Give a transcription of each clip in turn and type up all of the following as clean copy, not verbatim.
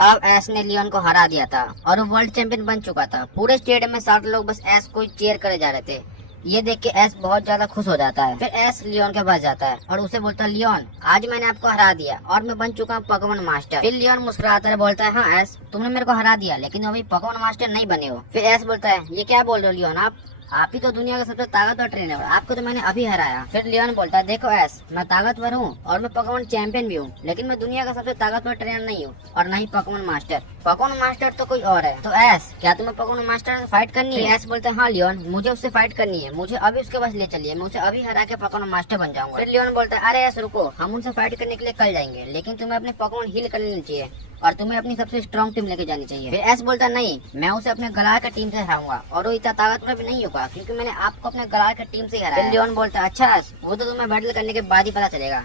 अब एस ने लियोन को हरा दिया था और वो वर्ल्ड चैंपियन बन चुका था। पूरे स्टेडियम में सारे लोग बस एस को चीयर करे जा रहे थे। ये देख के एस बहुत ज्यादा खुश हो जाता है। फिर एस लियोन के पास जाता है और उसे बोलता है, लियोन आज मैंने आपको हरा दिया और मैं बन चुका हूँ पोकेमॉन मास्टर। फिर लियोन मुस्कुराता है, बोलता है, हाँ एस तुमने मेरे को हरा दिया लेकिन अभी पोकेमॉन मास्टर नहीं बने हो। फिर एस बोलता है, ये क्या बोल रहे हो लियोन, आप ही तो दुनिया का सबसे ताकतवर ट्रेनर हो, आपको तो मैंने अभी हराया। फिर लियोन बोलता है, देखो एस मैं ताकतवर हूँ और मैं पोकेमॉन चैंपियन भी हूँ, लेकिन मैं दुनिया का सबसे ताकतवर ट्रेनर नहीं हूँ और न ही पोकेमॉन मास्टर। पोकेमॉन मास्टर तो कोई और है। तो एस क्या तुम्हें पोकेमॉन मास्टर से फाइट करनी है? एस बोलता है, हाँ लियोन मुझे उससे फाइट करनी है, मुझे अभी उसके पास ले चलिए, मैं उसे अभी हरा के पोकेमॉन मास्टर बन जाऊंगा। फिर लियोन बोलता है, अरे एस रुको, हम उनसे फाइट करने के लिए कल जाएंगे, लेकिन तुम्हें अपने पोकेमॉन हील कर लेनी चाहिए और तुम्हें अपनी सबसे स्ट्रॉन्ग टीम लेके जानी चाहिए। फिर एस बोलता नहीं, मैं उसे अपने गलार की टीम से हराऊंगा और वो इतना ताकतवर भी नहीं होगा क्योंकि मैंने आपको अपने गलार की टीम से हराया। लियोन बोलता है, अच्छा वो तो तुम्हें बैटल करने के बाद ही पता चलेगा।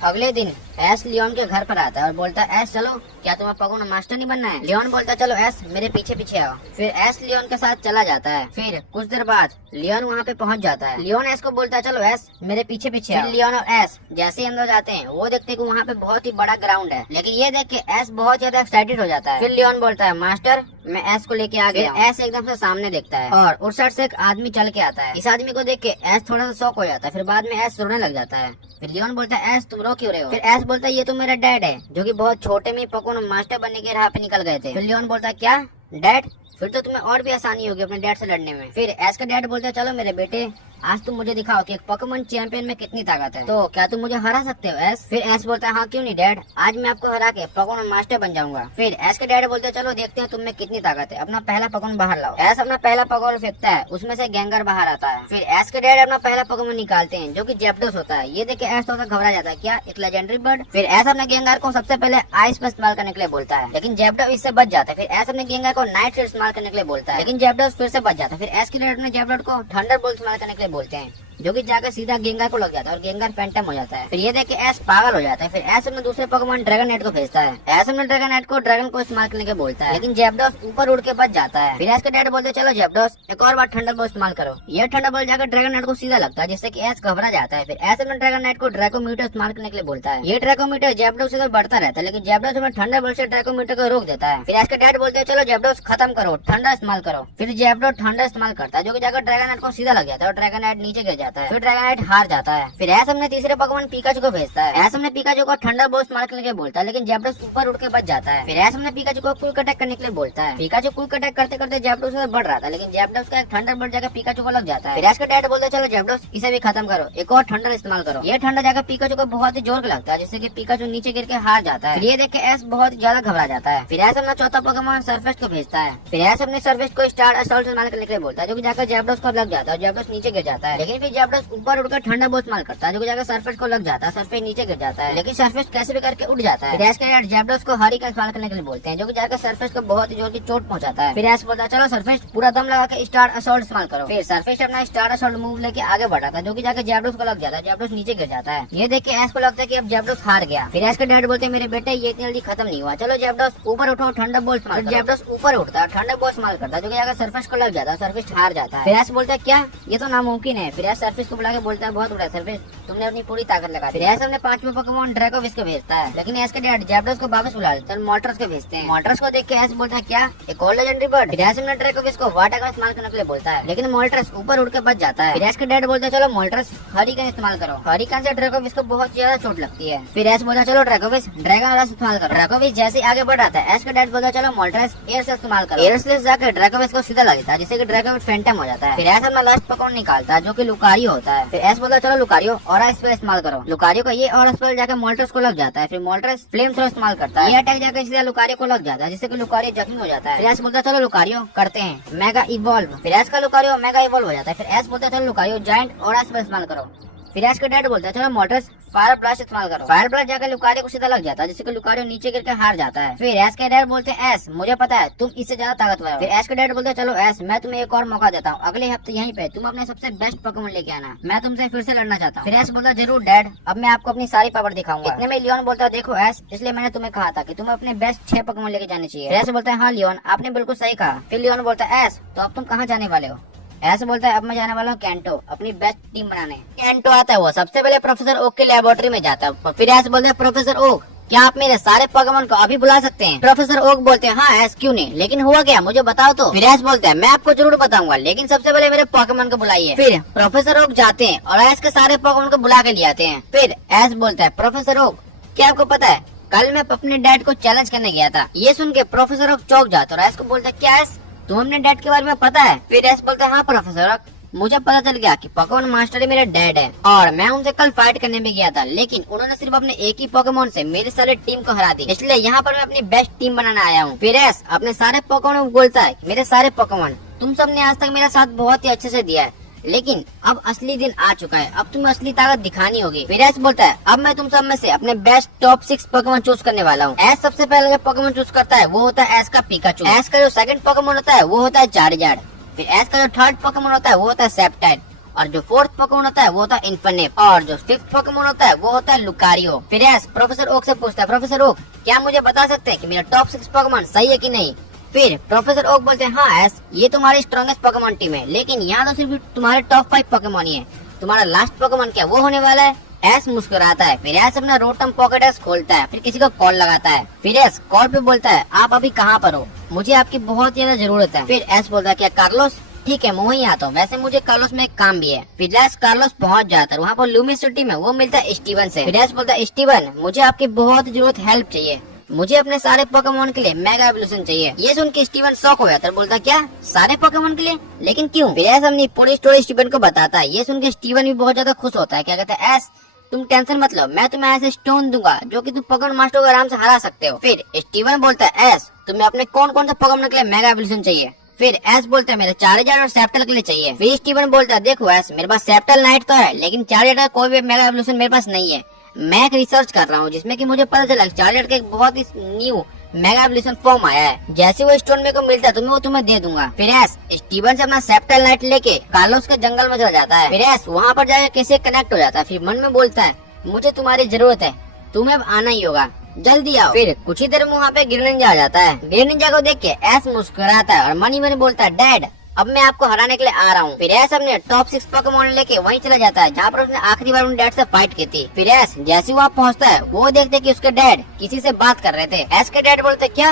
अगले दिन एस लियोन के घर पर आता है और बोलता है, एस चलो, क्या तुम्हें पोकेमॉन मास्टर नहीं बनना है? लियोन बोलता है, चलो एस मेरे पीछे पीछे आओ। फिर एस लियोन के साथ चला जाता है। फिर कुछ देर बाद लियोन वहाँ पे पहुँच जाता है। लियोन एस को बोलता है, चलो एस मेरे पीछे पीछे आओ। लियोन और एस जैसे ही अंदर जाते हैं वो देखते हैं कि वहाँ पे बहुत ही बड़ा ग्राउंड है, लेकिन ये देख के एस बहुत ज्यादा एक्साइटेड हो जाता है। फिर लियोन बोलता है, मास्टर मैं एस को लेके आ गया। एस एकदम से सामने देखता है और उस साइड से एक आदमी चल के आता है। इस आदमी को देख के एस थोड़ा सा शॉक हो जाता है। फिर बाद में एस रोने लग जाता है। फिर लियोन बोलता है, एस तुम रो क्यों रहे हो? फिर एस बोलता है, ये तो मेरा डैड है जो कि बहुत छोटे में पोकेमॉन मास्टर बनने के राह पे निकल गए थे। फिर लियोन बोलता है, क्या डैड? फिर तो तुम्हें और भी आसानी होगी अपने डैड से लड़ने में। फिर एस का डैड बोलता है, चलो मेरे बेटे आज तुम मुझे दिखाओ कि एक पोकेमॉन चैंपियन में कितनी ताकत है, तो क्या तुम मुझे हरा सकते हो एस? फिर एस बोलता है, हाँ क्यों नहीं डैड, आज मैं आपको हरा के पोकेमॉन मास्टर बन जाऊंगा। फिर एस के डैड बोलते हैं, चलो देखते हैं तुम में कितनी ताकत है, अपना पहला पोकेमॉन बाहर लाओ। एस अपना पहला पोकेमॉन फेंकता है, उसमें से गेंगर बाहर आता है। फिर एस के डैड अपना पहला पोकेमॉन निकालते हैं जो कि जैप्डोस होता है। ये देख के एस थोड़ा घबरा जाता है, क्या एक लेजेंडरी बर्ड? फिर एस अपने गेंगार को सबसे पहले आइस पर इस्तेमाल करने के लिए बोलता है, लेकिन जैप्डोस इससे बच जाता है। फिर एस अपने गेंगार को नाइट से इस्तेमाल करने के लिए बोलता है, लेकिन जैप्डोस फिर से बच जाता है। फिर एस के डैड अपने जैप्डोस को थंडर बोल्ट इस्तेमाल करने के लिए बोलते हैं, जो कि जाकर सीधा गेंगार को लग जाता है और गेंगार फैंटम हो जाता है। फिर ये देख के एस पागल हो जाता है। फिर एस अपने दूसरे पोकेमॉन ड्रैगोनेट को भेजता है। एस अपने ड्रैगोनेट को ड्रैगन को इस्तेमाल करने के बोलता है, लेकिन जैप्डोस ऊपर उड़ के बच जाता है। फिर एस के डैड बोलते हैं, चलो जैप्डोस एक और बार थंडर बोल्ट इस्तेमाल करो। ये थंडर बोल्ट जाकर ड्रैगोनेट को सीधा लगता है, जिससे कि एस घबरा जाता है। फिर एस अपने ड्रैगोनेट को ड्रैकोमीटर इस्तेमाल करने के लिए बोलता है। ये ड्रैकोमीटर जैप्डोस से तो बढ़ता रहता है, लेकिन जैप्डोस अपने थंडर बोल्ट से ड्रैकोमीटर को रोक देता है। फिर एस के डैड बोलते हैं, चलो जैप्डोस खत्म करो, थंडर इस्तेमाल करो। फिर जैप्डोस थंडर इस्तेमाल करता है, जो कि जाकर ड्रैगोनेट को सीधा लग जाता है और ड्रैगोनेट नीचे गिर जाता है। फिर ड्रैगोनेट हार जाता है। फिर एस हमने तीसरे पोकेमॉन पिकाचू को भेजता है। एस हमने पिकाचू को थंडर बोल्ट इस्तेमाल करने के लिए बोलता है, लेकिन जैप्डोस ऊपर उड़ के बच जाता है। फिर एस हमने पिकाचू को क्विक अटैक करने के लिए बोलता है। पिकाचू क्विक अटैक करते करते जैप्डोस से बढ़ रहा था, लेकिन जैप्डोस का एक थंडर बोल्ट जाकर पिकाचू को लग जाता है। फिर एस का डैड बोलता है, चलो जैप्डोस इसे भी खत्म करो, एक और थंडर इस्तेमाल करो। ये थंडर जाकर पिकाचू को बहुत ही जोर का लगता है, जिससे कि पिकाचू नीचे गिर के हार जाता है। ये देख के एस बहुत ज्यादा घबरा जाता है। फिर एस अपना चौथा पोकेमॉन सरफेस को भेजता है। फिर एस अपने सरफेस को स्टार असॉल्ट इस्तेमाल करने के लिए बोलता है, जो कि जाकर जैप्डोस को लग जाता है और जैप्डोस नीचे गिर जाता है। लेकिन फिर जैप्डोस ऊपर उड़कर थंडर बोल्ट इस्तेमाल करता है, जो कि जाकर सरफेस को लग जाता है, सरफेस नीचे गिर जाता है, लेकिन सरफेस कैसे भी करके उड़ जाता है। फिर एस के डैड जैप्डोस को हरी का इस्तेमाल करने के लिए बोलते हैं, जो कि जाकर सरफेस को बहुत ही जोर की चोट पहुंचाता है। फिर एस बोलता है, चलो सरफेस पूरा दम लगा के स्टार असॉल्ट इस्तेमाल करो। फिर सरफेस अपना स्टार असॉल्ट मूव लेके आगे बढ़ाता है, जो कि जाकर जैप्डोस को लग जाता है, जैप्डोस नीचे गिर जाता है। ये देख के एस को लगता है कि अब जैप्डोस हार गया। फिर एस के डैड बोलते हैं, मेरे बेटे ये इतनी जल्दी खत्म नहीं हुआ, चलो जैप्डोस ऊपर उठो, थंडर बोल्ट इस्तेमाल करो। जैप्डोस ऊपर उठता है, थंडर बोल्ट इस्तेमाल करता है, जो कि जाकर सरफेस को लग जाता है, सरफेस हार जाता है। फिर एस बोलता है, क्या ये तो नामुमकिन है? फिर एस सरफेस को बुला के बोलता है, बहुत बड़ा सरफेस, तुमने अपनी पूरी ताकत लगा। फिर एस अपने पांचवें पोकेमॉन ड्रैकोविस को भेजता है, लेकिन एस के डैड जैप्डोस को वापस बुला लेते हैं, मोल्ट्रस को भेजते हैं। मोल्ट्रस को देख के एस बोलता है, क्या एक और लेजेंडरी बर्ड? फिर एस अपने ड्रैकोविस को वाटर का इस्तेमाल करने के लिए बोलता है, लेकिन मोल्ट्रस ऊपर उड़ के बच जाता है। फिर एस के डैड बोलते हैं, चलो मोल्ट्रस हरिकेन इस्तेमाल करो। हरिकेन से ड्रैकोविस को बहुत ज्यादा चोट लगती है। फिर एस बोलता है, चलो ड्रैकोविस ड्रैगन रस इस्तेमाल करो। ड्रैकोविस जैसे आगे बढ़ रहा है, एस के डैड बोलता है, चलो मोल्ट्रस एयर से इस्तेमाल करो। एयर से जाकर ड्रैकोविस को सीधा लगता है, जिससे कि ड्रैकोविस फैंटम हो जाता है। फिर एस अपना लास्ट पोकेमॉन निकालता है, जो कि लुकारियो होता है। फिर एस बोलता है, चलो लुकारियो ऑरा स्पेल इस्तेमाल करो। लुकारियो का ये ऑरा स्पेल जाकर मोल्ट्रस को लग जाता है। फिर मोल्ट्रस फ्लेम थ्रो इस्तेमाल करता है, ये अटैक जाकर सीधा लुकारियो को लग जाता है, जिससे कि लुकारियो जख्मी हो जाता है। फिर एस बोलता है, चलो लुकारियो करते हैं मेगा इवॉल्व। फिर एस का लुकारियो मेगा इवॉल्व हो जाता है। फिर एस बोलता है, चलो लुकारियो जायंट ऑरा स्पेल इस्तेमाल करो। फिर एस का डैड बोलता है, चलो मोल्ट्रस फायर ब्लास्ट इस्तेमाल करो। फायर ब्लास्ट जाकर लुकारियो को सीधा लग जाता है, जिससे कि लुकारियो नीचे गिर के हार जाता है। फिर एस के डैड बोलते हैं, एस मुझे पता है तुम इससे ज्यादा ताकतवर हो। फिर एस के डैड बोलते हैं, चलो एस मैं तुम्हें एक और मौका देता हूँ, अगले हफ्ते यहीं पे तुम अपने सबसे बेस्ट पोकेमॉन लेके आना, मैं तुमसे फिर से लड़ना चाहता हूँ। फिर एस बोलता है, जरूर डैड, अब मैं आपको अपनी सारी पावर दिखाऊंगा। इतने में लियोन बोलता है, देखो एस, इसलिए मैंने तुम्हें कहा था कि तुम्हें अपने बेस्ट 6 पोकेमॉन लेके जाने चाहिए। फिर एस बोलता है, हाँ लियोन आपने बिल्कुल सही कहा। फिर लियोन बोलता है, एस तो अब तुम कहाँ जाने वाले हो? ऐसे बोलता है, अब मैं जाने वाला हूँ कैंटो अपनी बेस्ट टीम बनाने। कैंटो आता है, वो सबसे पहले प्रोफेसर ओक के लेबोरेटरी में जाता है। फिर ऐसे बोलता है, प्रोफेसर ओक क्या आप मेरे सारे पोकेमोन को अभी बुला सकते हैं? प्रोफेसर ओक बोलते हैं हाँ ऐस क्यों नहीं, लेकिन हुआ क्या मुझे बताओ तो। फिर ऐस बोलता है मैं आपको जरूर बताऊंगा, लेकिन सबसे पहले मेरे पोकेमोन को बुलाइए। फिर प्रोफेसर ओक जाते हैं और ऐस के सारे पोकेमोन को बुला के ले आते हैं। फिर ऐस बोलता है प्रोफेसर ओक क्या आपको पता है कल मैं अपने डैड को चैलेंज करने गया था। ये सुन के प्रोफेसर ओक चौंक जाता है और ऐस को बोलता है क्या ऐस तुम अपने डैड के बारे में पता है? फिर ऐस बोलता है हाँ प्रोफेसर ओक मुझे पता चल गया कि पोकेमोन मास्टर ही मेरे डैड है और मैं उनसे कल फाइट करने में गया था, लेकिन उन्होंने सिर्फ अपने एक ही पोकेमोन से मेरी सारी टीम को हरा दी, इसलिए यहाँ पर मैं अपनी बेस्ट टीम बनाने आया हूँ। फिर ऐस अपने सारे पोकेमोन को बोलता है मेरे सारे पोकेमोन तुम सब ने आज तक मेरा साथ बहुत ही अच्छे से दिया है, लेकिन अब असली दिन आ चुका है, अब तुम्हें असली ताकत दिखानी होगी। फिर ऐस बोलता है अब मैं तुम सब में से अपने बेस्ट टॉप 6 पोकेमोन चूज करने वाला हूँ। ऐस सबसे पहले जो पोकेमोन चूज करता है वो होता है ऐस का पिकाचू। ऐस का जो सेकंड पोकेमोन होता है वो होता है चार्जार्ड। फिर ऐस का जो थर्ड पोकेमोन होता है वो होता है सेप्टाइड और जो फोर्थ पोकेमोन होता है वो होता है इन्फिनिट और जो फिफ्थ पोकेमोन होता है वो होता है लुकारियो। फिर ऐस प्रोफेसर ओक से पूछता है प्रोफेसर ओक क्या मुझे बता सकते हैं कि मेरा टॉप 6 पोकेमोन सही है कि नहीं? फिर प्रोफेसर ओक बोलते हैं हाँ ऐस ये तुम्हारी स्ट्रॉन्गेस्ट पोकेमोन टीम है, लेकिन यहाँ तो सिर्फ तुम्हारे टॉप 5 पोकेमोन ही है, तुम्हारा लास्ट पोकेमोन क्या वो होने वाला है? ऐस मुस्कुराता है। फिर ऐस अपना रोटम पॉकेट खोलता है, फिर किसी को कॉल लगाता है। फिर ऐस कॉल पे बोलता है आप अभी कहाँ पर हो, मुझे आपकी बहुत ज्यादा जरूरत है। फिर ऐस बोलता है क्या कार्लोस? ठीक है मैं वहीं आता हूँ, वैसे मुझे कार्लोस में एक काम भी है। फिर ऐस कार्लोस पहुँच जाता है, वहाँ पर लूमी सिटी में वो मिलता है स्टीवन से। फिर ऐस बोलता है स्टीवन मुझे आपकी बहुत जरूरत हेल्प चाहिए, मुझे अपने सारे पोकेमोन के लिए मेगा एवोल्यूशन चाहिए। ये सुन के स्टीवन शॉक हो जाता है, बोलता क्या सारे पोकेमोन के लिए, लेकिन क्यों? फिर ऐस अपनी पूरी स्टोरी स्टीवन को बताता है। ये सुन के स्टीवन भी बहुत ज्यादा खुश होता है, क्या कहता है ऐस तुम टेंशन मत लो, मैं तुम्हें ऐसे स्टोन दूंगा जो कि तुम पोकेमोन मास्टर को आराम से हरा सकते हो। फिर स्टीवन बोलता है ऐस तुम्हें अपने कौन कौन से पोकेमोन के लिए मेगा एवोल्यूशन चाहिए? फिर ऐस बोलता है मेरे चार्जर और सेप्टल के लिए चाहिए। फिर स्टीवन बोलता है देखो ऐस मेरे पास सेप्टल नाइट तो है, लेकिन चार्जर का कोई भी मेगा एवोल्यूशन मेरे पास नहीं है। मैं एक रिसर्च कर रहा हूँ जिसमें कि मुझे पता चला चार्जर का एक बहुत ही न्यू मेगा एवोल्यूशन फॉर्म आया है, जैसे वो स्टोन मेरे को मिलता है तो मैं वो तुम्हें दे दूंगा। फिर ऐस स्टीवन से अपना सेप्टल नाइट लेके कार्लोस के जंगल में चला जाता है। फिर ऐस वहाँ पर जाकर कैसे कनेक्ट हो जाता है, फिर मन में बोलता है मुझे तुम्हारी जरूरत है, तुम्हें अब आना ही होगा, जल्दी आओ। फिर कुछ ही देर में वहाँ पे गिरनिंजा आ जाता है। गिरनिंजा को देख के ऐस मुस्कुराता है और मनी मनी बोलता है डैड अब मैं आपको हराने के लिए आ रहा हूँ। फिर ऐस अपने टॉप 6 पोकेमोन लेके वहीं चला जाता है जहाँ पर उसने आखिरी बार उन डैड से फाइट की थी। फिर ऐस जैसे वहाँ पहुँचता है वो देखते कि उसके डैड किसी से बात कर रहे थे। ऐस के डैड बोलते क्या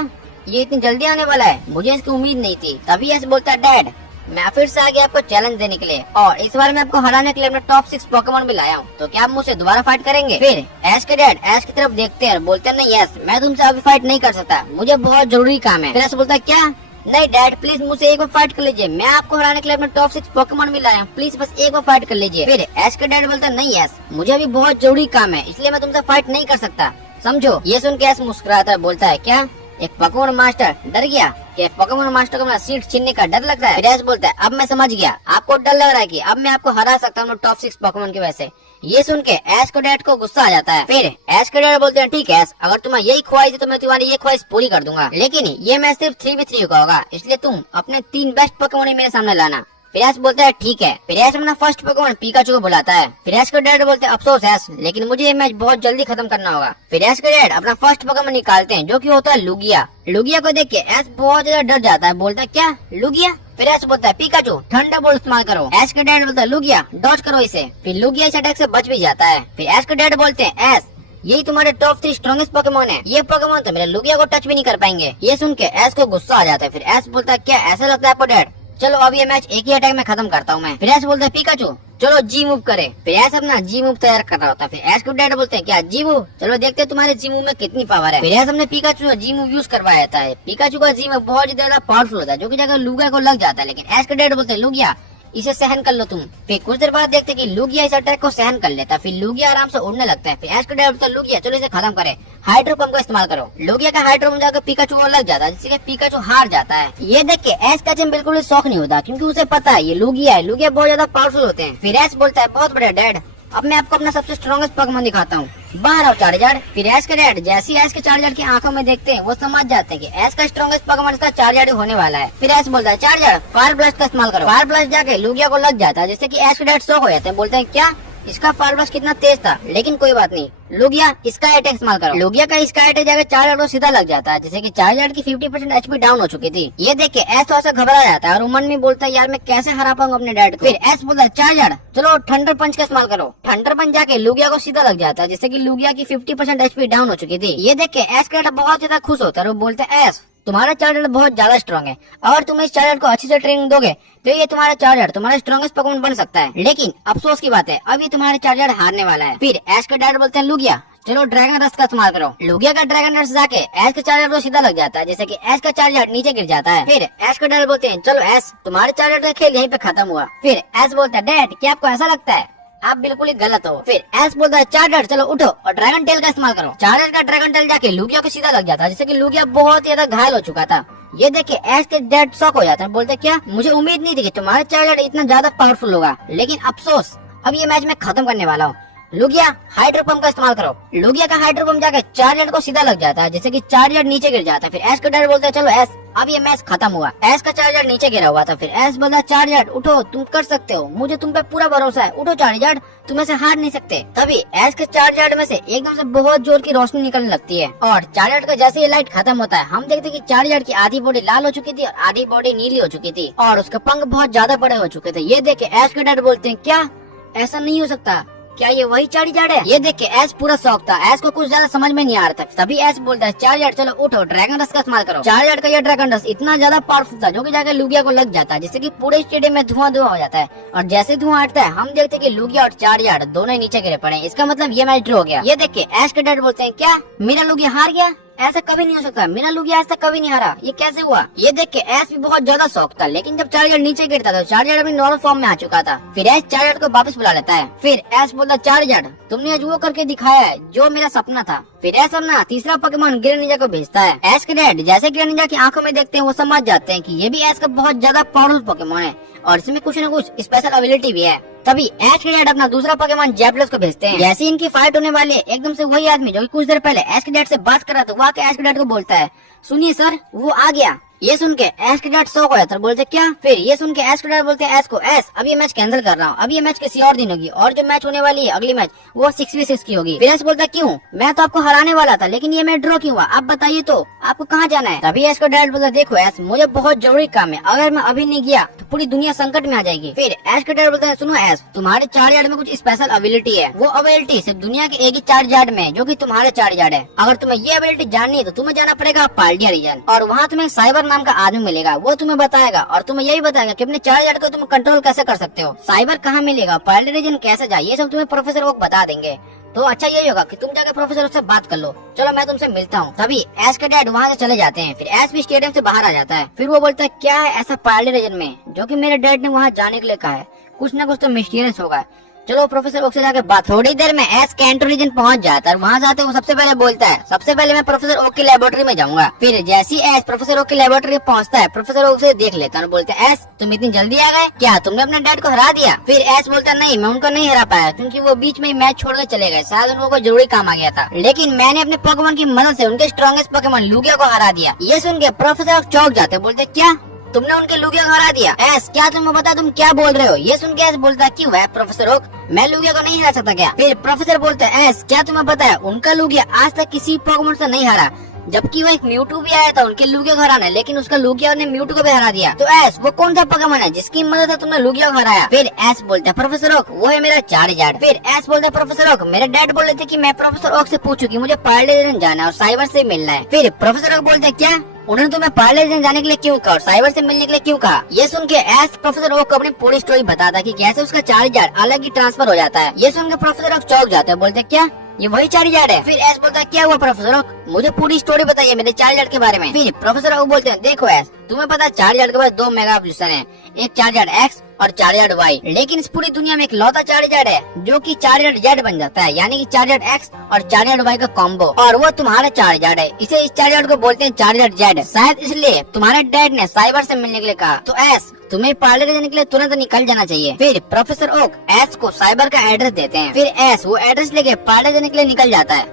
ये इतनी जल्दी आने वाला है, मुझे इसकी उम्मीद नहीं थी। तभी ऐस बोलता है डैड मैं फिर से आ गया आपको चैलेंज देने के लिए और इस बार मैं आपको हराने के लिए अपने टॉप 6 पोकेमोन भी लाया हूँ, तो क्या आप मुझसे दोबारा फाइट करेंगे? फिर ऐस के डैड ऐस की तरफ देखते हैं और बोलते हैं नहीं ऐस मैं तुमसे अभी फाइट नहीं कर सकता, मुझे बहुत जरूरी काम है। फिर ऐस बोलता है क्या नहीं डैड प्लीज मुझसे एक बार फाइट कर लीजिए, मैं आपको हराने के लिए अपने टॉप 6 पोकेमोन भी लाया हूँ, प्लीज बस एक बार फाइट कर लीजिए। फिर ऐस के डैड बोलता है नहीं ऐस मुझे अभी बहुत जरूरी काम है, इसलिए मैं तुमसे फाइट नहीं कर सकता, समझो। ये सुन के ऐस मुस्कुराता है, बोलता है क्या एक पोकेमोन मास्टर डर गया, कि पोकेमोन मास्टर को अपना सीट छीनने का डर लगता है? फिर ऐस बोलता है अब मैं समझ गया, आपको डर लग रहा है कि अब मैं आपको हरा सकता हूँ टॉप 6 पोकेमोन की वजह से। ये सुन के ऐस को डैड को गुस्सा आ जाता है। फिर ऐस के डैड बोलते हैं ठीक है ऐस अगर तुम्हें यही ख्वाहिश है तो मैं तुम्हारी ये ख्वाहिश पूरी कर दूंगा, लेकिन ये मैं सिर्फ 3v3 का होगा, इसलिए तुम अपने 3 बेस्ट पोकेमोन मेरे सामने लाना। फिर ऐस बोलता है ठीक है। फिर ऐस अपना फर्स्ट पोकेमोन पिकाचू को बुलाता है। फिर ऐस के डैड बोलते हैं अफसोस ऐस लेकिन मुझे ये मैच बहुत जल्दी खत्म करना होगा। फिर ऐस के डैड अपना फर्स्ट पोकेमोन निकालते हैं जो कि होता है लुगिया। लुगिया को देख के ऐस बहुत ज्यादा डर जाता है, बोलता है क्या लुगिया? फिर ऐस बोलता है पिकाचू थंडरबोल्ट इस्तेमाल करो। ऐस के डैड बोलता है लुगिया डॉज करो इसे। फिर लुगिया इस अटैक से बच भी जाता है। फिर ऐस के डैड बोलते हैं ऐस यही तुम्हारे टॉप 3 स्ट्रॉन्गेस्ट पोकेमोन है, ये पोकेमोन तो मेरे लुगिया को टच भी नहीं कर पाएंगे। ये सुन के ऐस को गुस्सा आ जाता है। फिर ऐस बोलता है क्या ऐसा लगता है आपको डैड, चलो अब ये मैच एक ही अटैक में खत्म करता हूँ मैं। फिर ऐस बोलता है पिकाचू चलो जी मूव करे। फिर ऐस अपना जी मूव तैयार कर रहा होता है। फिर ऐस को डैड बोलते हैं क्या जी मूव, चलो देखते हैं तुम्हारे जी मूव में कितनी पावर है। फिर ऐस हमने पिकाचू जी मूव यूज करवाया जाता है। पिकाचू का जी मूव बहुत ज्यादा पावरफुल होता है जो कि जगह लुगिया को लग जाता है, लेकिन ऐस के डैड बोलते हैं लुगिया इसे सहन कर लो तुम। फिर कुछ देर बाद देखते कि लुगिया इस अटैक को सहन कर लेता है। फिर लुगिया आराम से उड़ने लगता है। फिर ऐस के डैड बोलता है लुगिया चलो इसे खत्म करे, हाइड्रो पंप का इस्तेमाल करो। लुगिया का हाइड्रो पंप जाकर पिकाचू को लग जाता है जिससे पिकाचू हार जाता है। ये देख के ऐस का बिल्कुल भी शौक नहीं होता क्योंकि उसे पता है ये लुगिया है, लुगिया बहुत ज्यादा पावरफुल होते हैं। फिर ऐस बोलता है बहुत बड़ा डैड अब मैं आपको अपना सबसे स्ट्रॉन्गेस्ट पोकेमोन दिखाता हूँ, बाहर आओ चार्जर। फिर ऐस के डैड जैसे ही ऐस के चार्जर की आंखों में देखते हैं वो समझ जाते हैं कि ऐस का स्ट्रॉन्गेस्ट पोकेमोन इसका चार्जर होने वाला है। फिर ऐस बोलता है चार्जर फायर ब्लास्ट का इस्तेमाल करो। फायर ब्लास्ट जाके लुगिया को लग जाता है जिससे कि ऐस के डैड शॉक हो जाते हैं, बोलते हैं क्या इसका फायरवर्क्स कितना तेज था, लेकिन कोई बात नहीं। लुगिया स्काई अटैक इस्तेमाल करो। लुगिया का स्काई अटैक जाकर चार्जर को सीधा लग जाता है, जैसे कि चार्जर की 50% एचपी डाउन हो चुकी थी। ये देख के एस थोड़ा सा घबरा जाता है और मन में बोलता है यार मैं कैसे हरा पाऊंगा अपने डैड को। फिर एस बोलता है चार्जर चलो थंडर पंच का इस्तेमाल करो। थंडर पंच जाके लुगिया को सीधा लग जाता है, जिससे कि लुगिया की 50% एचपी डाउन हो चुकी थी। ये देख के एस का बहुत ज्यादा खुश होता है और बोलते हैं एस तुम्हारा चार्जर बहुत ज्यादा स्ट्रॉन्ग है, और तुम इस चार्जर को अच्छी से ट्रेनिंग दोगे तो ये तुम्हारा चार्जर तुम्हारा स्ट्रॉन्गेस्ट पोकेमॉन बन सकता है। लेकिन अफसोस की बात है अब ये तुम्हारे चार्जर हारने वाला है। फिर एस के डैड बोलते हैं लुगिया चलो ड्रैगन रस का इस्तेमाल करो। लुगिया का ड्रैगन रस जाके एस के चार्जर को सीधा लग जाता है, जैसे कि एस का चार्जर नीचे गिर जाता है। फिर एस के डैड बोलते हैं चलो एस तुम्हारे चार्जर का खेल यहीं पे खत्म हुआ। फिर एस बोलता है डैड क्या आपको ऐसा लगता है, आप बिल्कुल ही गलत हो। फिर एस बोलता है चार्जर चलो उठो और ड्रैगन टेल का इस्तेमाल करो। चार्जर का ड्रैगन टेल जाके लुगिया को सीधा लग जाता है, जिससे कि लुगिया बहुत ही ज्यादा घायल हो चुका था। ये देख के एस के डैड शॉक हो जाते हैं, बोलते क्या मुझे उम्मीद नहीं थी कि तुम्हारा चार्जर इतना ज्यादा पावरफुल होगा, लेकिन अफसोस अब ये मैच मैं खत्म करने वाला हूँ। लुगिया हाइड्रो पंप का इस्तेमाल करो। लुगिया का हाइड्रो पंप जाकर चार्जर को सीधा लग जाता है, जैसे कि चार्जर नीचे गिर जाता है। फिर एस का डैड बोलते हैं चलो एस अब ये मैच खत्म हुआ। एस का चार्जर नीचे गिरा हुआ था। फिर एस बोलता है चार्जर उठो तुम कर सकते हो, मुझे तुम पे पूरा भरोसा है, उठो चार्जर तुम ऐसे हार नहीं सकते। तभी एस के चार्जर में से एकदम से बहुत जोर की रोशनी निकलने लगती है और चार्जर का जैसे ये लाइट खत्म होता है हम देखते हैं कि चार्जर की आधी बॉडी लाल हो चुकी थी और आधी बॉडी नीली हो चुकी थी और उसके पंख बहुत ज्यादा बड़े हो चुके थे। ये देख के एस के डैड बोलते हैं क्या ऐसा नहीं हो सकता, क्या ये वही चार्जर है। ये देख के एस पूरा शौक था, एस को कुछ ज्यादा समझ में नहीं आ रहा था। तभी एस बोलता है चार्जर चलो उठो ड्रैगन रस का इस्तेमाल करो। चार्जर का ये ड्रैगन रस इतना ज्यादा पावरफुल था जो कि जाकर लुगिया को लग जाता है, जिससे कि पूरे स्टेडियम में धुआं धुआं हो जाता है और जैसे धुआं हटता है हम देखते हैं कि लुगिया और चार्जर दोनों ही नीचे गिरे पड़े। इसका मतलब ये मैच ड्रॉ हो गया। ये देख के एस के डैड बोलते हैं क्या मेरा लुगिया हार गया, ऐसा कभी नहीं हो सकता, मेरा लुगिया ऐसा कभी नहीं हारा, ये कैसे हुआ। ये देख के एस भी बहुत ज्यादा शौक था, लेकिन जब चार्जर नीचे गिरता था चार्जर अपनी नॉर्मल फॉर्म में आ चुका था। फिर एस चार्जर को वापस बुला लेता है। फिर एस बोलता चार्जर तुमने आज वो करके दिखाया है जो मेरा सपना था। फिर एस अपना तीसरा पोकेमॉन ग्रेनिजा को भेजता है। एस के डैड जैसे ग्रेनिजा की आंखों में देखते हैं वो समझ जाते हैं कि ये भी एस का बहुत ज्यादा पावरफुल पोकेमॉन है और इसमें कुछ न कुछ स्पेशल एबिलिटी भी है। तभी एस के डैड अपना दूसरा पोकेमॉन जैपलस को भेजते हैं। जैसे इनकी फाइट होने वाली है एकदम से वही आदमी जो कि कुछ देर पहले एस के डैड से बात कर रहा था वो आके एस के डैड को बोलता है सुनिए सर वो आ गया। ये सुन के एस के डैड शॉक हो जाता है, बोलते क्या। फिर ये सुन के एस के डैड बोलते हैं एस को एस अब ये मैच कैंसिल कर रहा हूँ, अब ये मैच किसी और दिन होगी और जो मैच होने वाली है अगली मैच वो 6v6 की होगी। फिर एस बोलता क्यों, मैं तो आपको हराने वाला था लेकिन ये मैच ड्रॉ क्यों हुआ, आप बताइए तो आपको कहाँ जाना है। तभी एस का डैड बोलता देखो एस मुझे बहुत जरूरी काम है, अगर मैं अभी नहीं गया तो पूरी दुनिया संकट में आ जाएगी। फिर एस का डैड बोलता है सुनो एस तुम्हारे चार्जर में कुछ स्पेशल एबिलिटी है, वो एबिलिटी सिर्फ दुनिया के एक ही चार्जर में जो कि तुम्हारे चार्जर है। अगर तुम्हें ये एबिलिटी जाननी है तो तुम्हें जाना पड़ेगा पाल्डिया रीजन और वहाँ तुम्हें साइबर नाम का आदमी मिलेगा, वो तुम्हें बताएगा और तुम्हें यही बताएगा कि अपने चार्जर को तुम कंट्रोल कैसे कर सकते हो, साइबर कहाँ मिलेगा, पाल्डिया रीजन कैसे जाए, ये सब तुम्हें प्रोफेसर ओक बता देंगे। तो अच्छा यही होगा कि तुम जाकर प्रोफेसर से बात कर लो, चलो मैं तुमसे मिलता हूँ। तभी एस के डैड वहाँ से चले जाते हैं। फिर एस भी स्टेडियम से बाहर आ जाता है। फिर वो बोलता है क्या है ऐसा पाल्डिया रीजन में जो कि मेरे डैड ने वहाँ जाने के लिए कहा है, कुछ न कुछ तो मिस्टीरियस होगा, चलो प्रोफेसर ओक से जाके बात। थोड़ी देर में एस कैंटो रीजन पहुंच जाता है और वहाँ जाते वो सबसे पहले बोलता है सबसे पहले मैं प्रोफेसर ओक की लेबोरेटरी में जाऊंगा। फिर जैसी एस प्रोफेसर ओक की लेबोरेटरी पहुंचता है प्रोफेसर ओक से देख लेता है और बोलते हैं एस तुम इतनी जल्दी आ गए, क्या तुमने अपने डैड को हरा दिया। फिर एस बोलता है नहीं मैं उनको नहीं हरा पाया क्योंकि वो बीच में मैच छोड़ कर चले गए, शायद उनको जरूरी काम आ गया था, लेकिन मैंने अपने पोकेमॉन की मदद से उनके स्ट्रॉन्गेस्ट पोकेमॉन लुगिया को हरा दिया। ये सुन के प्रोफेसर ओक चौंक जाते बोलते क्या तुमने उनके लुगिया को हरा दिया, एस क्या तुम्हें पता तुम क्या बोल रहे हो। ये सुन के एस बोलता है क्यों है प्रोफेसर ओक मैं लुगिया को नहीं हरा सकता क्या। फिर प्रोफेसर बोलते हैं एस क्या तुम्हें पता है उनका लुगिया आज तक किसी पोकेमॉन से नहीं हरा, जबकि वो एक म्यूटू भी आया था उनके लुगिया को हराने, लेकिन उसका लुगिया ने म्यूटू को भी हरा दिया। तो एस वो कौन सा पोकेमॉन है जिसकी मदद से तुमने लुगिया को हराया। फिर एस बोलते हैं प्रोफेसर ओक वो है मेरा चार्जर। फिर एस बोलते हैं प्रोफेसर ओक मेरे डैड बोल रहे थे कि मैं प्रोफेसर ओक से पूछूं कि मुझे पाल्डिया रीजन जाना है और साइबर से मिलना है। फिर प्रोफेसर ओक बोलते हैं क्या उन्होंने तुम्हें पाल्डिया रीजन जाने के लिए क्यों कहा और साइबर से मिलने के लिए क्यों कहा। ये सुन के एस प्रोफेसर ओक को अपनी पूरी स्टोरी बताता कि कैसे उसका चार्जर अलग ही ट्रांसफर हो जाता है। ये सुन के प्रोफेसर ओक चौंक जाते हैं, बोलते क्या ये वही चार्जर है। फिर एस बोलता है क्या हुआ प्रोफेसर ओक मुझे पूरी स्टोरी बताइए मेरे चार्जर के बारे में। फिर प्रोफेसर ओक बोलते हैं देखो एस तुम्हें पता है चार्जर के पास 2 मेगा एवोल्यूशन है, एक चार्जर एक्स और चार्जर वाई, लेकिन इस पूरी दुनिया में एक लौता चार्जर है जो कि चार्जर जेड बन जाता है, यानी कि चार्जर एक्स और चार्जर वाई का कॉम्बो, और वो तुम्हारा चार्जर है। इसे इस चार्जर को बोलते हैं चार्जर जेड, शायद इसलिए तुम्हारे डैड ने साइबर से मिलने के लिए कहा। तो एस तुम्हें पार्लर जाने के लिए तुरंत निकल जाना चाहिए। फिर प्रोफेसर ओक एस को साइबर का एड्रेस देते हैं। फिर एस वो एड्रेस लेके पार्लर जाने के लिए निकल जाता है।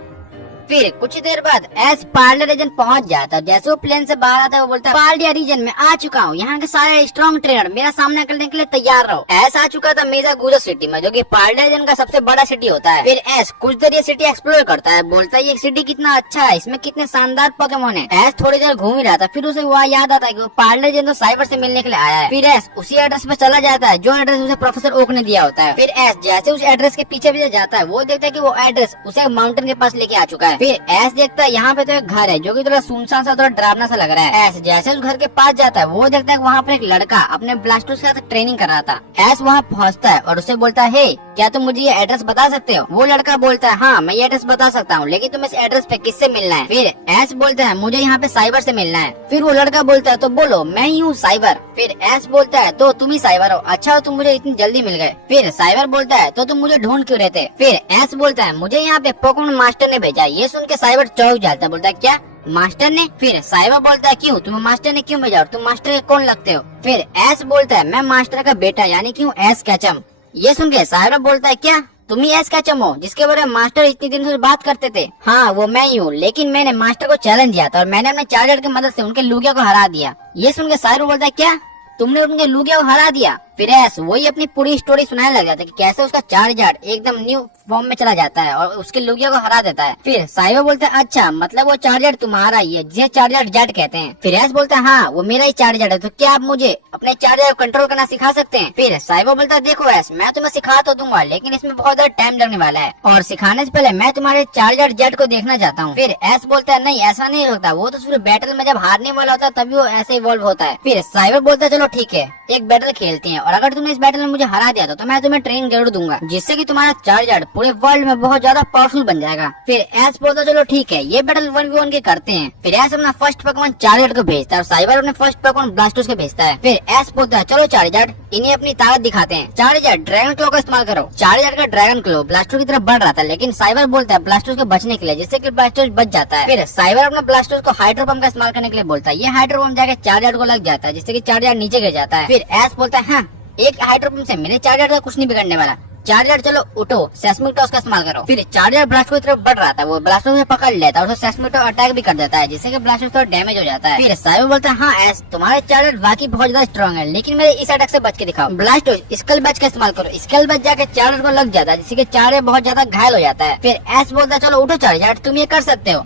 फिर कुछ देर बाद एस पार्ले रीजन पहुंच जाता है। जैसे वो प्लेन से बाहर आता है वो बोलता है पार्लिया रीजन में आ चुका हूँ, यहाँ के सारे स्ट्रॉन्ग ट्रेनर मेरा सामना करने के लिए तैयार रहो। एस आ चुका था मेजा गुजो सिटी में, जो कि पार्लिया रीजन का सबसे बड़ा सिटी होता है। फिर एस कुछ देर ये सिटी एक्सप्लोर करता है, बोलता है ये सिटी कितना अच्छा है, इसमें कितने शानदार पोकेमोन है। एस थोड़ी देर घूम ही रहा था, फिर उसे वहाँ याद आता है कि वो पार्लिया रीजन तो साइबर से मिलने के लिए आया है। फिर एस उसी एड्रेस पे चला जाता है जो एड्रेस उसे प्रोफेसर ओक ने दिया होता है। फिर एस जैसे उस एड्रेस के पीछे पीछे जाता है वो देखता है कि वो एड्रेस उसे माउंटेन के पास लेके आ चुका है। फिर एस देखता है यहाँ पे तो एक घर है जो कि थोड़ा सुनसान सा, थोड़ा डरावना सा लग रहा है। एस जैसे उस घर के पास जाता है वो देखता है कि वहाँ पर एक लड़का अपने ब्लास्टर्स के साथ ट्रेनिंग कर रहा था। एस वहाँ पहुँचता है और उसे बोलता है हे क्या तुम मुझे ये एड्रेस बता सकते हो? वो लड़का बोलता है हाँ मैं ये एड्रेस बता सकता हूँ, लेकिन तुम इस एड्रेस पे किससे मिलना है? फिर एस बोलता है मुझे यहाँ पे साइबर से मिलना है। फिर वो लड़का बोलता है तो बोलो मैं ही हूँ साइबर। फिर एस बोलता है तो तुम ही साइबर हो, अच्छा हो तुम मुझे इतनी जल्दी मिल गए। फिर साइबर बोलता है तो तुम मुझे ढूंढ क्यों रहे थे? फिर एस बोलता है मुझे यहाँ पे पोकेमॉन मास्टर ने भेजा। ये सुन के साइबर चौंक जाता है, बोलता है क्या मास्टर ने? फिर साइबर बोलता है क्यों तुम्हें मास्टर ने क्यों भेजा और तुम मास्टर के कौन लगते हो? फिर एस बोलता है मैं मास्टर का बेटा यानी कि हूँ एस कैचम। ये सुन के साइबर बोलता है क्या तुम ही एस कैचम हो जिसके बारे में मास्टर इतनी दिन से बात करते थे? हाँ वो मैं ही हूँ, लेकिन मैंने मास्टर को चैलेंज दिया था और मैंने अपने चार्जर की मदद से उनके लुगिया को हरा दिया। ये सुन के साइबर बोलता है क्या तुमने उनके लुगिया को हरा दिया? फिर एस वही अपनी पूरी स्टोरी सुनाने लग जाता है कि कैसे उसका चार्जर एकदम न्यू फॉर्म में चला जाता है और उसके लुगिया को हरा देता है। फिर साइबर बोलता है अच्छा मतलब वो चार्जर तुम्हारा ही है जिसे चार्जर जेट कहते हैं। फिर एस बोलता है हाँ वो मेरा ही चार्जर है, तो क्या आप मुझे अपने चार्जर को कंट्रोल करना सिखा सकते हैं? फिर साइबर बोलता है देखो एस मैं तुम्हें सिखा तो दूंगा लेकिन इसमें बहुत ज्यादा टाइम लगने वाला है और सिखाने से पहले मैं तुम्हारे चार्जर जेट को देखना चाहता हूँ। फिर एस बोलता है नहीं ऐसा नहीं होता, वो तो सिर्फ बैटल में जब हारने वाला होता है तभी वो ऐसे इवॉल्व होता है। फिर साइबर बोलता है चलो ठीक है एक बैटल खेलते हैं और अगर तुमने इस बैटल में मुझे हरा दिया तो मैं तुम्हें ट्रेनिंग जरूर दूंगा जिससे कि तुम्हारा चार्जर पूरे वर्ल्ड में बहुत ज्यादा पावरफुल बन जाएगा। फिर एस बोलता चलो ठीक है ये बैटल 1v1 के करते हैं। फिर एस अपना फर्स्ट पोकेमॉन चार्जर को भेजता है और साइबर अपने फर्स्ट पोकेमॉन ब्लास्टोस को भेजता है। फिर एस बोलता है चलो चार्जर इन्हें अपनी ताकत दिखाते हैं। चार्जर ड्रैगन क्लो का इस्तेमाल करो। चार्जर का ड्रैगन क्लो ब्लास्टोस की तरफ बढ़ रहा था लेकिन साइबर बोलता है ब्लास्टोस को बचने के लिए जिससे कि ब्लास्टोस बच जाता है। फिर साइबर अपने ब्लास्टोस को हाइड्रो बम का इस्तेमाल करने के लिए बोलता है। ये हाइड्रो बम जाकर चार्जर को लग जाता है जिससे कि चार्जर नीचे गिर जाता है। फिर एस बोलता है हाँ एक हाइड्रो बम से मेरे चार्जर का कुछ नहीं बिगड़ने वाला। चार्जर चलो उठो सेस्मिक टॉस का इस्तेमाल करो। फिर चार्जर ब्लास्टो की तरफ बढ़ रहा था, वो ब्लास्टो से पकड़ लेता है और सेस्मिक टॉस अटैक भी कर देता है जिससे कि ब्लास्टो थोड़ा डैमेज हो जाता है। फिर साइबर बोलता है हाँ एस तुम्हारे चार्जर वाकई बहुत ज्यादा स्ट्रॉन्ग है लेकिन मेरे इस अटैक से बच के दिखाओ। ब्लास्टो स्कल बैच का इस्तेमाल करो। स्कल बैच जाकर चार्जर को लग जाता है जिससे कि चार्जर बहुत ज्यादा घायल हो जाता है। फिर एस बोलता है चलो उठो चार्जर तुम ये कर सकते हो।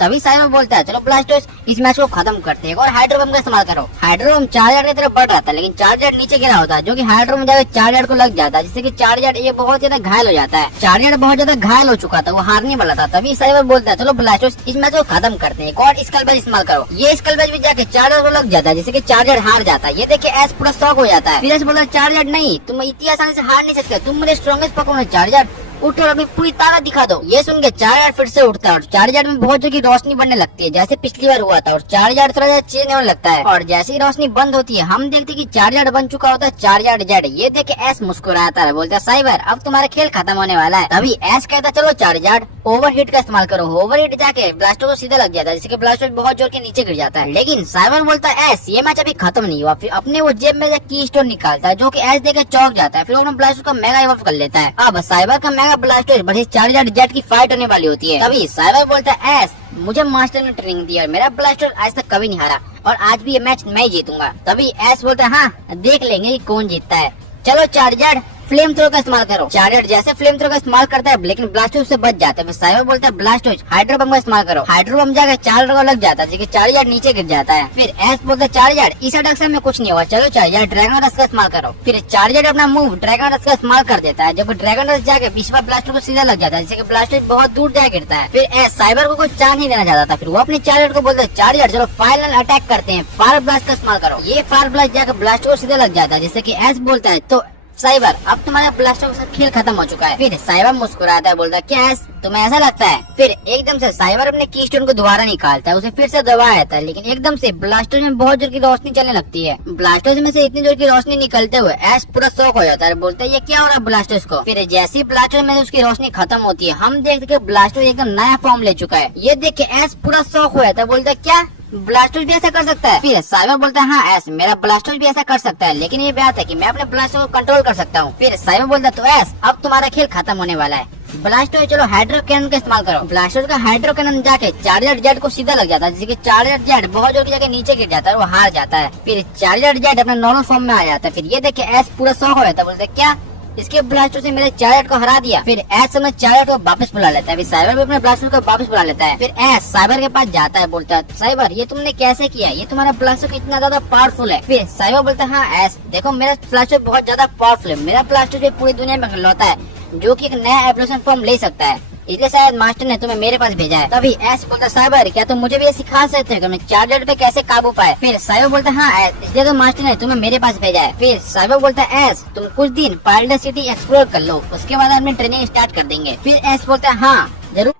तभी साइबर बोलता है चलो ब्लास्टोस इस मैच को खत्म करते हैं और हाइड्रो बम का इस्तेमाल करो। हाइड्रो बम चार्जर की तरफ बढ़ रहा था लेकिन चार्जर नीचे गिरा होता है जो कि हाइड्रो बम जाकर चार्जर को लग जाता है जिससे कि चार्जर ये बहुत ज्यादा घायल हो जाता है। चार्जर बहुत ज्यादा घायल हो चुका था, वो हारने वाला था। तभी साइबर बोलता है चलो ब्लास्टोस इस मैच को खत्म करते हैं और स्कल बैच इस्तेमाल करो। ये स्कल बैच भी जाके चार्जर को लग जाता है जिससे कि चार्जर हार जाता है। ये देख के एस पूरा शॉक हो जाता है। फिर एस बोलता है चार्जर नहीं तुम इतनी आसानी से हार नहीं सकते, तुम मेरे स्ट्रॉन्गेस्ट पोकेमॉन चार्जर उठो और अपनी पूरी ताकत दिखा दो। ये सुन के चार्जर फिर से उठता है और चार्जर में बहुत जोर की रोशनी बनने लगती है जैसे पिछली बार हुआ था और चार्जर थोड़ा सा चेंज होने लगता है और जैसे ही रोशनी बंद होती है हम देखते हैं कि चार्जर बन चुका होता है चार्जर जेड। ये देख के एस मुस्कुराता है, बोलता है साइबर अब तुम्हारा खेल खत्म होने वाला है। तभी एस कहता है चलो चार्जर ओवरहीट का इस्तेमाल करो। ओवरहीट जाके ब्लास्टो को सीधा लग जाता है जिससे कि ब्लास्टो बहुत जोर के नीचे गिर जाता है। लेकिन साइबर बोलता है एस ये मैच अभी खत्म नहीं हुआ। फिर अपने वो जेब में से की स्टोन निकालता है जो कि एस देख के चौंक जाता है। फिर वो ब्लास्टो का मेगा इवॉल्व कर लेता है। अब साइबर का मेगा ब्लास्टो बढ़ी चार्जर जेट की फाइट होने वाली होती है। तभी साइबर बोलता है एस मुझे मास्टर ने ट्रेनिंग दी और मेरा ब्लास्टर आज तक कभी नहीं हारा और आज भी ये मैच मैं जीतूंगा। तभी एस बोलता है हाँ देख लेंगे कि कौन जीतता है, चलो चार्जर फ्लेम थ्रो का इस्तेमाल करो। चार्जर जैसे फ्लेम थ्रो का इस्तेमाल करता है लेकिन ब्लास्टोस से बच जाता है। फिर साइबर बोलता है ब्लास्टोस हाइड्रो बम का इस्तेमाल करो। हाइड्रो बम जाकर चार्जर को लग जाता है जिससे चार्जर नीचे गिर जाता है। फिर एस बोलता है चार्जर इस अटैक से में कुछ नहीं हुआ, चलो चार्जर ड्रैगन रस का इस्तेमाल करो। फिर चार्जर अपना मूव ड्रैगन रस का इस्तेमाल कर देता है जब ड्रैगन रस जाकर बीच में ब्लास्टर को सीधा लग जाता है जिससे ब्लास्टर बहुत दूर जाकर गिरता है। फिर एस साइबर को कोई चांस नहीं देना चाहता था। फिर वो अपने चार्जर को बोलता है चार्जर चलो फाइनल अटैक करते हैं, फायर ब्लास्ट का इस्तेमाल करो। ये फायर ब्लास्ट जाकर ब्लास्टर को सीधा लग जाता है जिससे कि एस बोलता है तो साइबर अब तुम्हारा ब्लास्टर के साथ खेल खत्म हो चुका है। फिर साइबर मुस्कुराता है, बोलता है क्या एस तुम्हें ऐसा लगता है? फिर एकदम से साइबर अपने की स्टोन को दोबारा निकालता है, उसे फिर से दबाया जाता है लेकिन एकदम से ब्लास्टर में बहुत जोर की रोशनी चलने लगती है। ब्लास्टर्स में से इतनी जोर की रोशनी निकलते हुए एस पूरा शॉक हो जाता है, बोलता है ये क्या हो रहा है ब्लास्टर्स को। फिर जैसे ही ब्लास्टर में उसकी रोशनी खत्म होती है हम देखते ब्लास्टर एकदम नया फॉर्म ले चुका है। ये देख के एस पूरा शॉक हो जाता है, बोलता है क्या ब्लास्टर भी ऐसा कर सकता है? फिर साइबर बोलता है हाँ एस मेरा ब्लास्टर भी ऐसा कर सकता है लेकिन ये बात है कि मैं अपने ब्लास्टर को कंट्रोल कर सकता हूँ। फिर साइबर बोलता है तो एस अब तुम्हारा खेल खत्म होने वाला है। ब्लास्टो चलो हाइड्रो कैनन का इस्तेमाल करो। ब्लास्टो का हाइड्रो कैनन जाके चार्जर जेट को सीधा लग जाता है, जिससे चार्जर जेट बहुत जोर की जाके नीचे गिर जाता है और वो हार जाता है। फिर चार्जर जेट अपने नॉर्मल फॉर्म में आ जाता है। फिर ये देख के एस पूरा शॉक हो जाता है, बोलते क्या इसके ब्लास्टर से मेरे चार्जर को हरा दिया। फिर एस समय चार्जर को वापस बुला लेता है। फिर साइबर भी अपने ब्लास्टर को वापस बुला लेता है। फिर एस साइबर के पास जाता है, बोलता है साइबर ये तुमने कैसे किया, ये तुम्हारा ब्लास्टर इतना ज्यादा पावरफुल है। फिर साइबर बोलता है हाँ एस देखो मेरा ब्लास्टर बहुत ज्यादा पावरफुल है, मेरा ब्लास्टर जो पूरी दुनिया में इकलौता है जो कि एक नया एवोल्यूशन फॉर्म ले सकता है, इसलिए शायद मास्टर ने तुम्हें मेरे पास भेजा है। तभी एस बोलता साइबर क्या तुम मुझे भी ये सिखा सकते हो कि मैं चार्जर पे कैसे काबू पाए। फिर साइबर बोलता हाँ एस इसलिए तो मास्टर ने तुम्हें मेरे पास भेजा है। फिर साइबर बोलता है एस तुम कुछ दिन पाइल्डा सिटी एक्सप्लोर कर लो, उसके बाद अपनी ट्रेनिंग स्टार्ट कर देंगे। फिर एस बोलता है हाँ जरूर।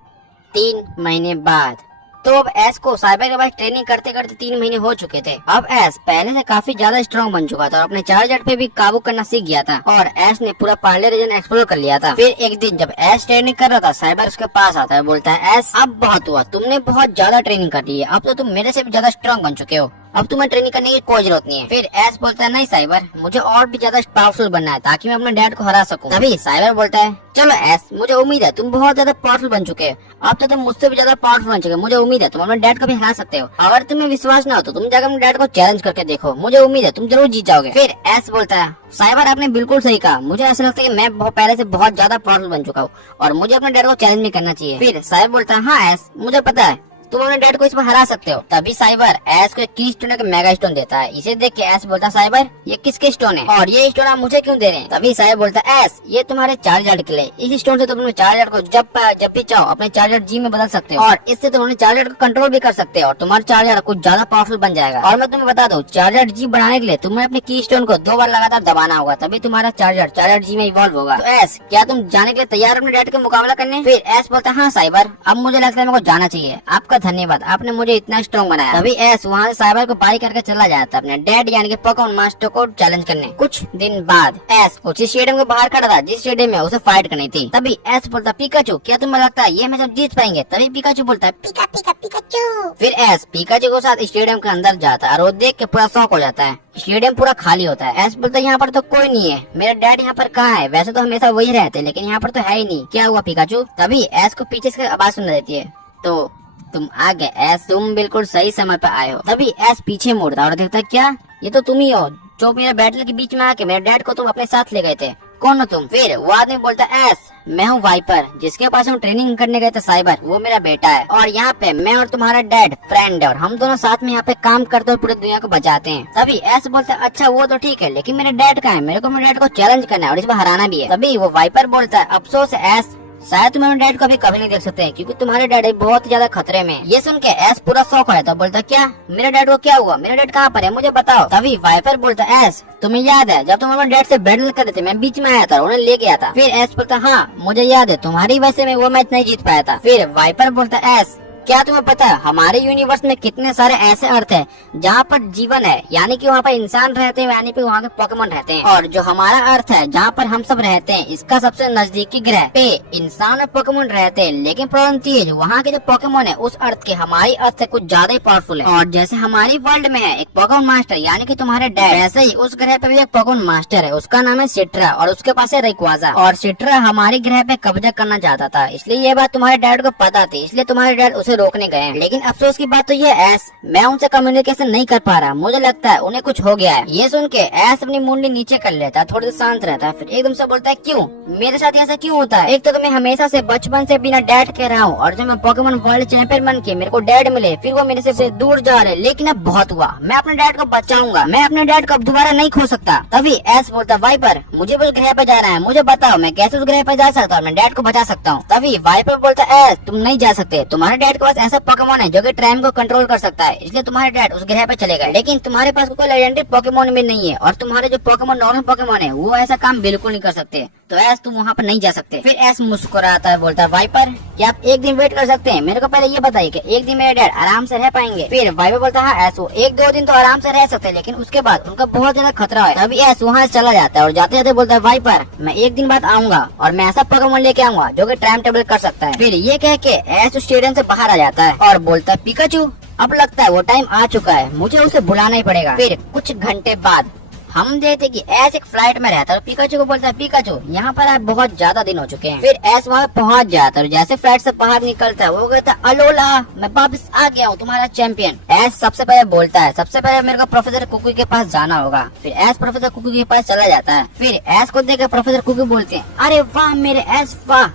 3 महीने बाद तो अब एस को साइबर के पास ट्रेनिंग करते करते 3 महीने हो चुके थे। अब एस पहले से काफी ज्यादा स्ट्रॉन्ग बन चुका था और अपने चार्जर पे भी काबू करना सीख गया था और एस ने पूरा पार्ले रीजन एक्सप्लोर कर लिया था। फिर एक दिन जब एस ट्रेनिंग कर रहा था, साइबर उसके पास आता है, बोलता है एस अब बहुत हुआ, तुमने बहुत ज्यादा ट्रेनिंग कर ली है, अब तो तुम मेरे से भी ज्यादा स्ट्रॉन्ग बन चुके हो, अब तुम्हें ट्रेनिंग करने की कोई जरूरत नहीं है। फिर एस बोलता है नहीं साइबर मुझे और भी ज्यादा पावरफुल बनना है ताकि मैं अपने डैड को हरा सकूं। तभी साइबर बोलता है चलो एस मुझे उम्मीद है तुम बहुत ज्यादा पावरफुल बन चुके हो, अब तो तुम मुझसे भी ज्यादा पावरफुल बन चुके हो, मुझे उम्मीद है तुम अपने डैड को भी हरा सकते हो। अगर तुम्हें विश्वास ना हो तो तुम जाकर अपने डैड को चैलेंज करके देखो, मुझे उम्मीद है तुम जरूर जीत जाओगे। फिर एस बोलता है साइबर आपने बिल्कुल सही कहा, मुझे ऐसा लगता है कि मैं पहले से बहुत ज्यादा पावरफुल बन चुका हूँ और मुझे अपने डैड को चैलेंज भी करना चाहिए। फिर साइबर बोलता है हाँ एस मुझे पता है तुम अपने डैड को इसमें हरा सकते हो। तभी साइबर एस को एक की स्टोन का मेगा स्टोन देता है। इसे देख के एस बोलता है साइबर ये किसके स्टोन है और ये स्टोन आप मुझे क्यों दे रहे हैं। तभी साइबर बोलता है एस ये तुम्हारे चार्जर के लिए, इस स्टोन से तुम अपने चार्जर को जब भी चाहो अपने चार्जर जी में बदल सकते हो और इससे तुम अपने चार्जर को कंट्रोल भी कर सकते हो और तुम्हारा चार्जर कुछ ज्यादा पावरफुल बन जाएगा। और मैं तुम्हें बता दूं चार्जर जी बढ़ाने के लिए तुम्हें अपने की स्टोन को 2 बार लगातार दबाना होगा, तभी तुम्हारा चार्जर जी में इवॉल्व होगा। तो एस क्या तुम जाने के लिए तैयार अपने डैड का मुकाबला करने। फिर एस बोलता है हाँ साइबर अब मुझे लगता है मेरे को जाना चाहिए, आपका धन्यवाद आपने मुझे इतना स्ट्रॉन्ग बनाया। तभी एस वहाँ से साइबर को बाई करके चला जाता है अपने डैड यानी कि पोकेमॉन मास्टर को चैलेंज करने। कुछ दिन बाद एस उसी स्टेडियम के बाहर खड़ा था जिस स्टेडियम में उसे फाइट करनी थी। तभी एस बोलता पिकाचू क्या तुम्हें लगता है ये मैच हम जीत पाएंगे। तभी पिकाचू बोलता है पिका पिका पिकाचू। फिर एस पिकाचू के साथ स्टेडियम के अंदर जाता है और वो देख के पूरा शॉक हो जाता है, स्टेडियम पूरा खाली होता है। एस बोलता है यहाँ पर तो कोई नहीं है, मेरा डैड यहाँ पर कहाँ है, वैसे तो हमेशा वही रहते लेकिन यहाँ पर तो है ही नहीं, क्या हुआ पिकाचू। तभी एस को पीछे से आवाज सुनाई देती है तो तुम आ गए एस, तुम बिल्कुल सही समय पे आए हो। तभी एस पीछे मुड़ता है और देखता है क्या ये तो तुम ही हो जो मेरे बैटल के बीच में आके मेरे डैड को तुम अपने साथ ले गए थे, कौन हो तुम। फिर वो आदमी बोलता है एस मैं हूँ वाइपर जिसके पास हम ट्रेनिंग करने गए थे साइबर, वो मेरा बेटा है और यहाँ पे मैं और तुम्हारा डैड फ्रेंड है और हम दोनों साथ में यहाँ पे काम करते और पूरी दुनिया को बचाते हैं। तभी एस बोलता है अच्छा वो तो ठीक है लेकिन मेरे डैड कहाँ है, मेरे को मेरे डैड को चैलेंज करना है और इसमें हराना भी है। तभी वो वाइपर बोलता है अफसोस है एस शायद तुम अपने डैड को अभी कभी नहीं देख सकते क्योंकि तुम्हारे डैड बहुत ज्यादा खतरे में। ये सुन के एस पूरा शौक हो जाता है, बोलता क्या मेरे डैड को क्या हुआ, मेरा डैड कहाँ पर है मुझे बताओ। तभी वाइपर बोलता एस तुम्हें याद है जब तुम अपने डैड से बैटल कर रहे थे मैं बीच में आया था उन्हें ले गया था। फिर एस बोलता हाँ मुझे याद है तुम्हारी वजह से मैं वो मैच नहीं जीत पाया था। फिर वाइपर बोलता एस क्या तुम्हें पता है हमारे यूनिवर्स में कितने सारे ऐसे अर्थ हैं जहाँ पर जीवन है यानी कि वहाँ पर इंसान रहते हैं यानी कि वहाँ के पोकेमॉन रहते हैं, और जो हमारा अर्थ है जहाँ पर हम सब रहते हैं इसका सबसे नजदीकी ग्रह पे इंसान और पोकेमॉन रहते हैं। लेकिन प्रॉब्लम ये है वहाँ के जो पोकेमॉन है उस अर्थ के हमारी अर्थ से कुछ ज्यादा ही पावरफुल है। और जैसे हमारी वर्ल्ड में है एक पोकेमॉन मास्टर यानी कि तुम्हारे डैड, वैसे ही उस ग्रह पे भी एक पोकेमॉन मास्टर है, उसका नाम है सिट्रा और उसके पास है रेक्वाजा। और सिट्रा हमारे ग्रह पे कब्जा करना चाहता था, इसलिए ये बात तुम्हारे डैड को पता थी, इसलिए तुम्हारे डैड उसे रोकने गए। लेकिन अफसोस की बात तो ये एस मैं उनसे कम्युनिकेशन नहीं कर पा रहा, मुझे लगता है उन्हें कुछ हो गया है। ये सुन के एस अपनी मुंडी नीचे कर लेता है, थोड़ी देर शांत रहता है, फिर एकदम से बोलता है क्यों मेरे साथ ऐसा क्यों होता है। एक तो मैं हमेशा से बचपन से बिना डैड के रहा हूँ और जब मैं पोकेमॉन वर्ल्ड चैंपियन बन के मेरे को डैड मिले फिर वो मेरे से दूर जा रहे, लेकिन अब बहुत हुआ, मैं अपने डैड को बचाऊंगा, मैं अपने डैड को अब दोबारा नहीं खो सकता। तभी एस बोलता वाइपर मुझे उस ग्रह पे जाना है, मुझे बताओ मैं कैसे उस ग्रह पे जा सकता हूँ, मैं डैड को बचा सकता हूँ। तभी वाइपर बोलता एस तुम नहीं जा सकते, तुम्हारे डैड के पास ऐसा पोकेमॉन है जो कि टाइम को कंट्रोल कर सकता है, इसलिए तुम्हारे डैड उस ग्रह पे चले गए, लेकिन तुम्हारे पास कोई लेजेंडरी पोकेमॉन भी नहीं है और तुम्हारे जो पोकेमॉन नॉर्मल पोकेमॉन है वो ऐसा काम बिल्कुल नहीं कर सकते, तो एस तुम वहाँ पर नहीं जा सकते। फिर एस मुस्कुराता है, बोलता है वाइपर क्या आप एक दिन वेट कर सकते हैं, मेरे को पहले ये बताइए कि एक दिन मेरे डैड आराम से रह पाएंगे। फिर वाइपर बोलता है एस वो 1-2 दिन तो आराम से रह सकते हैं लेकिन उसके बाद उनका बहुत ज्यादा खतरा है। तभी एस वहाँ से चला जाता है और जाते जाते बोलता है वाइपर मैं एक दिन बाद आऊंगा और मैं ऐसा पोकेमॉन लेके आऊंगा जो कि टाइम टेबल कर सकता है। फिर ये कह के एस स्टेडियम से बाहर आ जाता है और बोलता है पिकाचू अब लगता है वो टाइम आ चुका है, मुझे उसे बुलाना ही पड़ेगा। फिर कुछ घंटे बाद हम देखते कि एस एक फ्लाइट में रहता है और पिकाचू को बोलता है पिकाचू यहाँ पर आप बहुत ज्यादा दिन हो चुके हैं। फिर एस वहाँ पहुँच जाता है और जैसे फ्लाइट से बाहर निकलता है वो कहता है अलोला मैं वापस आ गया हूँ तुम्हारा चैंपियन। एस सबसे पहले बोलता है सबसे पहले मेरे को प्रोफेसर कुकी के पास जाना होगा। फिर एस प्रोफेसर कुकी के पास चला जाता है। फिर एस को देख प्रोफेसर कुकी बोलते हैं अरे वाह मेरे एस वाह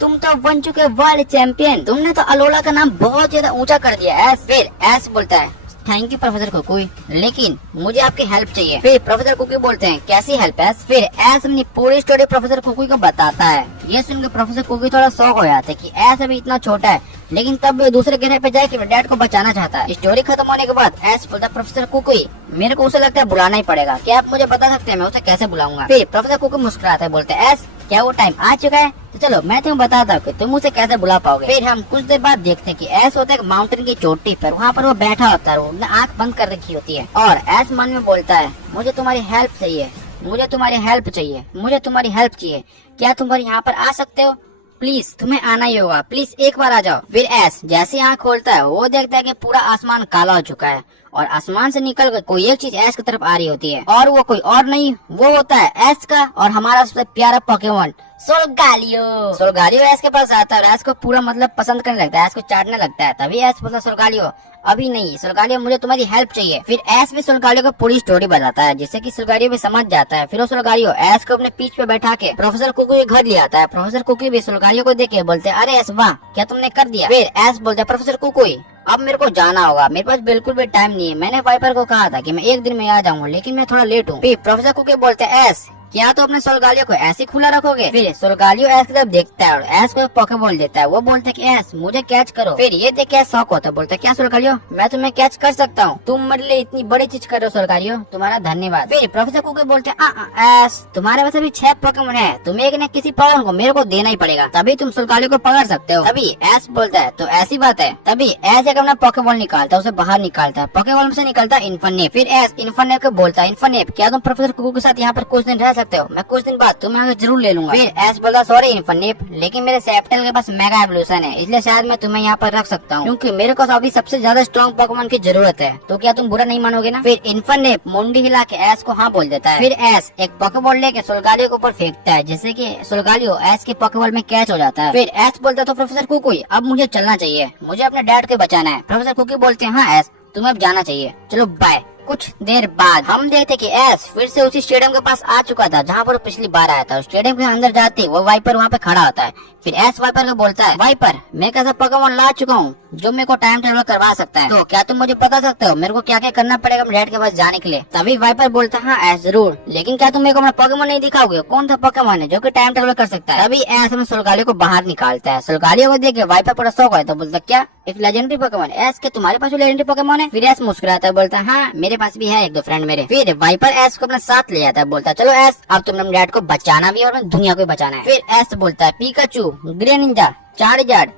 तुम तो बन चुके वर्ल्ड चैंपियन, तुमने तो अलोला का नाम बहुत ज्यादा ऊंचा कर दिया। एस फिर एस बोलता है थैंक यू प्रोफेसर कुकी लेकिन मुझे आपकी हेल्प चाहिए। फिर प्रोफेसर कुकी बोलते हैं कैसी हेल्प एस। फिर एस अपनी पूरी स्टोरी प्रोफेसर कुकी को बताता है। ये सुनकर प्रोफेसर कुकी थोड़ा शौक हो जाता है कि एस अभी इतना छोटा है लेकिन तब भी दूसरे ग्रह पे जाके डैड को बचाना चाहता है। स्टोरी खत्म होने के बाद एस बोलता है प्रोफेसर कुकी मेरे को उसे लगता है बुलाना ही पड़ेगा, क्या आप मुझे बता सकते हैं मैं उसे कैसे बुलाऊंगा। फिर प्रोफेसर कुकी मुस्कुराता है बोलते हैं एस क्या वो टाइम आ चुका है तो चलो मैं तुम्हें बताता हूँ कि तुम उसे कैसे बुला पाओगे। फिर हम कुछ देर बाद देखते हैं कि एस होता है माउंटेन की चोटी पर, वहाँ पर वो बैठा होता है, उसने आंख बंद कर रखी होती है और एस मन में बोलता है मुझे तुम्हारी हेल्प चाहिए, मुझे तुम्हारी हेल्प चाहिए, मुझे तुम्हारी हेल्प चाहिए, क्या तुम यहाँ पर आ सकते हो प्लीज, तुम्हें आना ही होगा, प्लीज एक बार आ जाओ। फिर एस जैसे आँख खोलता है वो देखता है कि पूरा आसमान काला हो चुका है और आसमान से निकल कर कोई एक चीज एस की तरफ आ रही होती है और वो कोई और नहीं वो होता है एस का और हमारा सबसे प्यारा पोकेमॉन सोलगालियो। सोलगालियो एस के पास आता है और एस को पूरा मतलब पसंद करने लगता है, एस को चाटने लगता है। तभी एस बोलता है सोलगालियो अभी नहीं सोलगालियो मुझे तुम्हारी हेल्प चाहिए। फिर एस भी सोलगालियो को पूरी स्टोरी बताता है जिससे कि सोलगालियो भी समझ जाता है। फिर वो सोलगालियो एस को अपने पीठ पे बैठा के प्रोफेसर कुकी के घर ले आता है। प्रोफेसर कुकी भी सोलगालियो को देख के बोलते हैं अरे एस वाह क्या तुमने कर दिया। फिर एस बोलता है प्रोफेसर कुकी अब मेरे को जाना होगा, मेरे पास बिल्कुल भी टाइम नहीं है, मैंने वाइपर को कहा था कि मैं एक दिन में आ जाऊंगा लेकिन मैं थोड़ा लेट हूँ। फिर प्रोफेसर कुकी बोलते हैं एस क्या तो अपने सोलगालियो को ऐसे खुला रखोगे। फिर सोलगालियो एस की तरफ देखता है और एस को पोकेबॉल देता है, वो बोलता है कि एस मुझे कैच करो। फिर ये देख के शौक होता है, बोलता है क्या सोलगालियो मैं तुम्हें कैच कर सकता हूँ, तुम मेरे लिए इतनी बड़ी चीज कर रहे हो सोलगालियो तुम्हारा धन्यवाद। फिर प्रोफेसर कुकी बोलते हैं एस तुम्हारे पास अभी 6 पोकेमॉन है, तुम एक न किसी पोकेमॉन को मेरे को देना ही पड़ेगा तभी तुम सोलगालियो को पकड़ सकते हो। तभी एस बोलता है तो ऐसी बात है। तभी एस एक अपना पोकेबॉल निकालता है, उसे बाहर निकालता है, पोकेबॉल से निकलता है इन्फरनेप। फिर एस इन्फरनेप को बोलता है इन्फरनेप क्या तुम प्रोफेसर कुकी के साथ यहाँ पर कुछ दिन रह सकते हो, मैं कुछ दिन बाद तुम्हें आगे जरूर ले लूंगा। फिर एस बोलता सॉरी इन्फरनेप लेकिन मेरे सेप्टेल के पास मेगा एवोल्यूशन है इसलिए शायद मैं तुम्हें यहाँ पर रख सकता हूँ क्योंकि मेरे को अभी सबसे ज्यादा स्ट्रॉन्ग पोकेमॉन की जरूरत है, तो क्या तुम बुरा नहीं मानोगे ना। फिर इन्फरनेप मुंडी हिला के एस को हाँ बोल देता है। फिर एस एक पोकेबॉल लेके सोलगालियो के ऊपर फेंकता है जिससे कि सोलगालियो एस के पोकेबॉल में कैच हो जाता है। फिर एस बोलता है तो प्रोफेसर कुकी अब मुझे चलना चाहिए, मुझे अपने डैड के बचाना है। प्रोफेसर कुकी बोलते हैं हाँ एस तुम्हें अब जाना चाहिए, चलो बाय। कुछ देर बाद हम देखते कि एस फिर से उसी स्टेडियम के पास आ चुका था जहाँ पर पिछली बार आया था। स्टेडियम के अंदर जाते ही वो वाइपर वहाँ पे खड़ा होता है। फिर एस वाइपर को बोलता है वाइपर मैं कैसा पोकेमॉन ला चुका हूँ जो मेरे को टाइम ट्रेवल करवा सकता है, तो क्या तुम मुझे बता सकते हो मेरे को क्या क्या करना पड़ेगा अपने डैड के पास जाने के लिए। तभी वाइपर बोलता है हाँ एस जरूर लेकिन क्या तुम मेरे को अपना पोकेमॉन नहीं दिखाओगे, कौन सा पोकेमॉन है जो कि टाइम ट्रेवल कर सकता है। तभी एस में सोलगालियो को बाहर निकालता है। सोलगालियो को देख के वाइपर पूरा शौक है तो बोलता क्या एक लेजेंडरी पोकेमॉन एस के तुम्हारे पास लेजेंडरी पोकेमॉन है। फिर एस मुस्कुराता है बोलता है हाँ मेरे पास भी है एक दो फ्रेंड मेरे। फिर वाइपर एस को अपने साथ ले जाता है, बोलता है चलो एस अब तुमने अपने डैड को बचाना भी और दुनिया को बचाना है। फिर एस बोलता है Pikachu Greninja Charizard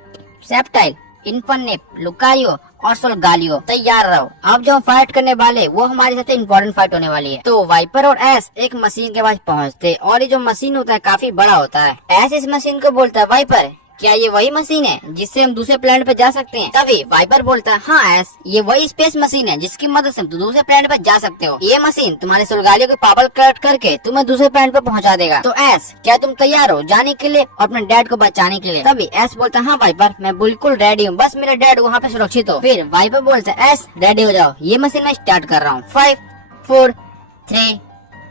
septile Infernape Lucario और सोलगालियो तैयार रहो, अब जो हम फाइट करने वाले वो हमारी सबसे इम्पोर्टेंट फाइट होने वाली है। तो वाइपर और एस एक मशीन के पास पहुँचते और ये जो मशीन होता है काफी बड़ा होता है। एस इस मशीन को बोलता है वाइपर क्या ये वही मशीन है जिससे हम दूसरे प्लेनेट पे जा सकते हैं। तभी वाइपर बोलता है हाँ एस ये वही स्पेस मशीन है जिसकी मदद से तुम दूसरे प्लेनेट पे जा सकते हो, ये मशीन तुम्हारे सोलगालियो के पावर कलेक्ट करके तुम्हें दूसरे प्लेनेट पे पहुंचा देगा। तो एस क्या तुम तैयार हो जाने के लिए और अपने डैड को बचाने के लिए। तभी एस बोलता है हाँ वाइपर मैं बिल्कुल रेडी हूँ, बस मेरा डैड वहाँ पे सुरक्षित हो। फिर वाइपर बोलता है एस रेडी हो जाओ, ये मशीन मैं स्टार्ट कर रहा हूँ 5 4 3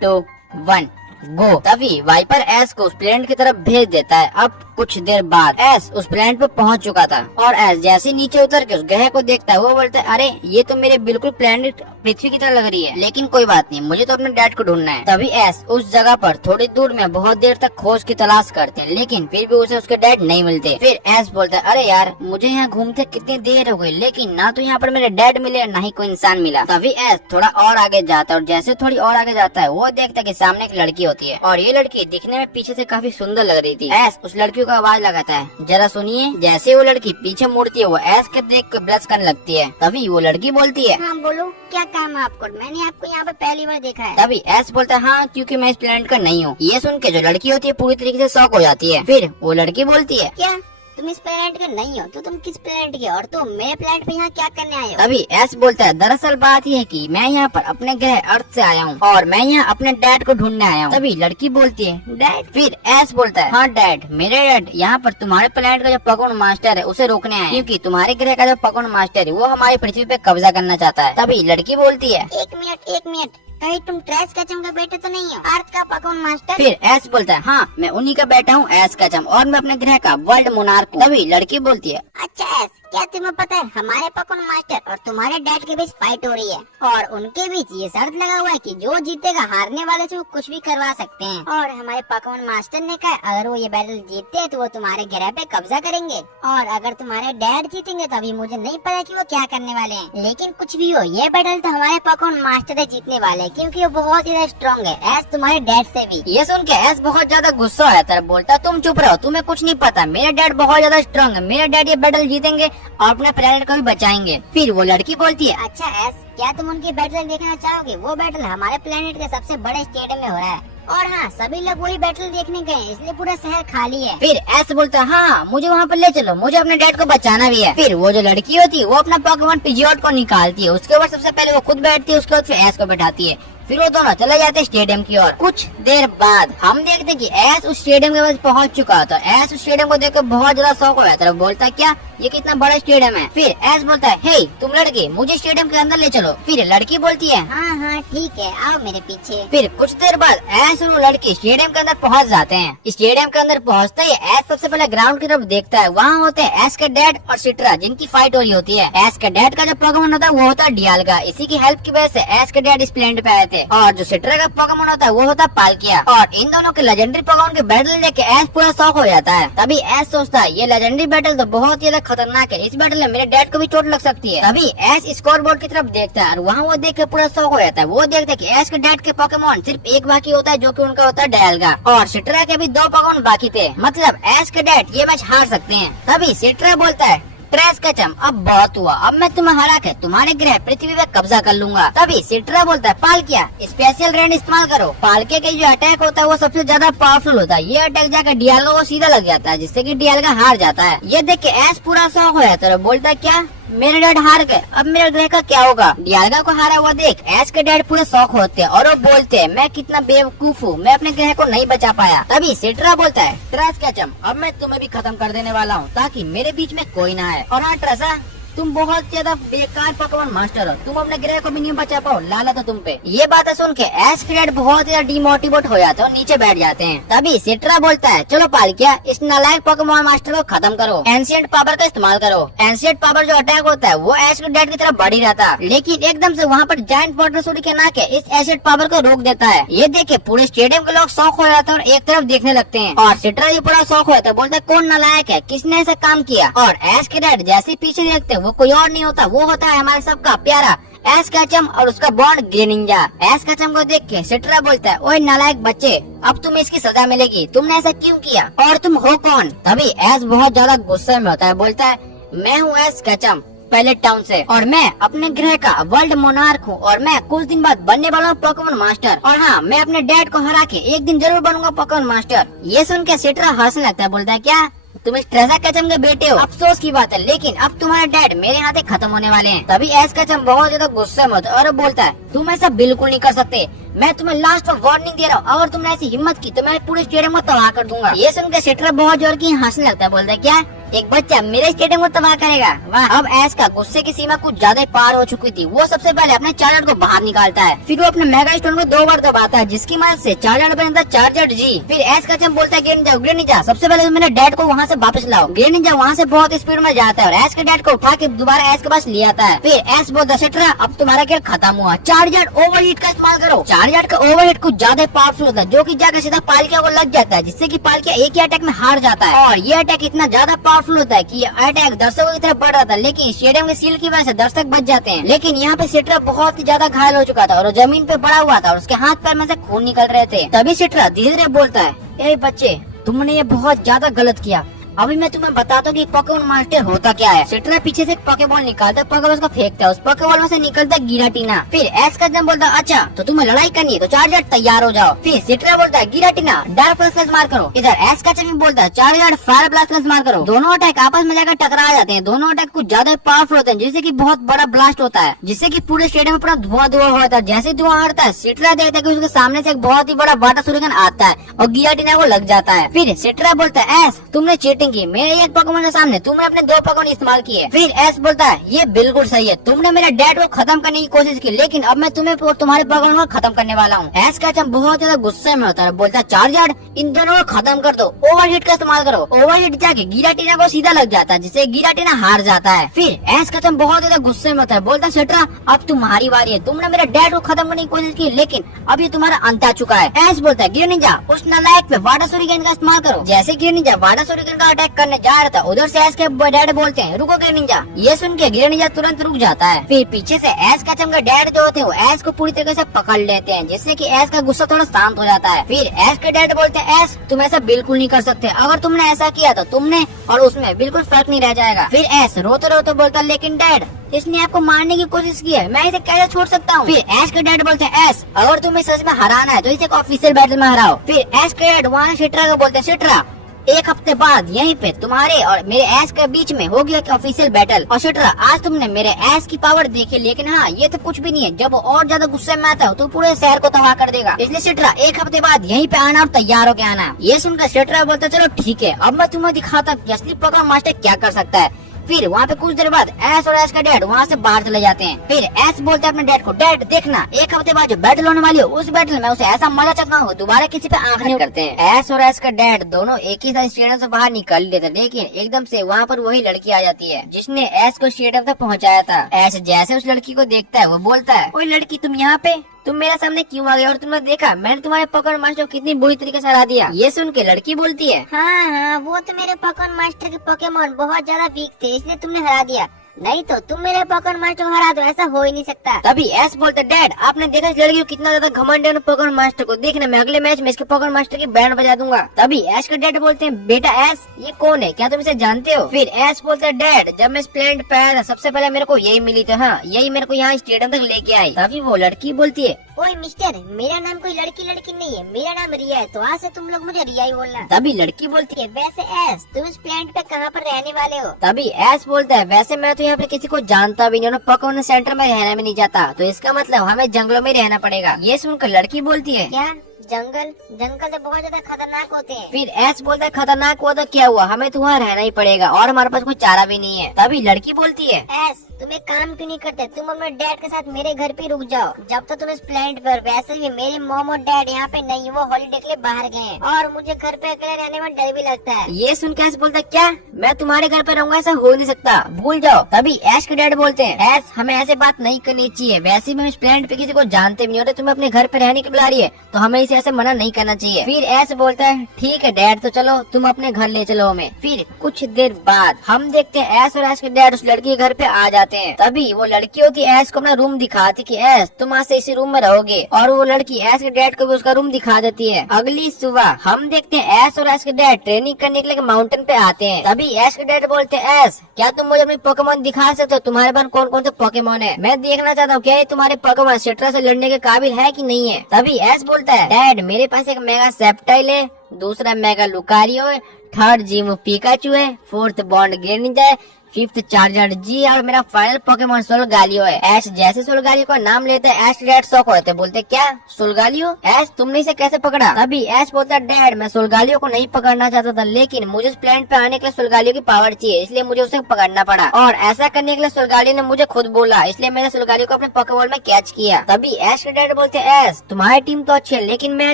2 1 गो। तभी वाइपर एस को उस प्लेनेट की तरफ भेज देता है। अब कुछ देर बाद एस उस प्लेनेट पे पहुंच चुका था और एस जैसे नीचे उतर के उस ग्रह को देखता है वो बोलता है अरे ये तो मेरे बिल्कुल प्लेनेट पृथ्वी की तरह लग रही है, लेकिन कोई बात नहीं मुझे तो अपने डैड को ढूंढना है। तभी एस उस जगह पर थोड़ी दूर में बहुत देर तक खोज की तलाश करते हैं लेकिन फिर भी उसे उसके डैड नहीं मिलते। फिर एस बोलता है अरे यार मुझे यहाँ घूमते कितनी देर हो गई लेकिन ना तो यहाँ पर मेरे डैड मिले ना ही कोई इंसान मिला। तभी एस थोड़ा और आगे जाता है और जैसे थोड़ी और आगे जाता है वो देखता है कि सामने एक लड़की होती है और ये लड़की दिखने में पीछे से काफी सुंदर लग रही थी। एस उस लड़की को आवाज लगाता है जरा सुनिए। जैसे वो लड़की पीछे मुड़ती है वो एस के देख कर ब्लश करने लगती है। तभी वो लड़की बोलती है हाँ बोलो क्या काम है आपको, मैंने आपको यहाँ पे पहली बार देखा है। तभी एस बोलता है हाँ क्योंकि मैं इस प्लेनेट का नहीं हूँ। ये सुन के जो लड़की होती है पूरी तरीके से शॉक हो जाती है। फिर वो लड़की बोलती है क्या तुम इस प्लेनेट के नहीं हो, तो तुम किस प्लेनेट के हो? और तुम मेरे प्लेनेट पे यहाँ क्या करने आए हो? तभी एस बोलता है दरअसल बात यह है कि मैं यहाँ पर अपने ग्रह अर्थ से आया हूँ और मैं यहाँ अपने डैड को ढूंढने आया हूँ। तभी लड़की बोलती है डैड। फिर एस बोलता है हाँ डैड, मेरे डैड यहाँ पर तुम्हारे प्लेनेट का जो पोकेमॉन मास्टर है उसे रोकने आए हैं, क्योंकि तुम्हारे ग्रह का जो पोकेमॉन मास्टर है वो हमारी पृथ्वी पे कब्जा करना चाहता है। तभी लड़की बोलती है एक मिनट, कहीं तुम ट्रेस कचम का बेटे तो नहीं हो? अर्थ का पोकेमॉन मास्टर? फिर एस बोलता है हाँ मैं उन्हीं का बेटा हूँ एस कचम, और मैं अपने ग्रह का वर्ल्ड मोनार्क हूँ। तभी लड़की बोलती है अच्छा एस, क्या तुम्हें पता है हमारे पोकेमॉन मास्टर और तुम्हारे डैड के बीच फाइट हो रही है, और उनके बीच ये शर्त लगा हुआ है कि जो जीतेगा हारने वाले से वो कुछ भी करवा सकते हैं। और हमारे पोकेमॉन मास्टर ने कहा अगर वो ये बैटल जीतते हैं तो वो तुम्हारे ग्रह पे कब्जा करेंगे, और अगर तुम्हारे डैड जीतेंगे तो अभी मुझे नहीं पता कि वो क्या करने वाले हैं, लेकिन कुछ भी हो ये बैटल तो हमारे पोकेमॉन मास्टर जीतने वाले हैं, क्योंकि वो बहुत ज्यादा स्ट्रॉन्ग है एस तुम्हारे डैड से भी। ये सुन के एस बहुत ज्यादा गुस्सा है, तरफ बोलता तुम चुप रहो, तुम्हें कुछ नहीं पता, मेरे डैड बहुत ज्यादा स्ट्रॉन्ग है, मेरे डैड ये बैटल जीतेंगे और अपने प्लेनेट को भी बचाएंगे। फिर वो लड़की बोलती है अच्छा एस, क्या तुम उनकी बैटल देखना चाहोगे? वो बैटल हमारे प्लेनेट के सबसे बड़े स्टेडियम में हो रहा है, और हाँ सभी लोग वही बैटल देखने गए हैं, इसलिए पूरा शहर खाली है। फिर एस बोलता है हाँ मुझे वहाँ पर ले चलो, मुझे अपने डैड को बचाना भी है। फिर वो जो लड़की होती है वो अपना पोकेमॉन पिजियोट को निकालती है, उसके बाद सबसे पहले वो खुद बैठती है, उसके बाद फिर एस को बैठाती है। फिर वो दोनों चले जाते हैं स्टेडियम की ओर। कुछ देर बाद हम देखते हैं कि एस उस स्टेडियम के पास पहुंच चुका था। एस उस स्टेडियम को देखकर बहुत ज्यादा शौक हो जाता है, बोलता है क्या ये कितना बड़ा स्टेडियम है। फिर एस बोलता है हे तुम लड़के मुझे स्टेडियम के अंदर ले चलो। फिर लड़की बोलती है हाँ ठीक है, आओ मेरे पीछे। फिर कुछ देर बाद एस और वो लड़की स्टेडियम के अंदर पहुंच जाते हैं। स्टेडियम के अंदर पहुंचते ही एस सबसे पहले ग्राउंड की तरफ देखता है, वहाँ होते हैं एस के डैड और सिट्रा जिनकी फाइट हो रही होती है। एस के डैड का जो पोकेमॉन होता है वो होता है डियालगा, इसी की हेल्प की वजह से एस के डैड इस प्लेनेट पे आए थे। और जो सिट्रा का पोकेमॉन होता है वो होता है पालकिया, और इन दोनों के लेजेंडरी पोकेमॉन के बैटल देख के एस पूरा शौक हो जाता है। तभी एस सोचता है ये लेजेंडरी बैटल तो बहुत ज्यादा खतरनाक है, इस बैटल में मेरे डैड को भी चोट लग सकती है। तभी एस स्कोर बोर्ड की तरफ देखता है और वहाँ वो देख के पूरा शौक हो जाता है। वो देखता है कि एस के डैड के पोकेमॉन सिर्फ एक बाकी होता है जो कि उनका होता है डियालगा, और सिट्रा के भी 2 पोकेमॉन बाकी थे, मतलब एस के डैड ये मैच हार सकते हैं। तभी सिट्रा बोलता है ट्रेस कचम अब बहुत हुआ, अब मैं तुम्हें हरा के तुम्हारे ग्रह पृथ्वी पे कब्जा कर लूंगा। तभी सिट्रा बोलता है पालकिया स्पेशल रेंज इस्तेमाल करो। पालकिया के जो अटैक होता है वो सबसे ज्यादा पावरफुल होता है, ये अटैक जाकर डियालगा को सीधा लग जाता है, जिससे कि डियालगा हार जाता है। ये देख के एस पूरा शौक हो जाता है, बोलता है क्या मेरे डैड हार गए, अब मेरे ग्रह का क्या होगा। डियालगा को हारा हुआ देख एस के डैड पूरे शौक होते हैं और वो बोलते हैं मैं कितना बेवकूफ हूँ, मैं अपने ग्रह को नहीं बचा पाया। तभी सिट्रा बोलता है ट्रेस कैचम अब मैं तुम्हें भी खत्म कर देने वाला हूँ ताकि मेरे बीच में कोई ना आए। और हाँ ट्रेसा तुम बहुत ज्यादा बेकार पोकेमॉन मास्टर हो, तुम अपने ग्रह को भी नहीं बचा पाओ, लाला तो तुम पे। ये बातें सुन के एस के डैड बहुत ज्यादा डिमोटिवेट हो जाते हैं और नीचे बैठ जाते हैं। तभी सिट्रा बोलता है चलो पालकिया इस नालायक पोकेमॉन मास्टर को खत्म करो, एंशिएंट पावर का इस्तेमाल करो। एंशिएंट पावर जो अटैक होता है वो एस के डैड की तरफ बढ़ ही रहता है, लेकिन एकदम से वहाँ पर जायंट पोर्टोसोरी के नाके इस एंशिएंट पावर को रोक देता है। ये देखे पूरे स्टेडियम के लोग शौक हो जाते हैं और एक तरफ देखने लगते हैं, और सिट्रा भी पूरा शौक होता है, बोलता है कौन नालायक है, किसने ऐसा काम किया। और एस के डैड जैसे पीछे देखते हैं वो कोई और नहीं होता, वो होता है हमारे सबका प्यारा एस कैचम और उसका बॉन्ड ग्रेनिंजा। एस कैचम को देख के सिट्रा बोलता है ओए नालायक बच्चे अब तुम्हें इसकी सजा मिलेगी, तुमने ऐसा क्यों किया और तुम हो कौन। तभी एस बहुत ज्यादा गुस्से में होता है, बोलता है मैं हूँ एस कैचम पैलेट टाउन से, और मैं अपने ग्रह का वर्ल्ड मोनार्क हूँ, और मैं कुछ दिन बाद बनने वाला हूँ पोकेमॉन मास्टर, और हाँ मैं अपने डैड को हरा के एक दिन जरूर बनूंगा पोकेमॉन मास्टर। ये सुन के सिट्रा हंसने लगता है, बोलता है क्या तुम इस ट्रेसा कैचम के बेटे हो, अफसोस की बात है लेकिन अब तुम्हारे डैड मेरे हाथे खत्म होने वाले हैं। तभी एस कैचम बहुत ज्यादा गुस्से में होता है और बोलता है तुम ऐसा बिल्कुल नहीं कर सकते, मैं तुम्हें लास्ट वार्निंग दे रहा हूँ, अगर तुमने ऐसी हिम्मत की तो मैं पूरे स्टेडियम को तबाह कर दूंगा। ये सुनकर सिट्रा बहुत जोर की हंसने लगता है, बोलता है क्या एक बच्चा मेरे स्टेडियम को तबाह करेगा, वाह। अब एस का गुस्से की सीमा कुछ ज्यादा पार हो चुकी थी। वो सबसे पहले अपने चार्जर को बाहर निकालता है, फिर वो अपने मेगा स्टोन को 2 बार दबाता है जिसकी मदद से चार्जर बनता है चार्जर जी। फिर एस कैचम बोलता है ग्रेनिंजा सबसे पहले मेरे डैड को वहाँ से वापस लाओ। ग्रेनिंजा वहाँ से बहुत स्पीड में जाता है और एस के डैड को उठा के दोबारा एस के पास ले आता है। फिर एस बोलता है सिट्रा अब तुम्हारा खेल खत्म हुआ, चार्जर ओवरहीट का इस्तेमाल करो। चार्जर का ओवरहीट कुछ ज्यादा पावरफुल होता है जो कि जाकर सीधा पालकिया को लग जाता है, जिससे कि पालकिया एक ही अटैक में हार जाता है। और ये अटैक इतना ज्यादा पावरफुल होता है कि अटैक दर्शकों की तरफ बढ़ रहा था, लेकिन स्टेडियम के सील की वजह से दर्शक बच जाते हैं। लेकिन यहाँ पे सिट्रा बहुत ही ज्यादा घायल हो चुका था और जमीन पे पड़ा हुआ था और उसके हाथ पैर में से खून निकल रहे थे। तभी सिट्रा धीरे धीरे बोलता है ए बच्चे तुमने ये बहुत ज्यादा गलत किया, अभी मैं तुम्हें बताता हूँ कि पोकेमॉन मास्टर होता क्या है। सिट्रा पीछे से एक पोकेबॉल निकालता है, पोकेबॉल को फेंकता है, उस पोकेबॉल में से निकलता है गिराटीना। फिर एस का जम बोलता है अच्छा तो तुम्हें लड़ाई करनी है तो चार्जर तैयार हो जाओ। फिर सिट्रा बोलता है गिराटीना डार्क प्लस मार करो। इधर एस का चम बोलता है चार्जर फायर ब्लास्ट मार करो। दोनों अटैक आपस में जाकर टकरा जाते हैं। दोनों अटैक कुछ ज्यादा पावरफुल होते हैं, जिससे कि बहुत बड़ा ब्लास्ट होता है, जिससे कि पूरे स्टेडियम में पूरा धुआं धुआं होता है। जैसे धुआं हटता है सिट्रा देखता है कि उसके सामने से एक बहुत ही बड़ा वाटर सुरिकन आता है और गिराटीना को लग जाता है। फिर सिट्रा बोलता है एस तुमने चीटिंग की, मेरे एक पोकेमॉन के सामने तुमने अपने 2 पोकेमॉन इस्तेमाल किए। फिर एस बोलता है ये बिल्कुल सही है, तुमने मेरे डैड को खत्म करने की कोशिश की, लेकिन अब मैं तुम्हें और तुम्हारे पोकेमॉन को खत्म करने वाला हूँ। एस का चम बहुत ज्यादा गुस्से में होता है, बोलता है चार्जर इन दोनों को खत्म कर दो, ओवरहीट का इस्तेमाल करो। ओवरहीट जाके गिराटीना को सीधा लग जाता है, जिससे गिराटीना हार जाता है। फिर एस का चम बहुत ज्यादा गुस्से में होता है, बोलता है सिट्रा अब तुम्हारी बारी है, तुमने मेरे डैड को खत्म करने की कोशिश की, लेकिन अब ये तुम्हारा अंत आ चुका है। एस बोलता है गिरनिंजा उस नालायक पे वाटर सुरिकन का इस्तेमाल करो। जैसे गिरनिंजा वाटर सुरिकन का अटैक करने जा रहा था, उधर से एस के डैड बोलते हैं रुको गिरनिंजा। ये सुन के गिरनिंजा तुरंत रुक जाता है। फिर पीछे से एस का चम का डैड जो होते हैं वो एस को पूरी तरीके से पकड़ लेते हैं, जिससे कि एस का गुस्सा थोड़ा शांत हो जाता है। फिर एस के डैड बोलते हैं एस तुम ऐसा बिल्कुल नहीं कर सकते, अगर तुमने ऐसा किया तो तुमने और उसमें बिल्कुल फर्क नहीं रह जाएगा। फिर एस रोते रोते बोलता है लेकिन डैड इसने आपको मारने की कोशिश की है, मैं इसे कैसे छोड़ सकता हूँ। फिर एस के डैड बोलते हैं एस अगर तुम्हें सच में हराना है तो इसे ऑफिशियल बैटल में हराओ। फिर एस के डैड वहाँ सिट्रा को बोलते हैं सिट्रा एक हफ्ते बाद यहीं पे तुम्हारे और मेरे एस के बीच में हो गया ऑफिशियल बैटल। और सिट्रा आज तुमने मेरे एस की पावर देखी, लेकिन हाँ ये तो कुछ भी नहीं है, जब वो और ज्यादा गुस्से में आता है तो पूरे शहर को तबाह कर देगा। इसलिए सिट्रा एक हफ्ते बाद यहीं पे आना और तैयार होके आना। ये सुनकर सिट्रा बोलता चलो ठीक है, अब मैं तुम्हें दिखाता हूँ असली पोकेमॉन मास्टर क्या कर सकता है। फिर वहाँ पे कुछ देर बाद एस और एस का डैड वहाँ से बाहर चले जाते हैं। फिर एस बोलते हैं अपने डैड को डैड देखना एक हफ्ते बाद जो बैटल होने वाली हो उस बैटल में उसे ऐसा मजा चखना हो दोबारा किसी पे आंख नहीं करते हैं। एस और एस का डैड दोनों एक ही साथ स्टेडियम से बाहर निकल लेते, लेकिन एकदम से वहाँ पर वही लड़की आ जाती है जिसने एस को स्टेडियम तक पहुँचाया था। एस जैसे उस लड़की को देखता है वो बोलता है ओए लड़की तुम यहाँ पे, तुम मेरे सामने क्यों आ गए और तुमने देखा मैंने तुम्हारे पोकेमॉन मास्टर को कितनी बुरी तरीके से हरा दिया। ये सुन के लड़की बोलती है हाँ वो तो मेरे पोकेमॉन मास्टर के पोकेमॉन बहुत ज्यादा वीक थे इसलिए तुमने हरा दिया, नहीं तो तुम मेरे पोकेमॉन मास्टर को हरा दो, ऐसा हो ही नहीं सकता। तभी एस बोलते डैड आपने देखा इस लड़की को कितना ज्यादा घमंड है पोकेमॉन मास्टर को, देखना मैं अगले मैच में इसके पोकेमॉन मास्टर की बैंड बजा दूंगा। तभी एस के डैड बोलते हैं बेटा एस ये कौन है, क्या तुम इसे जानते हो। फिर एस बोलते हैं डैड जब मैं इस प्लेनेट पे आया था सबसे पहले मेरे को यही मिली थी, हाँ यही मेरे को यहाँ स्टेडियम तक लेके आई। तभी वो लड़की बोलती है ओए मिस्टर मेरा नाम कोई लड़की नहीं है, मेरा नाम रिया है, तो आज से तुम लोग मुझे रिया ही बोलना। तभी लड़की बोलती है वैसे एस तुम इस प्लेनेट पे कहाँ पर रहने वाले हो। तभी एस बोलता है वैसे मैं तो यहाँ पे किसी को जानता भी नहीं और पोकेमॉन सेंटर में रहना भी नहीं चाहता, तो इसका मतलब हमें जंगलों में रहना पड़ेगा। ये सुनकर लड़की बोलती है क्या जंगल तो बहुत ज्यादा खतरनाक होते हैं। फिर एस बोलता है खतरनाक हुआ तो क्या हुआ, हमें तो वहाँ रहना ही पड़ेगा और हमारे पास कोई चारा भी नहीं है। तभी लड़की बोलती है एस तुम एक काम क्यों नहीं करते, तुम अपने डैड के साथ मेरे घर पे रुक जाओ जब तक तुम इस प्लेनेट पर। वैसे भी मेरे मॉम और डैड यहाँ पे नहीं, वो हॉलीडे के लिए बाहर गए हैं और मुझे घर पे अकेले रहने में डर भी लगता है। ये सुन के एस बोलता है क्या मैं तुम्हारे घर पे रहूंगा, ऐसा हो नहीं सकता, भूल जाओ। तभी एस के डैड बोलते हैं एस हमें ऐसे बात नहीं करनी चाहिए, वैसे भी हम इस प्लेनेट पे किसी को जानते भी नहीं, और तुम्हें अपने घर पे रहने की बुला रही है तो हमें इसे ऐसे मना नहीं करना चाहिए। फिर एस बोलता है ठीक है डैड तो चलो तुम अपने घर ले चलो हमें। फिर कुछ देर बाद हम देखते हैं एस और एस के डैड उस लड़की के घर पे आ जाते हैं। तभी वो लड़की होती है एस को अपना रूम दिखाती कि एस तुम आज से इसी रूम में रहोगे, और वो लड़की एस के डैड को भी उसका रूम दिखा देती है। अगली सुबह हम देखते हैं एस और एस के डैड ट्रेनिंग करने के लिए माउंटेन पे आते हैं। तभी एस के डैड बोलते हैं एस क्या तुम मुझे अपने पोकेमॉन दिखा सकते हो, तुम्हारे पास कौन कौन से पोकेमॉन है, मैं देखना चाहता हूँ क्या ये तुम्हारे पोकेमॉन सिट्रा से लड़ने के काबिल है कि नहीं है। तभी एस बोलता है डैड मेरे पास एक मेगा सेप्टाइल है, दूसरा मेगा लुकारियो है, थर्ड जीमो पिकाचू है, फोर्थ बॉन्ड ग्रेनिंजा है, फिफ्थ चार्जर जी और मेरा फाइनल पोकेमॉन सोलगालियो है। एस जैसे सोलगालियो का नाम लेते हैं एस डैड शॉक होते बोलते क्या सोलगालियो, एस तुमने इसे कैसे पकड़ा। तभी एस बोलता है डैड मैं सोलगालियो को नहीं पकड़ना चाहता था, लेकिन मुझे इस प्लेनेट पे आने के लिए सोलगालियो की पावर चाहिए, इसलिए मुझे उसे पकड़ना पड़ा, और ऐसा करने के लिए सोलगालियो ने मुझे खुद बोला, इसलिए मैंने सोलगालियो को अपने पोकेबॉल में कैच किया। तभी एस के डैड बोलते एस तुम्हारी टीम तो अच्छी है, लेकिन मैं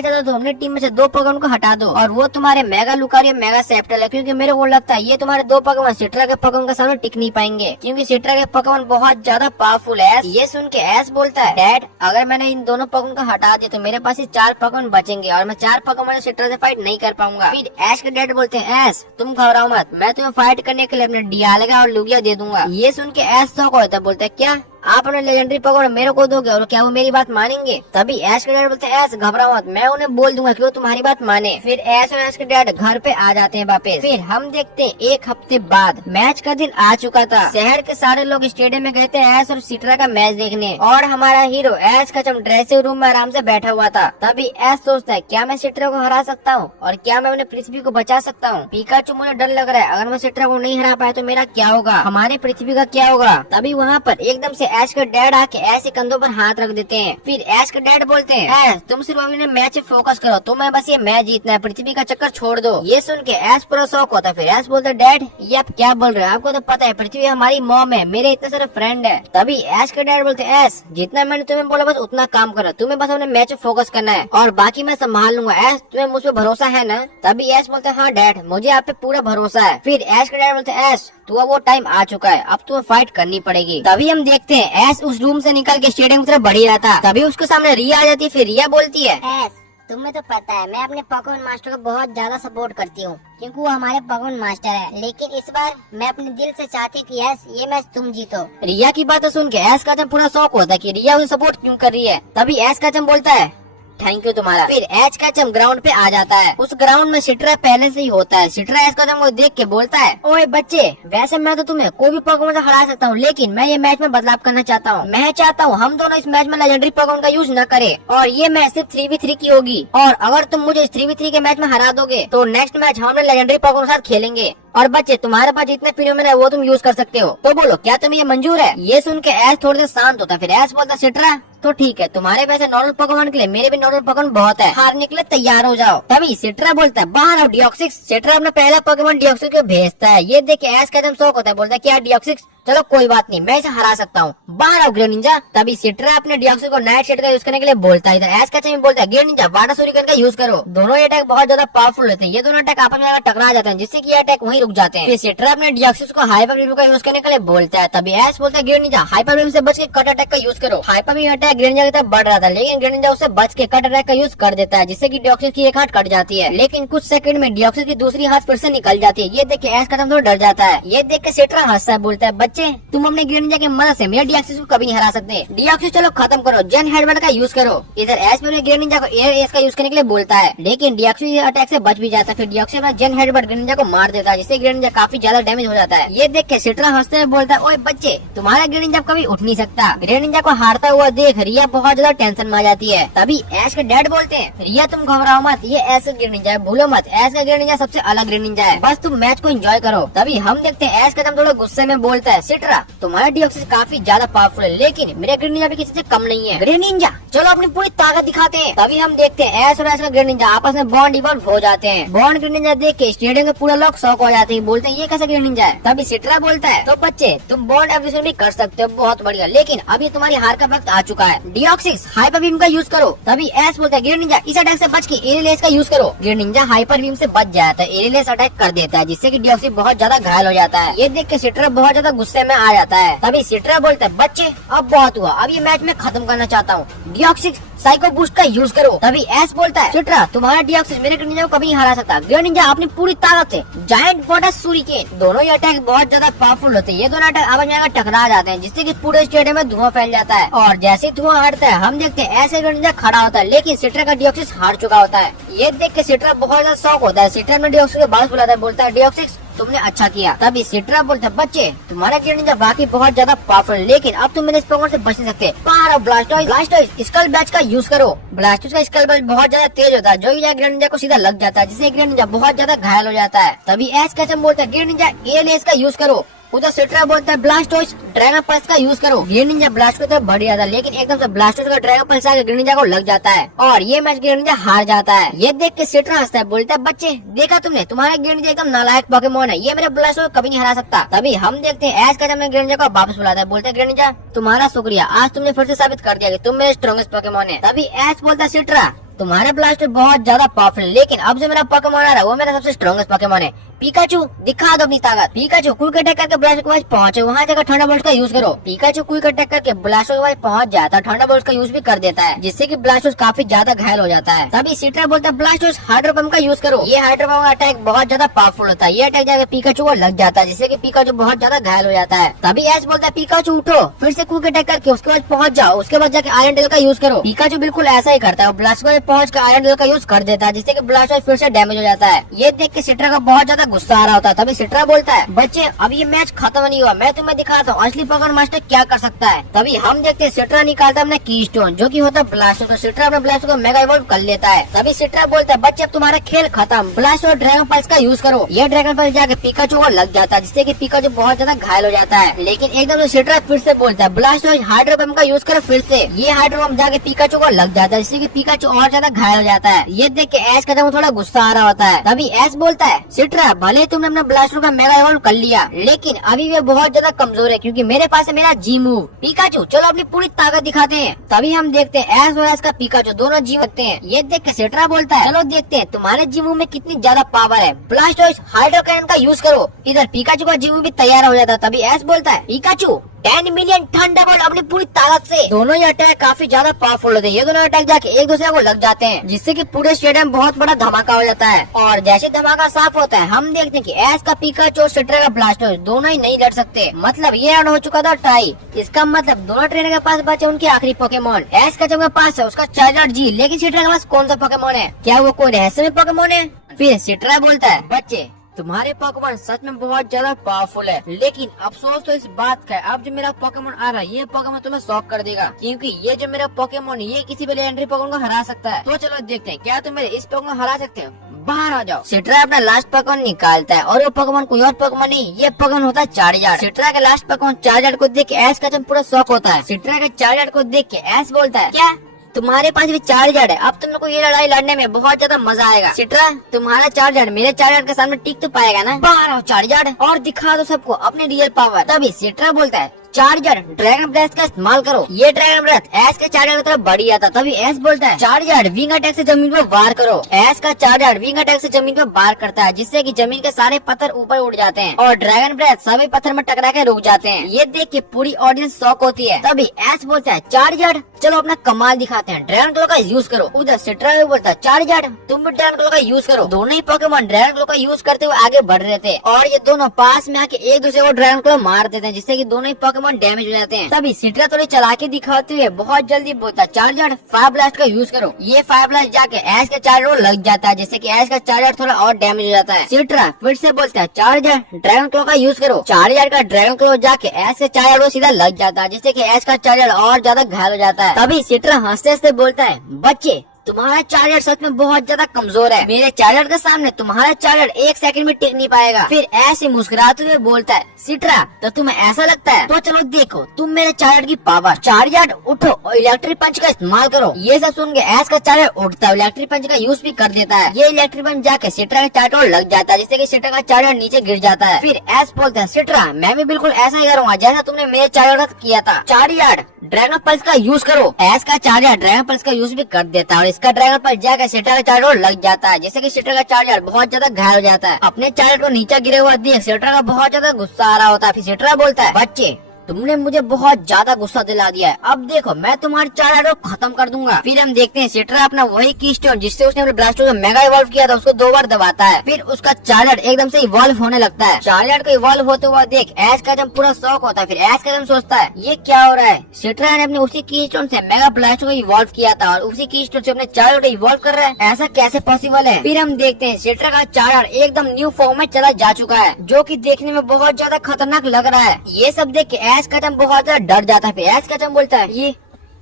चाहता हूँ अपनी टीम में से 2 पोकेमॉन को हटा दो, और वो तुम्हारे मेगा लुकारियो मेगा सेप्टल है, क्योंकि मेरे को लगता है ये तुम्हारे 2 पोकेमॉन सिट्रा के पोकेमॉन के सामने टिक नहीं पाएंगे, क्योंकि सिट्रा के पोकेमॉन बहुत ज्यादा पावरफुल है। ये सुन के एस बोलता है डैड अगर मैंने इन दोनों पोकेमॉन को हटा दिया तो मेरे पास ही 4 पोकेमॉन बचेंगे और मैं 4 पोकेमॉन सिट्रा से फाइट नहीं कर पाऊंगा। फिर एस के डैड बोलते हैं एस तुम घबराओ मत, मैं तुम्हें फाइट करने के लिए अपने डियालगा और लुगिया दे दूंगा। ये सुन के एस शॉक होता है, बोलता है क्या आप अपने लेजेंडरी पोकेमोन मेरे को दोगे और क्या वो मेरी बात मानेंगे? तभी ऐश के डैड बोलते हैं ऐश घबराओ मत, मैं उन्हें बोल दूंगा कि वो तुम्हारी बात माने। फिर ऐश और ऐश के डैड घर पे आ जाते हैं वापस। फिर हम देखते हैं 1 हफ्ते बाद मैच का दिन आ चुका था। शहर के सारे लोग स्टेडियम में गए थे ऐश और सिट्रा का मैच देखने, और हमारा हीरो ऐश का ड्रेसिंग रूम में आराम से बैठा हुआ था। तभी ऐश सोचता है क्या मैं सिट्रा को हरा सकता हूँ और क्या मैं अपने पृथ्वी को बचा सकता हूँ? पिकाचू मुझे डर लग रहा है, अगर मैं सिट्रा को नहीं हरा पाया तो मेरा क्या होगा, हमारे पृथ्वी का क्या होगा? तभी वहाँ पर एकदम से ऐश के डैड आके ऐश के कंधों पर हाथ रख देते हैं। फिर ऐश के डैड बोलते हैं ऐश तुम सिर्फ अभी मैच में फोकस करो, तुम्हें बस ये मैच जीतना है, पृथ्वी का चक्कर छोड़ दो। ये सुन के ऐश पूरा शौक होता है। फिर ऐश बोलता है डैड ये आप क्या बोल रहे हो, आपको तो पता है पृथ्वी हमारी मॉम है, मेरे इतने सारे फ्रेंड है। तभी ऐश के डैड बोलते हैं ऐश जितना मैंने तुम्हें बोला बस उतना काम करो, तुम्हें बस अपने मैच में फोकस करना है और बाकी मैं संभाल लूंगा। ऐश तुम्हें मुझ पे भरोसा है ना? तभी ऐश बोलते हैं हाँ डैड मुझे आप पे पूरा भरोसा है। फिर ऐश के डैड बोलते हैं ऐश तो अब वो टाइम आ चुका है, अब तुम्हें फाइट करनी पड़ेगी। तभी हम देखते हैं ऐश उस रूम से निकल के स्टेडियम की तरफ बढ़ ही रहा था। तभी उसके सामने रिया आ जाती है। फिर रिया बोलती है ऐश तुम्हें तो पता है मैं अपने पोकेमोन मास्टर को बहुत ज्यादा सपोर्ट करती हूँ क्योंकि वो हमारे पोकेमोन मास्टर है, लेकिन इस बार मैं अपने दिल से चाहती हूँ कि ऐश ये मैच तुम जीतो। रिया की बातें सुन के ऐश का पूरा शौक होता है कि रिया उसे सपोर्ट क्यों कर रही है। तभी ऐश का बोलता है थैंक यू तुम्हारा। फिर ऐश का ग्राउंड पे आ जाता है। उस ग्राउंड में सिट्रा पहले से ही होता है। सिट्रा ऐश का को देख के बोलता है ओए बच्चे वैसे मैं तो तुम्हें कोई भी पोकेमोन से हरा सकता हूँ, लेकिन मैं ये मैच में बदलाव करना चाहता हूँ। मैं चाहता हूँ हम दोनों इस मैच में लेजेंडरी पोकेमोन का यूज न करें और ये मैच सिर्फ 3v3 की होगी, और अगर तुम मुझे इस 3v3 के मैच में हरा दोगे तो नेक्स्ट मैच हम लेजेंडरी पोकेमोन के साथ खेलेंगे। और बच्चे तुम्हारे पास जितने फिनोमेन है वो तुम यूज कर सकते हो, तो बोलो क्या तुम्हें ये मंजूर है? ये सुन के ऐश थोड़ी देर शांत होता है। फिर ऐश बोलता सिट्रा तो ठीक है, तुम्हारे वैसे नॉर्मल पोकेमोन के लिए मेरे भी नॉर्मल पोकेमोन बहुत है, हारने के लिए तैयार हो जाओ। तभी सिट्रा बोलता है बाहर आओ डिओक्सिक्स। सिट्रा अपना पहला पोकेमोन डिओक्सिक्स को भेजता है। ये देख के ऐश का शौक होता है, बोलता है क्या डिओक्सिक्स चलो कोई बात नहीं मैं इसे हरा सकता हूँ, बाहर आओ ग्रेनिंजा। तभी सिट्रा अपने डिओक्सिक्स को नाइट शेड का यूज करने के लिए बोलता है। इधर ऐश का बोलता है ग्रेनिंजा वाटर सूरिकन का यूज करो। दोनों अटैक बहुत ज्यादा पावरफुल रहते हैं, ये दोनों अटैक आपस में टकरा जाते हैं जिससे कि ये अटैक वहीं रुक जाते हैं। फिर सिट्रा अपने डिओक्सिक्स को हाइपर बीम का यूज करने के लिए बोलता है। तभी ऐश बोलता है ग्रेनिंजा हाइपर बीम से बच के कट अटैक का यूज करो। हाइपर बीम अटैक ग्रेनिंजा की तरफ बढ़ रहा था, लेकिन ग्रेनिंजा उससे बच के कट अटैक का यूज कर देता है जिससे कि डिओक्सिक्स की एक हाथ कट जाती है, लेकिन कुछ सेकंड में डिओक्सिक्स की दूसरी हाथ फिर से निकल जाती है। ये देख के ऐश का थोड़ा डर जाता है। ये देख के सिट्रा हंसता है, बोलता है बच्चे तुम अपने ग्रेनिंजा की मदद से मेरे डिओक्सिक्स को कभी नहीं हरा सकते। डिओक्सिक्स चलो खत्म करो, जेन हेडबैंड का यूज करो। इधर ऐश में ग्रेनिंजा को एयर एस का यूज करने के लिए बोलता है, लेकिन डिओक्सिक्स अटैक से बच भी जाता है। फिर डिओक्सिक्स में जेन हेडबैंड ग्रेनिंजा को मार देता है जिससे ग्रेनिंजा काफी ज्यादा डैमेज हो जाता है। ये देख के सिट्रा हंसते हुए बोलता है ओए बच्चे तुम्हारा ग्रेनिंजा कभी उठ नहीं सकता। ग्रेनिंजा को हारता हुआ देख रिया बहुत ज्यादा टेंशन में आ जाती है। तभी ऐश के डैड बोलते हैं रिया तुम घबराओ मत, ये ऐश का ग्रेनिंजा है, भूलो मत ऐश का ग्रेनिंजा सबसे अलग ग्रेनिंजा है, बस तुम मैच को एंजॉय करो। तभी हम देखते हैं ऐश का थोड़ा गुस्से में बोलता है सिट्रा तुम्हारा डिओक्सिक्स काफी ज्यादा पावरफुल है, लेकिन मेरा ग्रेनिंजा भी किसी से कम नहीं है। ग्रेनिंजा चलो अपनी पूरी ताकत दिखाते हैं। तभी हम देखते हैं ऐश और ऐश का ग्रेनिंजा आपस में बॉन्ड इवॉल्व हो जाते हैं। बॉन्ड ग्रेनिंजा देख के स्टेडियम के पूरा लोग शॉक हो जाते हैं, बोलते हैं ये कैसा ग्रेनिंजा है। तभी सिट्रा बोलता है तो बच्चे तुम बॉन्ड एवोल्यूशन भी कर सकते हो, बहुत बढ़िया, लेकिन अभी तुम्हारी हार का वक्त आ चुका है। डिओक्सिक्स हाइपर बीम का यूज करो। तभी ऐश बोलता है ग्रेनिंजा इस अटैक से बच के एरियलेस का यूज करो। ग्रेनिंजा हाइपर बीम से बच जाता है, एरियलेस अटैक कर देता है जिससे कि डिओक्सिक्स बहुत ज्यादा घायल हो जाता है। ये देख के सिट्रा बहुत ज्यादा गुस्से में आ जाता है। तभी सिट्रा बोलता है बच्चे अब बहुत हुआ, अब ये मैच में खत्म करना चाहता हूँ, डिओक्सिक्स साइको बूस्ट का यूज करो। तभी ऐश बोलता है सिट्रा तुम्हारा डिओक्सिक्स मेरे ग्रेनिंजा को कभी नहीं हरा सकता। ग्रेनिंजा अपनी पूरी ताकत से जायंट वाटर सूरिकेन, दोनों ही अटैक बहुत ज्यादा पावरफुल होते हैं। ये दोनों अटैक आपस में टकरा जाते हैं जिससे कि पूरे स्टेडियम में धुआं फैल जाता है, और जैसे धुआं हटता है हम देखते हैं ऐसे ग्रेनिंजा खड़ा होता है, लेकिन सिट्रा का डिओक्सिक्स हार चुका होता है। ये देख के सिट्रा बहुत ज्यादा शौक होता है। सिट्रा में डिओक्सिक्स को बात बुलाता है, बोलता है डिओक्सिक्स तुमने अच्छा किया। तभी सिट्रा बोलता है बच्चे तुम्हारा ग्रेनिंजा वाकई बहुत ज्यादा पावरफुल, लेकिन अब तुम मेरे इस पोकेमोन से बच नहीं सकते। पावर ब्लास्टोइस स्कल बैच का यूज करो। ब्लास्टोइस का स्कल बैच बहुत ज्यादा तेज होता है जो ग्रेनिंजा को सीधा लग जाता है जिससे ग्रेनिंजा बहुत ज्यादा घायल हो जाता है। तभी ऐश कैचम बोलता है ग्रेनिंजा एएलएस का यूज करो। उधर सिट्रा बोलता है ब्लास्टोइस ड्रैगन पल्स का यूज करो। ग्रेनिंजा ब्लास्ट की तरफ बढ़ जाता है, लेकिन एकदम से ब्लास्टोइस का ड्रैगन पल्स आके ग्रेनिंजा को लग जाता है और ये मैच ग्रेनिंजा हार जाता है। ये देख के सिट्रा हंसता है, बोलता है बच्चे देखा तुमने तुम्हारा ग्रेनिंजा एकदम नालायक पोकेमोन है, ये मेरे ब्लास्टोइस को कभी नहीं हरा सकता। तभी हम देखते हैं ऐश का ग्रेनिंजा को वापस बुलाता है, बोलते हैं ग्रेनिंजा तुम्हारा शुक्रिया, आज तुमने फिर से साबित कर दिया कि तुम मेरे स्ट्रॉन्गेस्ट पोकेमोन है। तभी ऐश बोलता है सिट्रा तुम्हारा ब्लास्टर बहुत ज्यादा पावरफुल है, लेकिन अब जो मेरा पोकेमॉन आ रहा है वो मेरा सबसे स्ट्रॉन्गेस्ट पोकेमॉन है। पिकाचू दिखा दो अपनी ताकत। पिकाचू क्विक अटैक करके ब्लास्टर के पास पहुंचे, वहाँ जाकर थंडरबोल्ट का यूज करो। पिकाचू क्विक अटैक करके ब्लास्टर के पास पहुंच जाता है, थंडरबोल्ट का यूज भी कर देता है, जिससे कि ब्लास्टर्स काफी ज्यादा घायल हो जाता है। तभी सिट्रा बोलता है ब्लास्टर्स हाइड्रो पंप का यूज करो। ये हाइड्रो पंप का अटैक बहुत ज्यादा पावरफुल होता है, ये अटैक जाकर पिकाचू को लग जाता है, जिससे कि पिकाचू बहुत ज्यादा घायल हो जाता है। तभी एस बोलता है पिकाचू उठो, फिर से क्विक अटैक करके उसके बाद पहुंच जाओ, उसके बाद जाकर आयरन टेल का यूज करो। पिकाचू बिल्कुल ऐसा ही करता है, ब्लास्टर में पहुंच कर आयरन टेल का यूज कर देता है, जिससे कि ब्लास्टर फिर से डैमेज हो जाता है। ये देख के सिट्रा का बहुत ज्यादा गुस्सा आ रहा होता है। तभी सिट्रा बोलता है बच्चे अब ये मैच खत्म नहीं हुआ, मैं तुम्हें दिखाता हूँ असली पोकेमॉन मास्टर क्या कर सकता है। तभी हम देखते हैं सिट्रा निकालता है अपना की स्टोन, जो कि होता है ब्लास्टर। तो सिट्रा अपने ब्लास्टर को मेगा इवॉल्व कर लेता है। तभी सिट्रा बोलता है बच्चे अब तुम्हारा खेल खत्म, ब्लास्टर और ड्रैगन पल्स का यूज करो। ये ड्रैगन पल्स जाके पिकाचू को लग जाता है, जिससे कि पिकाचू बहुत ज्यादा घायल हो जाता है। लेकिन एकदम से सिट्रा फिर से बोलता है ब्लास्टर हाइड्रो पंप का यूज करो फिर से। ये हाइड्रो पंप जाके पिकाचू को लग जाता है, जिससे कि पिकाचू और ज्यादा घायल हो जाता है। ये देख के ऐश का थोड़ा गुस्सा आ रहा होता है। तभी ऐश बोलता है सिट्रा भले तुमने अपना ब्लास्टर का मेगा इवॉल्व कर लिया, लेकिन अभी वे बहुत ज्यादा कमजोर है, क्योंकि मेरे पास है मेरा जी मूव। पिकाचू चलो अपनी पूरी ताकत दिखाते हैं। तभी हम देखते हैं ऐश और ऐश का पिकाचू दोनों जी रखते हैं। ये देख के सिट्रा बोलता है चलो देखते हैं तुम्हारे जी मूव में कितनी ज्यादा पावर है, ब्लास्टर्स हाइड्रो कैनन का यूज करो। इधर पिकाचू का जी मूव भी तैयार हो जाता है। तभी ऐश बोलता है पिकाचू 10 मिलियन थंडरबोल्ट अपनी पूरी ताकत से। दोनों ही अटैक काफी ज्यादा पावरफुल होते हैं, ये दोनों अटैक जाके एक दूसरे को लग जाते हैं, जिससे कि पूरे स्टेडियम बहुत बड़ा धमाका हो जाता है। और जैसे धमाका साफ होता है हम देखते हैं कि ऐश का पिकाचू और सिट्रा का ब्लास्टर दोनों ही नहीं लड़ सकते। मतलब ये राउंड हो चुका था टाई। इसका मतलब दोनों ट्रेनर के पास बचे उनके आखिरी पोकेमॉन। ऐश का जब पास है उसका चार्जर जी, लेकिन सिट्रा के पास कौन सा पोकेमॉन है? क्या वो कोई रहस्यमय पोकेमॉन है? फिर सिट्रा बोलता है बच्चे तुम्हारे पोकेमॉन सच में बहुत ज्यादा पावरफुल है, लेकिन अफसोस तो इस बात का है अब जो मेरा पोकेमॉन आ रहा है ये पोकेमॉन तुम्हें शॉक कर देगा, क्योंकि ये जो मेरा पोकेमॉन ये किसी भी लेजेंडरी पोकेमॉन को हरा सकता है। तो चलो देखते हैं क्या तुम मेरे इस पोकेमॉन को हरा सकते हो। बाहर आ जाओ। सिट्रा अपना लास्ट पोकेमॉन निकालता है और वो पोकेमॉन कोई और पोकेमॉन नहीं, ये पोकेमॉन होता है चार्जर। सिट्रा के लास्ट पोकेमॉन चार्जर को देख के ऐश का पूरा शॉक होता है। सिट्रा के चार्जर को देख के ऐश बोलता है क्या तुम्हारे पास भी चार्जर है? अब तुम लोग को ये लड़ाई लड़ने में बहुत ज्यादा मजा आएगा। सिट्रा तुम्हारा चार्जर मेरे चार्जर के सामने टिक तो पाएगा ना? बाहर आओ चार्जर और दिखा दो सबको अपने रियल पावर। तभी सिट्रा बोलता है चार्जर ड्रैगन ब्रेथ का इस्तेमाल करो। ये ड्रैगन ब्रेथ ऐश के चार्जर की तरफ बढ़ी जाता। तभी ऐश बोलता है चार्जर विंग अटैक से जमीन पर वार करो। ऐश का चार्जर विंग अटैक से जमीन पर वार करता है, जिससे कि जमीन के सारे पत्थर ऊपर उड़ जाते हैं और ड्रैगन ब्रेथ सभी पत्थर में टकरा के रुक जाते हैं। ये देख के पूरी ऑडियंस शॉक होती है। तभी ऐश बोलता है चार्जर चलो अपना कमाल दिखाते हैं, ड्रैगन क्लो का यूज करो। उधर सिट्रा भी बोलता है चार्जर तुम भी ड्रैगन क्लो का यूज करो। दोनों ही पोकेमॉन ड्रैगन क्लो का यूज करते हुए आगे बढ़ रहे थे और ये दोनों पास में आके एक दूसरे को ड्रैगन क्लो मार देते हैं, जिससे कि दोनों ही पोकेमॉन डैमेज हो जाते हैं। तभी सिट्रा थोड़ी चालाकी दिखाते हुए बहुत जल्दी बोलता है चार्जर फायर ब्लास्ट का यूज करो। ये फायर ब्लास्ट जाके ऐश के चार्जर को लग जाता है, जिससे कि ऐश का चार्जर थोड़ा और डैमेज हो जाता है। सिट्रा फिर से बोलता है चार्जर ड्रैगन क्लो का यूज करो। चार्जर का ड्रैगन क्लो जाके ऐश के चार्जर को सीधा लग जाता है, जिससे कि ऐश का चार्जर और ज्यादा घायल हो जाता है। तभी सिट्रा हंसते हंसते बोलता है बच्चे तुम्हारा चार्जर सच में बहुत ज्यादा कमजोर है, मेरे चार्जर के सामने तुम्हारा चार्जर एक सेकंड में टिक नहीं पाएगा। फिर ऐसे मुस्कुराते हुए बोलता है सिट्रा तो तुम्हें ऐसा लगता है? तो चलो देखो तुम मेरे चार्जर की पावर। चार्जर उठो और इलेक्ट्रिक पंच का इस्तेमाल करो। ये सब सुन के ऐश का चार्जर उठता है, इलेक्ट्रिक पंच का यूज भी कर देता है। ये इलेक्ट्रिक पंच जाके सिट्रा के चार्जर को लग जाता है, जिससे कि सिट्रा का चार्जर नीचे गिर जाता है। फिर ऐश बोलता है सिट्रा मैं भी बिल्कुल ऐसा ही करूँगा जैसा तुमने मेरे चार्जर का किया था। चार्जर ड्रैगन पल्स का यूज करो। ऐश का चार्जर ड्रैगन पल्स का यूज भी कर देता है और इसका ड्रैगन पल्स जाकर सिट्रा का चार्जर लग जाता है, जिससे कि सिट्रा का चार्जर बहुत ज्यादा घायल हो जाता है। अपने चार्जर को नीचे गिरे हुआ देख सिट्रा का बहुत ज्यादा गुस्सा आ रहा होता है। फिर सिट्रा बोलता है बच्चे तुमने मुझे बहुत ज्यादा गुस्सा दिला दिया है, अब देखो मैं तुम्हारे चार्जर को खत्म कर दूंगा। फिर हम देखते हैं सिट्रा अपना वही की स्टोन जिससे उसने अपने ब्लास्टर को मेगा इवॉल्व किया था उसको 2 बार दबाता है। फिर उसका चार्जर एकदम से इवॉल्व होने लगता है। चार्जर को इवॉल्व होते हुआ देख ऐश का एकदम पूरा शौक होता है। फिर ऐश का एकदम सोचता है ये क्या हो रहा है? सिट्रा ने अपने उसी की स्टोन से मेगा ब्लास्टर को इवॉल्व किया था और उसी की स्टोन से अपने चार्जर को इवॉल्व कर रहा है, ऐसा कैसे पॉसिबल है? फिर हम देखते हैं सिट्रा का चार्जर एकदम न्यू फॉर्म में चला जा चुका है, जो की देखने में बहुत ज्यादा खतरनाक लग रहा है। ये सब देख के ऐश का बहुत डर जाता है। फिर ऐश का बोलता है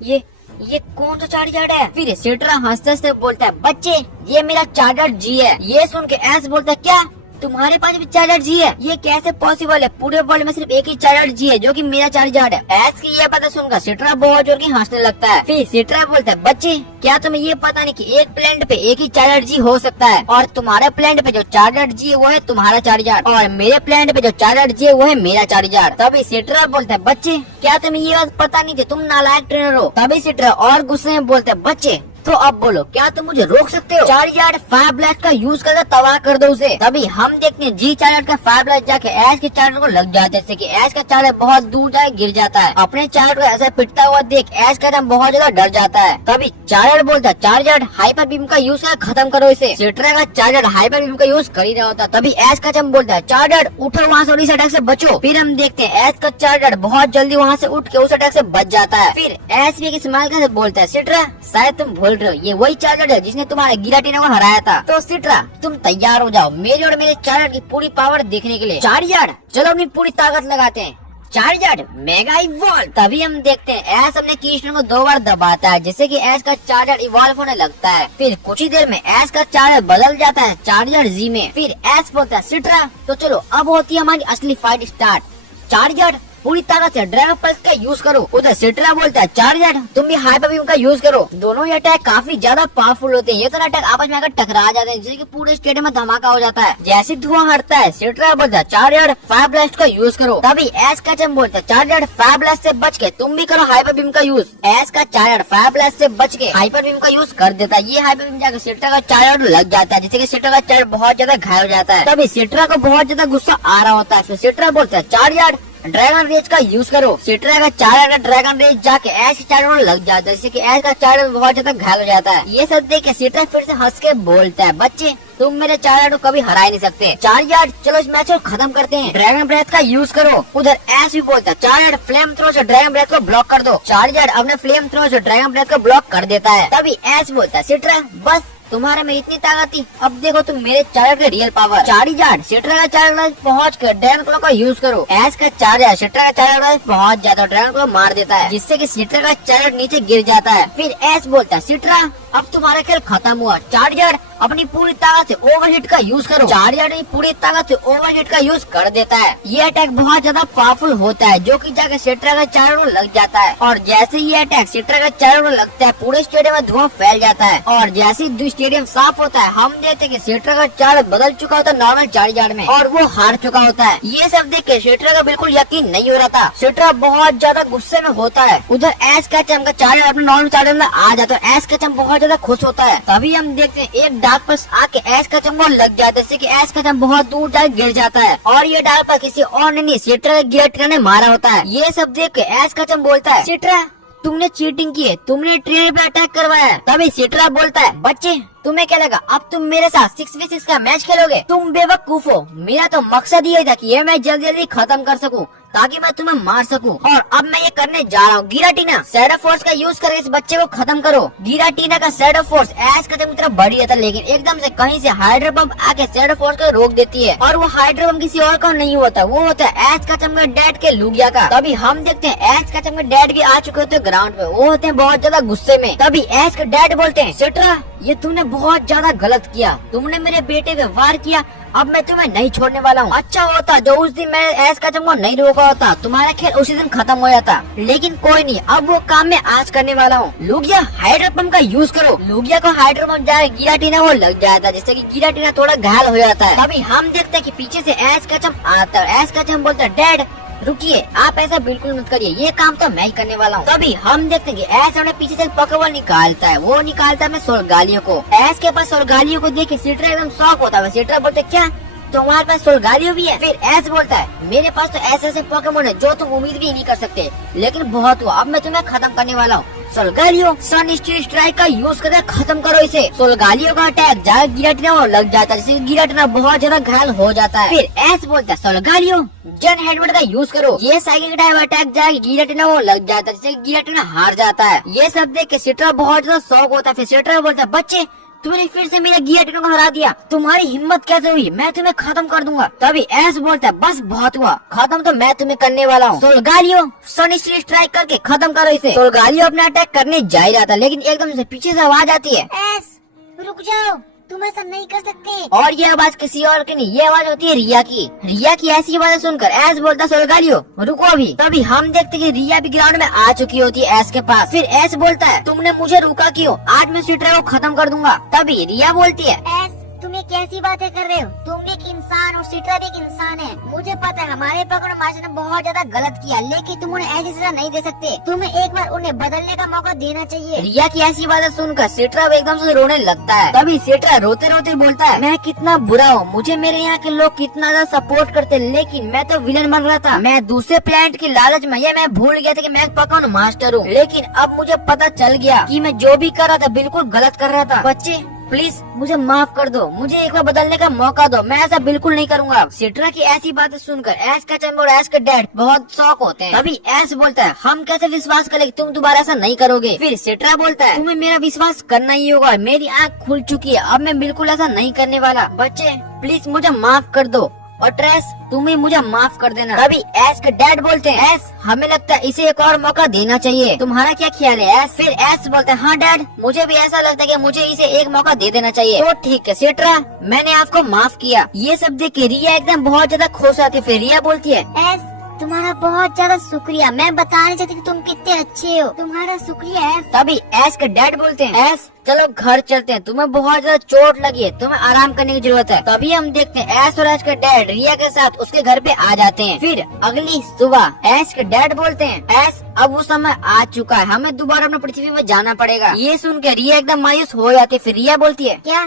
ये कौन सा चार्जर है? फिर सिट्रा हंसते हंसते बोलता है बच्चे ये मेरा चार्जर जी है। ये सुन के ऐश बोलता है क्या तुम्हारे पास भी चार्जर जी है? ये कैसे पॉसिबल है? पूरे वर्ल्ड में सिर्फ एक ही चार्जर जी है जो कि मेरा चार्जर है। ऐश की ये पता सुनकर सिट्रा बहुत जोर की हंसने लगता है। फिर सिट्रा बोलता है बच्चे क्या तुम्हें ये पता नहीं कि एक प्लेनेट पे एक ही चार्जर जी हो सकता है और तुम्हारे प्लेनेट पे जो चार्जर जी है वो है तुम्हारा चार्जर और मेरे प्लेनेट पे जो चार्जर जी है वो है मेरा चार्जर। तभी सिट्रा बोलता है बच्चे क्या तुम्हें ये बात पता नहीं थी? तुम नालायक ट्रेनर हो। तभी सिट्रा और गुस्से में बोलता है बच्चे तो अब बोलो, क्या तुम मुझे रोक सकते हो? चार्जर फायर ब्लास्ट का यूज करके तबाह कर दो उसे। तभी हम देखते हैं जी चार्जर का फायर ब्लास्ट जाके ऐश के चार्जर को लग जाता है, जैसे कि ऐश का चार्जर बहुत दूर जाके गिर जाता है। अपने चार्जर को ऐसे पिटता हुआ देख ऐश का दम बहुत ज्यादा डर जाता है। तभी चार्जर बोलता है, चार्जर हाइपर बीम का यूज कर खत्म करो इसे। सिट्रा का चार्जर हाइपर बीम का यूज कर ही रहा होता। तभी ऐश का चम बोलता है, चार्जर उठो वहाँ से और इस अटैक से बचो। फिर हम देखते हैं ऐश का चार्जर बहुत जल्दी वहाँ से उठ के उस अटैक से बच जाता है। फिर ऐश भी एक स्माइल से बोलता है, सिट्रा शायद तुम भूल रहे हो, ये वही चार्जर है जिसने तुम्हारे गिराटीना को हराया था। तो सिट्रा तुम तैयार हो जाओ मेरे और मेरे चार्जर की पूरी पावर देखने के लिए। चार्जर चलो अपनी पूरी ताकत लगाते हैं। Charger mega evolve. तभी हम देखते हैं ऐश अपने कीस्टोन को 2 बार दबाता है, जिससे कि ऐश का चार्जर इवॉल्व होने लगता है। फिर कुछ ही देर में ऐश का चार्जर बदल जाता है चार्जर जी में। फिर ऐश बोलता है, सिट्रा तो चलो अब होती है हमारी असली फाइट स्टार्ट। चार्जर पूरी ताकत से ड्रैगन पल्स का यूज करो। उधर सिट्रा बोलता है, चार्जर तुम भी हाइपर बीम का यूज करो। दोनों ही अटैक काफी ज्यादा पावरफुल होते हैं। ये तो अटैक आपस में आकर टकरा जाते हैं, जिससे कि पूरे स्टेडियम में धमाका हो जाता है। जैसे धुआं हटता है सिट्रा बोलता है, चार्जर फायर ब्लास्ट का यूज करो। तभी ऐश का चम बोलता है, चार्जर फायर ब्लास्ट से बच के तुम भी करो हाइपर बीम का यूज। ऐश का चार्जर फायर ब्लास्ट से बच के हाइपर बीम का यूज कर देता है। ये हाइपर बीम जाकर सिट्रा का चार्जर लग जाता है, जिससे कि सिट्रा का चार्जर बहुत ज्यादा घायल हो जाता है। तभी सिट्रा को बहुत ज्यादा गुस्सा आ रहा होता है। फिर सिट्रा बोलता है, चार्जर ड्रैगन रेज का यूज करो। सिट्रा का चार्जर ड्रैगन रेज जाके ऐश के चार्जर में लग जाता है, जिससे कि ऐश का चार्जर बहुत ज्यादा घायल हो जाता है। ये सब देख के सिट्रा फिर से हंस के बोलता है, बच्चे तुम मेरे चार्जर को कभी हरा ही नहीं सकते। चार्जर चलो इस मैच को खत्म करते हैं, ड्रैगन ब्रेथ का यूज करो। उधर ऐश भी बोलता है, चार्जर फ्लेम थ्रो से ड्रैगन ब्रेथ को ब्लॉक कर दो। चार्जर अपने फ्लेम थ्रो से ड्रैगन ब्रेथ को ब्लॉक कर देता है। तभी ऐश बोलता है, सिट्रा बस तुम्हारे में इतनी ताकत थी, अब देखो तुम मेरे चार्जर के रियल पावर। चार्जर सिट्रा का चार्जर पहुंच कर ड्रैगन क्लॉ का यूज करो। ऐश का चार्जर सिट्रा का चार्जर पहुंच जाता है, ड्रैगन क्लॉ मार देता है, जिससे कि सिट्रा का चार्जर नीचे गिर जाता है। फिर ऐश बोलता है, सिट्रा अब तुम्हारा खेल खत्म हुआ। चार्जर अपनी पूरी ताकत से ओवरहीट का यूज करो। चार्जर अपनी पूरी ताकत से ओवरहीट का यूज कर देता है। ये अटैक बहुत ज्यादा पावरफुल होता है, जो कि जाकर सिट्रा का चार्जर को लग जाता है। और जैसे ये अटैक सिट्रा का चार्जर को लगता है, पूरे स्टेडियम में धुआं फैल जाता है। और जैसे ही स्टेडियम साफ होता है, हम देखते हैं कि सिट्रा का चार्जर बदल चुका होता है नॉर्मल चार्जर में, और वो हार चुका होता है। ये सब देख के सिट्रा का बिल्कुल यकीन नहीं हो रहा था। सिट्रा बहुत ज्यादा गुस्से में होता है। उधर ऐश का चम का चार्जर अपने नॉर्मल चार्जर में आ जाता है। ऐश का चम बहुत ज्यादा खुश होता है। तभी हम देखते हैं एक डार्क पल्स आके ऐश का चम को लग जाता है, जिससे कि ऐश का चम बहुत दूर जाकर गिर जाता है। और ये डार्क पल्स किसी और नहीं सिट्रा के गियर ने मारा होता है। ये सब देख के ऐश का चम बोलता है, सिट्रा तुमने चीटिंग की है, तुमने ट्रेनर पे अटैक करवाया है। तभी सिट्रा बोलता है, बच्चे तुम्हें क्या लगा अब तुम मेरे साथ 6v6 का मैच खेलोगे? तुम बेवकूफ हो। मेरा तो मकसद ये था कि ये मैच जल्दी जल्दी खत्म कर सकूं, ताकि मैं तुम्हें मार सकूं। और अब मैं ये करने जा रहा हूँ। गिराटीना शैडो फोर्स का यूज करके इस बच्चे को खत्म करो। गिराटीना का शैडो फोर्स ऐश का तरफ बढ़ रहा था, लेकिन एकदम से कहीं से हाइड्रो बम आके शैडो फोर्स को रोक देती है। और वो हाइड्रो बम किसी और का नहीं होता, वो होता है ऐश का चमका डैड के लुगिया का। तभी हम देखते हैं ऐश का चमका डैड भी आ चुके होते हैं ग्राउंड पे। वो होते हैं बहुत ज्यादा गुस्से में। तभी ऐश के डैड बोलते हैं, सिट्रा ये तूने बहुत ज्यादा गलत किया, तुमने मेरे बेटे पे वार किया, अब मैं तुम्हें नहीं छोड़ने वाला हूँ। अच्छा होता जो उस दिन मैं ऐश का चमको नहीं रोका होता, तुम्हारा खेल उसी दिन खत्म हो जाता। लेकिन कोई नहीं, अब वो काम मैं आज करने वाला हूँ। लुगिया हाइड्रो बम का यूज करो। लुगिया को हाइड्रो बम जाए गिराटीना वो लग जाता है, जिससे कि गिराटीना थोड़ा घायल हो जाता है। तभी हम देखते हैं कि पीछे से ऐश का चम आता है। ऐश का चम बोलता है, डैड रुकिए, आप ऐसा बिल्कुल मत करिए, ये काम तो मैं ही करने वाला हूँ। तभी हम देखते हैं कि ऐश अपने पीछे से पकड़वा निकालता है। वो निकालता है मैं सोलगालियों को। ऐश के पास सोलगालियों को देख के सिट्रा एकदम शॉक होता है। सिट्रा बोलते, क्या तुम्हारे पास सोलगालियो भी है? फिर ऐश बोलता है, मेरे पास तो ऐसे ऐसे पोकेमोन है जो तुम उम्मीद भी नहीं कर सकते, लेकिन बहुत हुआ, अब मैं तुम्हें खत्म करने वाला हूँ। सोलगालियो सन स्टील स्ट्राइक का यूज करके खत्म करो इसे। सोलगालियो का अटैक जाकर गिराटीना वो लग जाता है, जिससे गिराटीना बहुत ज्यादा घायल हो जाता है। फिर ऐश बोलता है, सोलगालियो जन हेडबट का यूज करो। ये साइकिल टाइप अटैक जाकर गिराटीना वो लग जाता है, जिससे गिराटीना हार जाता है। ये सब देख के सिट्रा बहुत ज्यादा शौक होता है। फिर सिट्रा बोलता है, बच्चे तुमने फिर से मेरा गिराटीना को हरा दिया, तुम्हारी हिम्मत कैसे हुई? मैं तुम्हें खत्म कर दूंगा। तभी ऐश बोलता है, बस बहुत हुआ, खत्म तो मैं तुम्हें करने वाला हूँ। सोलगालियो सन स्टील स्ट्राइक करके खत्म करो इसे। सोलगालियो अपना अटैक करने जा ही रहा था, लेकिन एकदम से पीछे से आवाज आती है, ऐश रुक जाओ, तुम ऐसा नहीं कर सकते। और ये आवाज किसी और की नहीं, ये आवाज होती है रिया की। रिया की ऐसी आवाज सुनकर ऐश बोलता, सोलगालियो रुको अभी। तभी हम देखते कि रिया भी ग्राउंड में आ चुकी होती है ऐश के पास। फिर ऐश बोलता है, तुमने मुझे रोका क्यों? आज मैं सिट्रा को खत्म कर दूंगा। तभी रिया बोलती है, ऐश तुम ये कैसी बातें कर रहे हो? तुम भी एक इंसान और सिट्रा भी एक इंसान है। मुझे पता है हमारे पोकेमोन मास्टर ने बहुत ज्यादा गलत किया, लेकिन तुम उन्हें ऐसी सजा नहीं दे सकते। तुम्हें एक बार उन्हें बदलने का मौका देना चाहिए। रिया की ऐसी बातें सुनकर सिट्रा एकदम से रोने लगता है। तभी सिट्रा रोते रोते बोलता है, मैं कितना बुरा हूँ, मुझे मेरे यहाँ के लोग कितना ज्यादा सपोर्ट करते, लेकिन मैं तो विलन बन रहा था। मैं दूसरे प्लेनेट की लालच में ये मैं भूल गया था कि मैं पोकेमोन मास्टर हूँ। लेकिन अब मुझे पता चल गया कि मैं जो भी कर रहा था बिल्कुल गलत कर रहा था। बच्चे प्लीज मुझे माफ कर दो, मुझे एक बार बदलने का मौका दो, मैं ऐसा बिल्कुल नहीं करूंगा। सिट्रा की ऐसी बातें सुनकर ऐश का चैम्बर और ऐश का डैड बहुत शॉक होते हैं। तभी ऐश बोलता है, हम कैसे विश्वास करें कि तुम दोबारा ऐसा नहीं करोगे। फिर सिट्रा बोलता है, तुम्हें मेरा विश्वास करना ही होगा, मेरी आँख खुल चुकी है, अब मैं बिल्कुल ऐसा नहीं करने वाला। बच्चे प्लीज मुझे माफ कर दो, और ट्रेस तुम ही मुझे माफ कर देना। तभी ऐश के डैड बोलते हैं, ऐश हमें लगता है इसे एक और मौका देना चाहिए, तुम्हारा क्या ख्याल है ऐश? फिर ऐश बोलते हैं, हाँ डैड मुझे भी ऐसा लगता है कि मुझे इसे एक मौका दे देना चाहिए। तो ठीक है सिट्रा, मैंने आपको माफ किया। ये सब देख के रिया एकदम बहुत ज्यादा खुश आती है। फिर रिया बोलती है, ऐश तुम्हारा बहुत ज्यादा शुक्रिया, मैं बताना नहीं चाहती कि तुम कितने अच्छे हो, तुम्हारा शुक्रिया ऐश। तभी ऐश के डैड बोलते हैं, ऐश चलो घर चलते हैं, तुम्हें बहुत ज्यादा चोट लगी है, तुम्हें आराम करने की जरूरत है। तभी हम देखते हैं ऐश और ऐश के डैड रिया के साथ उसके घर पे आ जाते हैं। फिर अगली सुबह ऐश के डैड बोलते हैं, ऐश अब वो समय आ चुका है, हमें दोबारा अपने पृथ्वी पे जाना पड़ेगा। ये सुन के रिया एकदम मायूस हो जाती है। फिर रिया बोलती है, क्या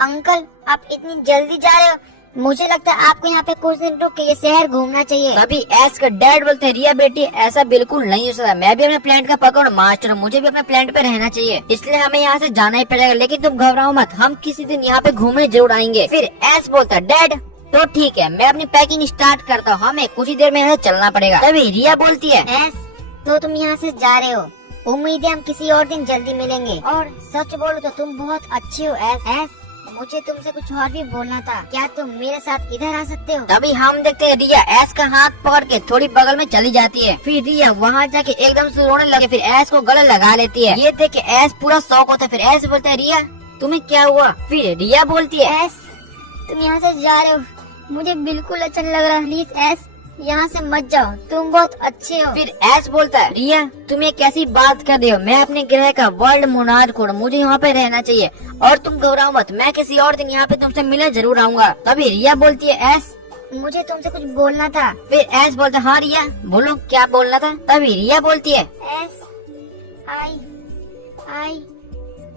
अंकल आप इतनी जल्दी जा रहे हो? मुझे लगता है आपको यहाँ पे कुछ दिन रुक के ये शहर घूमना चाहिए। तभी ऐश का डैड बोलते हैं, रिया बेटी ऐसा बिल्कुल नहीं हो सकता, मैं भी अपने प्लेनेट का पोकेमोन मास्टर हूँ, मुझे भी अपने प्लेनेट पे रहना चाहिए, इसलिए हमें यहाँ से जाना ही पड़ेगा। लेकिन तुम घबराओ मत, हम किसी दिन यहाँ पे घूमने जरूर आएंगे। फिर ऐश बोलता है, डैड तो ठीक है, मैं अपनी पैकिंग स्टार्ट करता हूँ, हमें कुछ ही देर में यहाँ से चलना पड़ेगा। तभी रिया बोलती है, ऐश तो तुम यहाँ से जा रहे हो, उम्मीद है हम किसी और दिन जल्दी मिलेंगे। और सच बोलो तो तुम बहुत अच्छे हो ऐश। मुझे तुमसे कुछ और भी बोलना था, क्या तुम मेरे साथ इधर आ सकते हो? तभी हम देखते हैं रिया ऐश का हाथ पकड़ के थोड़ी बगल में चली जाती है। फिर रिया वहाँ जाके एकदम से रोने लगे, फिर ऐश को गले लगा लेती है। ये देख के ऐश पूरा शौक होता है। फिर ऐश बोलता है, रिया तुम्हें क्या हुआ? फिर रिया बोलती है, ऐश तुम यहाँ से जा रहे हो, मुझे बिल्कुल अच्छा नहीं लग रहा, प्लीज ऐश यहाँ से मत जाओ, तुम बहुत अच्छे हो। फिर ऐश बोलता है, रिया तुम ये कैसी बात कर रहे हो, मैं अपने ग्रह का वर्ल्ड मोनार्क हूँ, मुझे यहाँ पे रहना चाहिए, और तुम घबराओ मत, मैं किसी और दिन यहाँ पे तुमसे मिलने जरूर आऊंगा। तभी रिया बोलती है, ऐश मुझे तुमसे कुछ बोलना था। फिर ऐश बोलता है, हाँ रिया बोलो क्या बोलना था। तभी रिया बोलती है, ऐश आई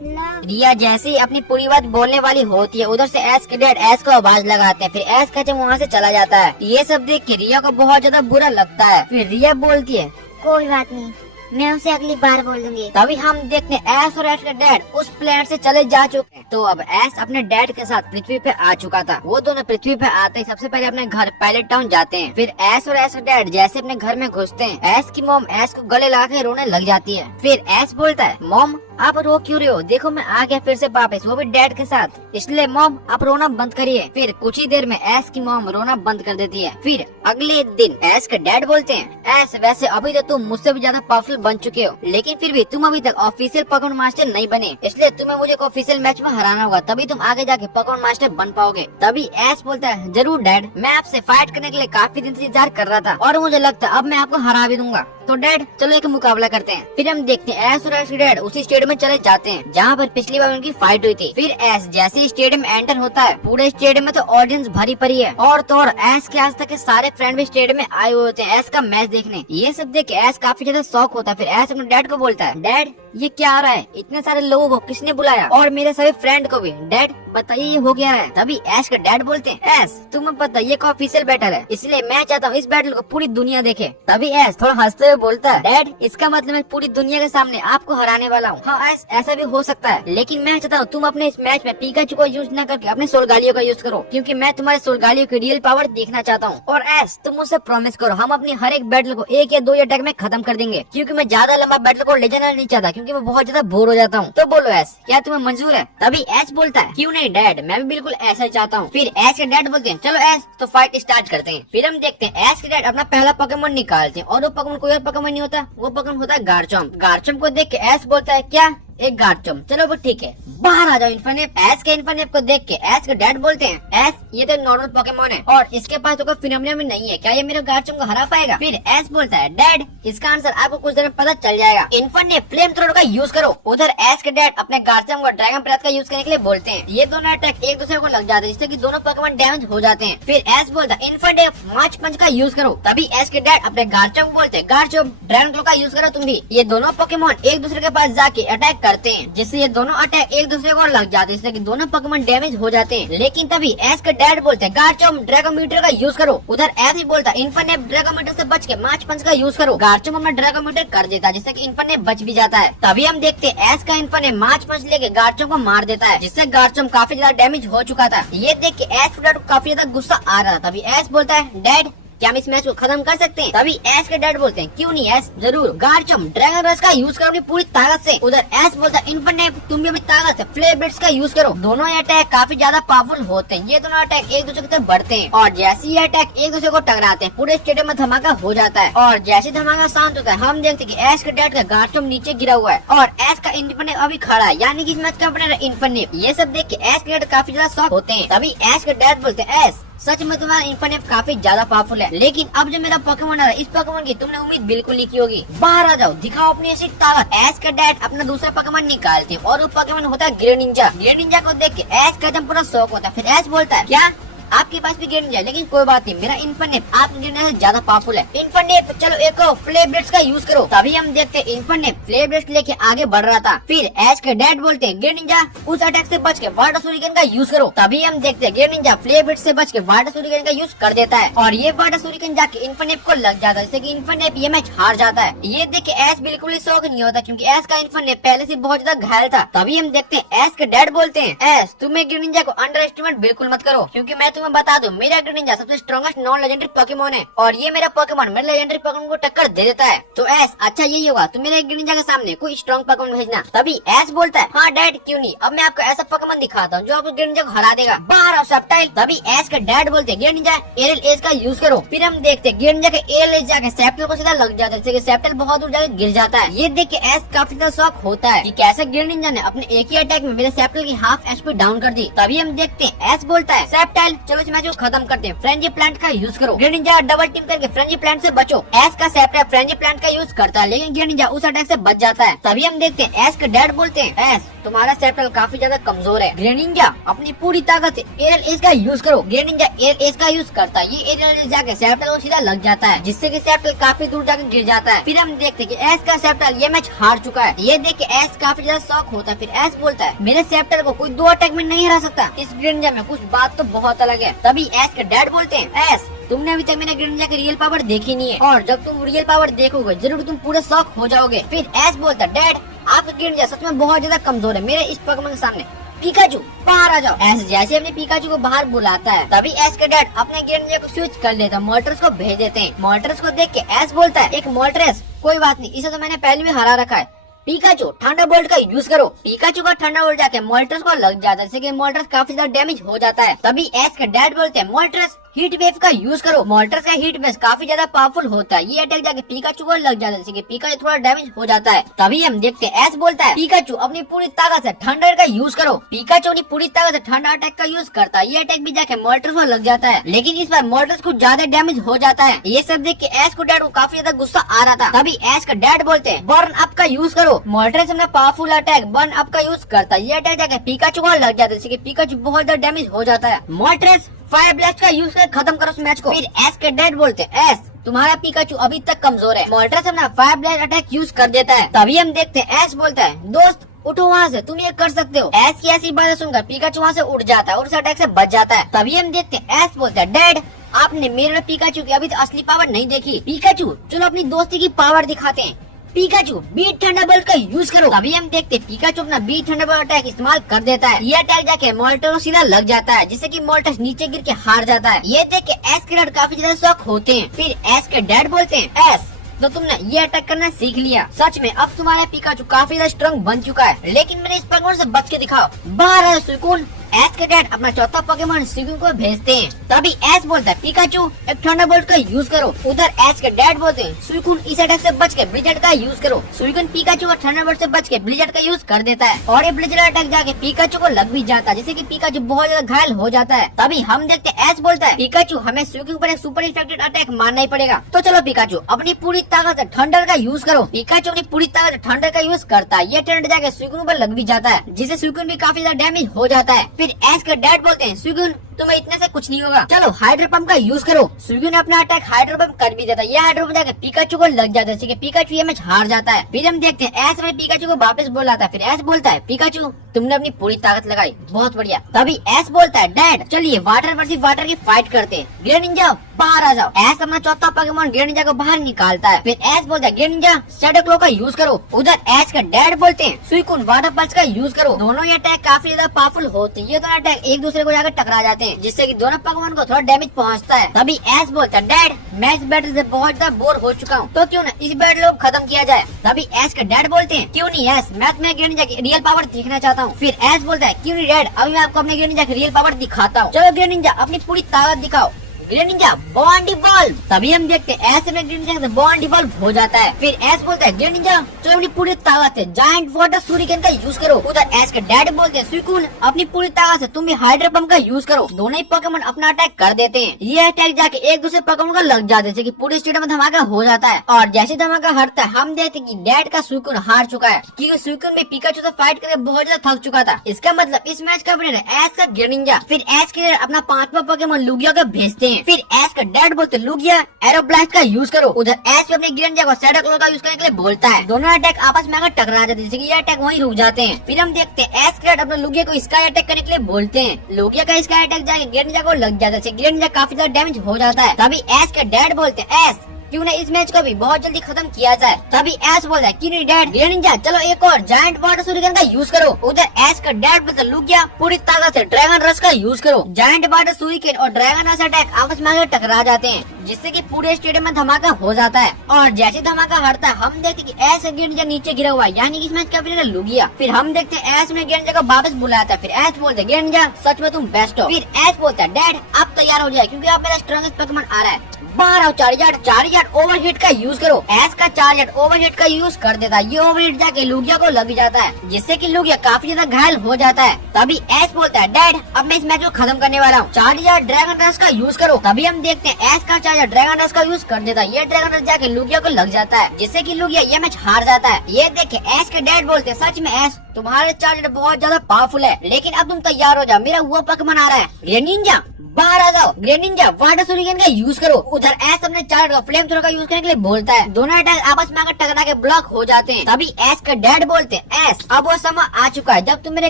लव। रिया जैसे ही अपनी पूरी बात बोलने वाली होती है, उधर से ऐश के डैड ऐश को आवाज लगाते हैं। फिर ऐश का जब वहाँ से चला जाता है। ये सब देख के रिया को बहुत ज्यादा बुरा लगता है। फिर रिया बोलती है, कोई बात नहीं, मैं उसे अगली बार बोल दूंगी। तभी हम देखते हैं ऐश और ऐश का डैड उस प्लेनेट से चले जा चुके हैं। तो अब ऐश अपने डैड के साथ पृथ्वी पे आ चुका था। वो दोनों पृथ्वी पे आते ही सबसे पहले अपने घर पायलट टाउन जाते हैं। फिर ऐश और ऐश का डैड जैसे अपने घर में घुसते हैं, ऐश की मॉम ऐश को गले लगा के रोने लग जाती है। फिर ऐश बोलता है, मॉम आप रो क्यों रहे हो, देखो मैं आ गया फिर से वापस, वो भी डैड के साथ, इसलिए मॉम आप रोना बंद करिए। फिर कुछ ही देर में ऐश की मॉम रोना बंद कर देती है। फिर अगले दिन ऐश के डैड बोलते हैं, ऐश वैसे अभी तो तुम मुझसे भी ज्यादा पावरफुल बन चुके हो, लेकिन फिर भी तुम अभी तक ऑफिशियल पोकेमोन मास्टर नहीं बने, इसलिए तुम्हें मुझे ऑफिशियल मैच में हराना होगा, तभी तुम आगे जाके पोकेमोन मास्टर बन पाओगे। तभी ऐश बोलता है, जरूर डैड, मैं आपसे फाइट करने के लिए काफी दिन से इंतजार कर रहा था, और मुझे लगता है अब मैं आपको हरा भी दूंगा। तो डैड चलो एक मुकाबला करते हैं। फिर हम देखते हैं ऐश और ऐश के डैड उसी स्टेडियम में चले जाते हैं जहाँ पर पिछली बार उनकी फाइट हुई थी। फिर ऐश जैसे ही स्टेडियम एंटर होता है, पूरे स्टेडियम में तो ऑडियंस भरी पड़ी है, और तो और ऐश के आज तक के सारे फ्रेंड भी स्टेडियम में आए हुए होते हैं ऐश का मैच देखने। ये सब देख के ऐश काफी ज्यादा शौक होता है। फिर ऐश अपने डैड को बोलता है, डैड ये क्या आ रहा है, इतने सारे लोगों को किसने बुलाया, और मेरे सभी फ्रेंड को भी, डैड बताइए ये हो गया है। तभी ऐश का डैड बोलते हैं, ऐश तुम्हें पता ये ऑफिशियल बैटल है, इसलिए मैं चाहता हूँ इस बैटल को पूरी दुनिया देखे। तभी ऐश थोड़ा हंसते हुए बोलता है, डैड इसका मतलब मैं पूरी दुनिया के सामने आपको हराने वाला हूँ। हाँ ऐश ऐसा भी हो सकता है, लेकिन मैं चाहता हूँ तुम अपने इस मैच में पिकाचू को यूज न करके अपने सोलगालियों का यूज करो, क्योंकि मैं तुम्हारे सोलगालियों की रियल पावर देखना चाहता हूँ। और ऐश तुम मुझसे प्रॉमिस करो, हम अपनी हर एक बैटल को 1 या 2 अटैक में खत्म कर देंगे, क्योंकि मैं ज्यादा लंबा बैटल को ले जाना नहीं चाहता, क्योंकि मैं बहुत ज्यादा बोर हो जाता हूँ। तो बोलो ऐश क्या तुम्हें मंजूर है? तभी ऐश बोलता है, क्यों नहीं डैड, मैं भी बिल्कुल ऐसा ही चाहता हूँ। फिर ऐश के डैड बोलते हैं, चलो ऐश तो फाइट स्टार्ट करते हैं। फिर हम देखते हैं ऐश के डैड अपना पहला पोकेमोन निकालते हैं, और वो पोकेमोन कोई और पोकेमोन नहीं होता, वो पोकेमोन होता है गार्चम्प। गार्चम्प को देख के ऐश बोलता है, क्या एक गार्चम। चलो वो ठीक है, बाहर आ जाओ इन्फिनिप। एस के इन्फिनिप को देख के एस के डैड बोलते हैं, एस ये तो नॉर्मल पोकेमोन है और इसके पास तो कोई फिनोमिना भी नहीं है, क्या ये मेरे गार्चम को हरा पाएगा? फिर एस बोलता है, डैड इसका आंसर आपको कुछ देर में पता चल जाएगा। इन्फिनिप फ्लेम थ्रोर का यूज करो। उधर एस के डैड अपने गार्चम को ड्रैगन ब्रेथ का यूज करने के लिए बोलते हैं। ये दोनों अटैक एक दूसरे को लग जाते हैं जिससे कि दोनों पोकेमोन डैमेज हो जाते हैं। फिर एस बोलता है, इन्फिनिप मार्च पंच का यूज करो। तभी एस के डैड अपने गार्चम को बोलते हैं, गार्चम ड्रैगन क्लो का यूज करो तुम भी। ये दोनों पोकेमोन एक दूसरे के पास जाके अटैक करते हैं जिससे ये दोनों अटैक एक दूसरे को लग जाते हैं जिससे कि दोनों पोकेमोन डैमेज हो जाते हैं। लेकिन तभी एस के डैड बोलते हैं, गार्चम ड्रैगोमीटर का यूज करो। उधर एस ही बोलता है, इन्फिनिप ड्रैगोमीटर से बच के मार्च पंच का यूज करो। गार्चम अपना ड्रैगोमीटर कर देता है जिससे कि इन्फिनिप बच भी जाता है। तभी हम देखते हैं एस का इन्फिनिप मार्च पंच लेके गार्चम को मार देता है जिससे गार्चम काफी ज्यादा डैमेज हो चुका था। ये देख के एस के डैड को काफी ज्यादा गुस्सा आ रहा था। तभी एस बोलता है, डैड क्या हम इस मैच को खत्म कर सकते हैं? तभी एस के डैड बोलते हैं, क्यों नहीं एस, जरूर। गार्चम ड्रैगन रश का यूज करो अपनी पूरी ताकत से। उधर एस बोलता है, इन्फिनिप तुम भी अपनी ताकत से फ्लेयर ब्लिट्ज का यूज करो। दोनों अटैक काफी ज्यादा पावरफुल होते हैं। ये दोनों अटैक एक दूसरे की तरफ बढ़ते हैं और जैसे ही अटैक एक दूसरे को टकराते हैं पूरे स्टेडियम में धमाका हो जाता है। और जैसे धमाका शांत होता है हम देखते हैं कि एस के डैड का गार्चम नीचे गिरा हुआ है और एस का इन्फिनिप अभी खड़ा है, यानी कि इस मैच का विनर है इन्फिनिप। ये सब देख के एस के डैड काफी ज्यादा शॉक होते हैं। तभी एस के डैड बोलते हैं, एस सच में तुम्हारा इन्फिनिप काफी ज्यादा पावरफुल है, लेकिन अब जो मेरा पोकेमोन आ रहा है इस पोकेमोन की तुमने उम्मीद बिल्कुल नहीं की होगी। बाहर आ जाओ, दिखाओ अपनी ऐसी ताकत। एस का डैड अपना दूसरा पोकेमोन निकालते हैं और वो पोकेमोन होता है ग्रेनिंजा। ग्रेनिंजा को देख के एस का एकदम पूरा शौक होता है। फिर एस बोलता है, क्या आपके पास भी ग्रेनिंजा है, लेकिन कोई बात नहीं, मेरा इन्फिनिप आपके ग्रेनिंजा से ज्यादा पावरफुल है। इन्फिनिप चलो एक फ्लेयर ब्लिट्ज का यूज करो। तभी हम देखते हैं इन्फिनिप फ्लेयर ब्लिट्ज लेके आगे बढ़ रहा था। फिर एस के डैड बोलते हैं, ग्रेनिंजा उस अटैक से बच के वाटर सूरिकेन का यूज करो। तभी हम देखते हैं ग्रेनिंजा फ्लेयर ब्लिट्ज से बच के वाटर सूरिकेन का यूज कर देता है और ये वाटर सूरिकेन जाके इन्फिनिप को लग जाता है जिससे कि इन्फिनिप ये मैच हार जाता है। ये देख के एस बिल्कुल ही शौक नहीं होता क्योंकि एस का इन्फिनिप पहले से बहुत ज्यादा घायल था। तभी हम देखते हैं एस के डैड बोलते हैं, एस तुम्हें ग्रेनिंजा को अंडर एस्टिमेट बिल्कुल मत करो क्योंकि मैं तुम्हें बता दूं मेरा ग्रेनिंजा सबसे स्ट्रॉन्गेस्ट नॉन लेजेंडरी पोकेमोन है और ये मेरा पोकेमोन मेरे लेजेंडरी पोकेमोन को टक्कर दे देता है। तो एस अच्छा यही होगा, तुम मेरे ग्रेनिंजा के सामने कोई स्ट्रॉन्ग पोकेमोन भेजना। तभी एस बोलता है, हाँ डैड क्यों नहीं, अब मैं आपको ऐसा पोकेमोन दिखाता हूँ जो आपको ग्रेनिंजा को हरा देगा। बाहर आओ सबटाइल। तभी एस के डैड बोलते हैं, ग्रेनिंजा एरियल एज का यूज करो। फिर हम देखते हैं ग्रेनिंजा के एरियल एज जाके सेप्टल को सीधा लग जाता है जिससे कि सेप्टल बहुत दूर जाके गिर जाता है। ये देख के एस काफी ज्यादा शॉक होता है कि कैसे ग्रेनिंजा ने अपने एक ही अटैक में मेरे सेप्टल की हाफ एचपी डाउन कर दी। तभी हम देखते हैं एस बोलता है, सेप्टल चलो इस मैच को खत्म करते हैं, फ्रेंजी प्लांट का यूज करो। ग्रेनिंजा डबल टीम करके फ्रेंजी प्लांट से बचो। एस का सेप्टल फ्रेंजी प्लांट का यूज करता है लेकिन ग्रेनिंजा उस अटैक से बच जाता है। तभी हम देखते हैं एस के डैड बोलते हैं, एस तुम्हारा सेप्टल काफी ज्यादा कमजोर है, ग्रेनिंजा अपनी पूरी ताकत से एरियल एज का यूज करो। ग्रेनिंजा एरियल एज का यूज करता है, ये एरियल एज जाके सेप्टल को सीधा लग जाता है जिससे कि सेप्टल काफी दूर जाकर गिर जाता है। फिर हम देखते हैं कि एस का सेप्टल ये मैच हार चुका है। ये देख के एस काफी ज्यादा शॉक होता है। फिर एस बोलता है, मेरे सेप्टल को कोई 2 अटैक में नहीं हरा सकता, इस ग्रेनिंजा में कुछ बात तो बहुत अलग है। तभी एस के डैड बोलते हैं, एस तुमने अभी तक मेरे ग्रेनिंजा की रियल पावर देखी नहीं है और जब तुम रियल पावर देखोगे जरूर तुम पूरे शॉक हो जाओगे। फिर एस बोलता है, डैड आपका ग्रेनिंजा सच में बहुत ज्यादा कमजोर है मेरे इस पोकेमोन के सामने, पिकाचू बाहर आ जाओ। एस जैसे अपने पिकाचू को बाहर बुलाता है तभी एस के डैड अपने ग्रेनिंजा को स्विच कर लेता है, मोल्टर्स को भेज देते हैं। मोल्टर्स को देख के एस बोलता है, एक मोल्टरस कोई बात नहीं, इसे तो मैंने पहले भी हरा रखा है, पिकाचू थंडरबोल्ट का यूज करो। पिकाचू का थंडरबोल्ट जाके मोल्टर्स को लग जाता है जिससे कि मोल्टर्स काफी ज्यादा डैमेज हो जाता है। तभी एस के डैड बोलते हैं, मोल्टर्स हीट वेव का यूज करो। मोल्टर्स का हीट वेव काफी ज्यादा पावरफुल होता है, ये अटैक जाके पिकाचू को लग जाता है जिससे कि पिकाचू थोड़ा डैमेज हो जाता है। तभी हम देखते हैं एस बोलता है, पिकाचू अपनी पूरी ताकत से थंडर का यूज करो। पिकाचू अपनी पूरी ताकत से थंडर अटैक का यूज करता है, ये अटैक भी जाके मोल्टर्स को लग जाता है लेकिन इस बार मोल्टर्स को ज्यादा डैमेज हो जाता है। ये सब देख के एस को डैड को काफी ज्यादा गुस्सा आ रहा था। तभी एस का डैड बोलते हैं, बर्न अप का यूज करो। मोल्टर्स अपना पावरफुल अटैक बर्न अप का यूज करता है, ये अटैक जाके पिकाचू को लग जाता है जिससे कि पिकाचू बहुत ज्यादा डैमेज हो जाता है। मोल्टर्स फायर ब्लास्ट का यूज कर खत्म करो उस मैच को। फिर एस के डैड बोलते हैं, एस तुम्हारा पिकाचू अभी तक कमजोर है। मोल्टर्स अपना फायर ब्लास्ट अटैक यूज कर देता है। तभी हम देखते हैं एस बोलता है, दोस्त उठो वहाँ से, तुम ये कर सकते हो। एस की ऐसी बातें सुनकर पिकाचू वहाँ से उठ जाता है और उस अटैक से बच जाता है। तभी हम देखते हैं एस बोलता है, डैड आपने मेरे पिकाचू की अभी तो असली पावर नहीं देखी। पिकाचू चलो अपनी दोस्ती की पावर दिखाते हैं, पिकाचू बीट थंडरबोल्ट का यूज करो। अभी हम देखते हैं पिकाचू अपना बीट थंडरबोल्ट अटैक इस्तेमाल कर देता है, ये अटैक जाके मोल्टर को सीधा लग जाता है जिससे कि मोल्टर नीचे गिर के हार जाता है। ये देख के एस के डैड काफी ज्यादा शॉक होते हैं। फिर एस के डैड बोलते हैं, एस तो तुमने ये अटैक करना सीख लिया, सच में अब तुम्हारा पिकाचू काफी ज्यादा स्ट्रॉन्ग बन चुका है, लेकिन मेरे इस पोकेमोन से बच के दिखाओ। बाहर है सुकून। एस के डैड अपना चौथा पोकेमोन सुइकुन को भेजते हैं। तभी एस बोलता है पिकाचू एक थंडरबोल्ट का यूज करो। उधर एस के डैड बोलते हैं सुइकुन इस अटैक से बच के ब्लिजर्ड का यूज करो। सुइकुन पिकाचू और थंडरबोल्ट से बच के ब्लिजर्ड का यूज कर देता है और ये ब्लिजर्ड अटैक जाके पिकाचू को लग भी जाता है, जिससे कि पिकाचू बहुत ज्यादा घायल हो जाता है। तभी हम देखते हैं एस बोलता है पिकाचू हमें सुइकुन पर एक सुपर इफेक्टेड अटैक मारना ही पड़ेगा। तो चलो पिकाचू अपनी पूरी ताकत से थंडर का यूज करो। पिकाचू अपनी पूरी ताकत से थंडर का यूज करता है। ये थंडर जाके सुइकुन पर लग भी जाता है, जिससे सुइकुन भी काफी ज्यादा डैमेज हो जाता है। फिर एस के डैड बोलते हैं सुइकुन तुम्हें इतने से कुछ नहीं होगा, चलो हाइड्रो पंप का यूज करो। सुइकुन अपना अटैक हाइड्रो पंप कर भी देता है। ये हाइड्रो पंप जाके पिकाचू को लग जाता है, जिससे पिकाचू ये मैच हार जाता है। फिर हम देखते हैं एस में पिकाचू को वापस बुलाता है। फिर एस बोलता है पिकाचू तुमने अपनी पूरी ताकत लगाई, बहुत बढ़िया। तभी एस बोलता है डैड चलिए वाटर वर्सेस वाटर की फाइट करते हैं। ग्रेड निंजा बाहर आ जाओ। एस अपना चौथा पोकेमोन ग्रेड निंजा को बाहर निकालता है। फिर एस बोलता है ग्रेड निंजा शैडो क्लो का यूज करो। उधर एस का डैड बोलते हैं सुइकुन वाटर पल्स का यूज करो। दोनों ये अटैक काफी ज्यादा पावरफुल होते हैं। ये दोनों अटैक एक दूसरे को जाकर टकरा जाते हैं, जिससे कि दोनों पोकेमोन को थोड़ा डैमेज पहुंचता है। तभी एस बोलता है डैड मैं इस बैटल से बहुत ज्यादा बोर हो चुका हूँ, तो क्यों ना इस बैटल को खत्म किया जाए। तभी एस के डैड बोलते हैं क्यों नहीं एस, मैं तुम्हें ग्रेड निंजा की रियल पावर दिखना चाहता हूँ। फिर एस बोलता है क्यों नहीं डैड, अभी मैं आपको अपने ग्रेड निंजा की रियल पावर दिखाता हूँ। चलो ग्रेड निंजा अपनी पूरी ताकत दिखाओ। Grade Ninja bond evolve. तभी हम देखते हैं एस में ग्रेड निंजा से बॉन्ड इवॉल्व हो जाता है। फिर एस बोलता है ग्रेड निंजा चलो अपनी पूरी ताकत से जायंट वाटर सूरिकेन का यूज करो। उधर एस के डैड बोलते हैं सुइकुन अपनी पूरी ताकत से तुम भी हाइड्रो पंप का यूज करो। दोनों ही पोकेमोन अपना अटैक कर देते हैं। ये अटैक जाके एक दूसरे पोकेमोन को लग जाते हैं, जैसे कि पूरे स्टेडियम में धमाका हो जाता है। और जैसे धमाका हटता है हम देखते हैं कि डैड का सुइकुन हार चुका है, क्योंकि सुइकुन में पिकाचू से फाइट करके बहुत ज्यादा थक चुका था। इसका मतलब इस मैच का विनर है एस का ग्रेड निंजा। फिर एस के अपना पांचवा पोकेमोन लुगिया को भेजते हैं। फिर एस का डैड बोलते लुगिया एरो ब्लास्ट का यूज करो। उधर एस अपने ग्रेड निंजा को शैडो क्लो का यूज करने के लिए बोलता है। दोनों अटैक आपस में आकर टकरा जाते हैं, जैसे कि ये अटैक वहीं रुक जाते हैं। फिर हम देखते हैं एस ग्रेड अपने लुगिया को स्काई अटैक करने के लिए बोलते हैं। लुगिया का स्काई अटैक जाके ग्रेड निंजा को लग जाता है, ग्रेड निंजा काफी ज्यादा डैमेज हो जाता है। तभी एस के डैड बोलते हैं एस क्यों ना इस मैच को भी बहुत जल्दी खत्म किया जाए। तभी एस बोलता है क्यों नहीं डैड, ग्रेड निंजा चलो एक और जायंट वाटर सूरिकेन का यूज करो। उधर एस का डैड बोलता लुगिया पूरी ताकत से ड्रैगन रश का यूज करो। जायंट वाटर सूरिकेन और ड्रैगन रश अटैक आपस में आकर टकरा जाते हैं, जिससे कि पूरे स्टेडियम में धमाका हो जाता है। और जैसे धमाका हटता है हम देखते हैं कि एस ग्रेड निंजा नीचे गिरा हुआ है, यानी कि इस मैच का विनर लुगिया। फिर हम देखते हैं एस ने ग्रेड निंजा को वापस बुलाता है। फिर एस बोलते हैं ग्रेड निंजा सच में तुम बेस्ट हो। फिर एस बोलता है डैड अब तैयार हो जाए, क्योंकि अब मेरा स्ट्रॉन्गेस्ट पोकेमोन आ रहा है। बाहर आओ चार्जर ओवरहीट का यूज करो। एस का चार्जर ओवरहीट का यूज कर देता है। ये ओवरहीट जाके लुगिया को लग जाता है, जिससे कि लुगिया काफी ज्यादा घायल हो जाता है। तभी एस बोलता है डैड अब मैं इस मैच को खत्म करने वाला हूँ, चार्जर ड्रैगन रश का यूज करो। तभी हम देखते हैं एस का चार्जर ड्रैगन रश का यूज कर देता है। ये ड्रैगन रश जाके लुगिया को लग जाता है, जिससे कि लुगिया ये मैच हार जाता है। ये देख के एस के डैड बोलते हैं सच में एस तुम्हारे चार्जर बहुत ज्यादा पावरफुल है, लेकिन अब तुम तैयार हो जाओ, मेरा वो पोकेमोन आ रहा है। ग्रेड निंजा बाहर आ जाओ। ग्रेड निंजा वाटर सूरिकेन का यूज करो। उधर एस अपने चार्जर को फ्लेम थ्रो का यूज करने के लिए बोलता है। दोनों अटैक आपस में आकर टकरा के ब्लॉक हो जाते हैं। तभी एस का डैड बोलते हैं एस अब वो समय आ चुका है जब तुम मेरे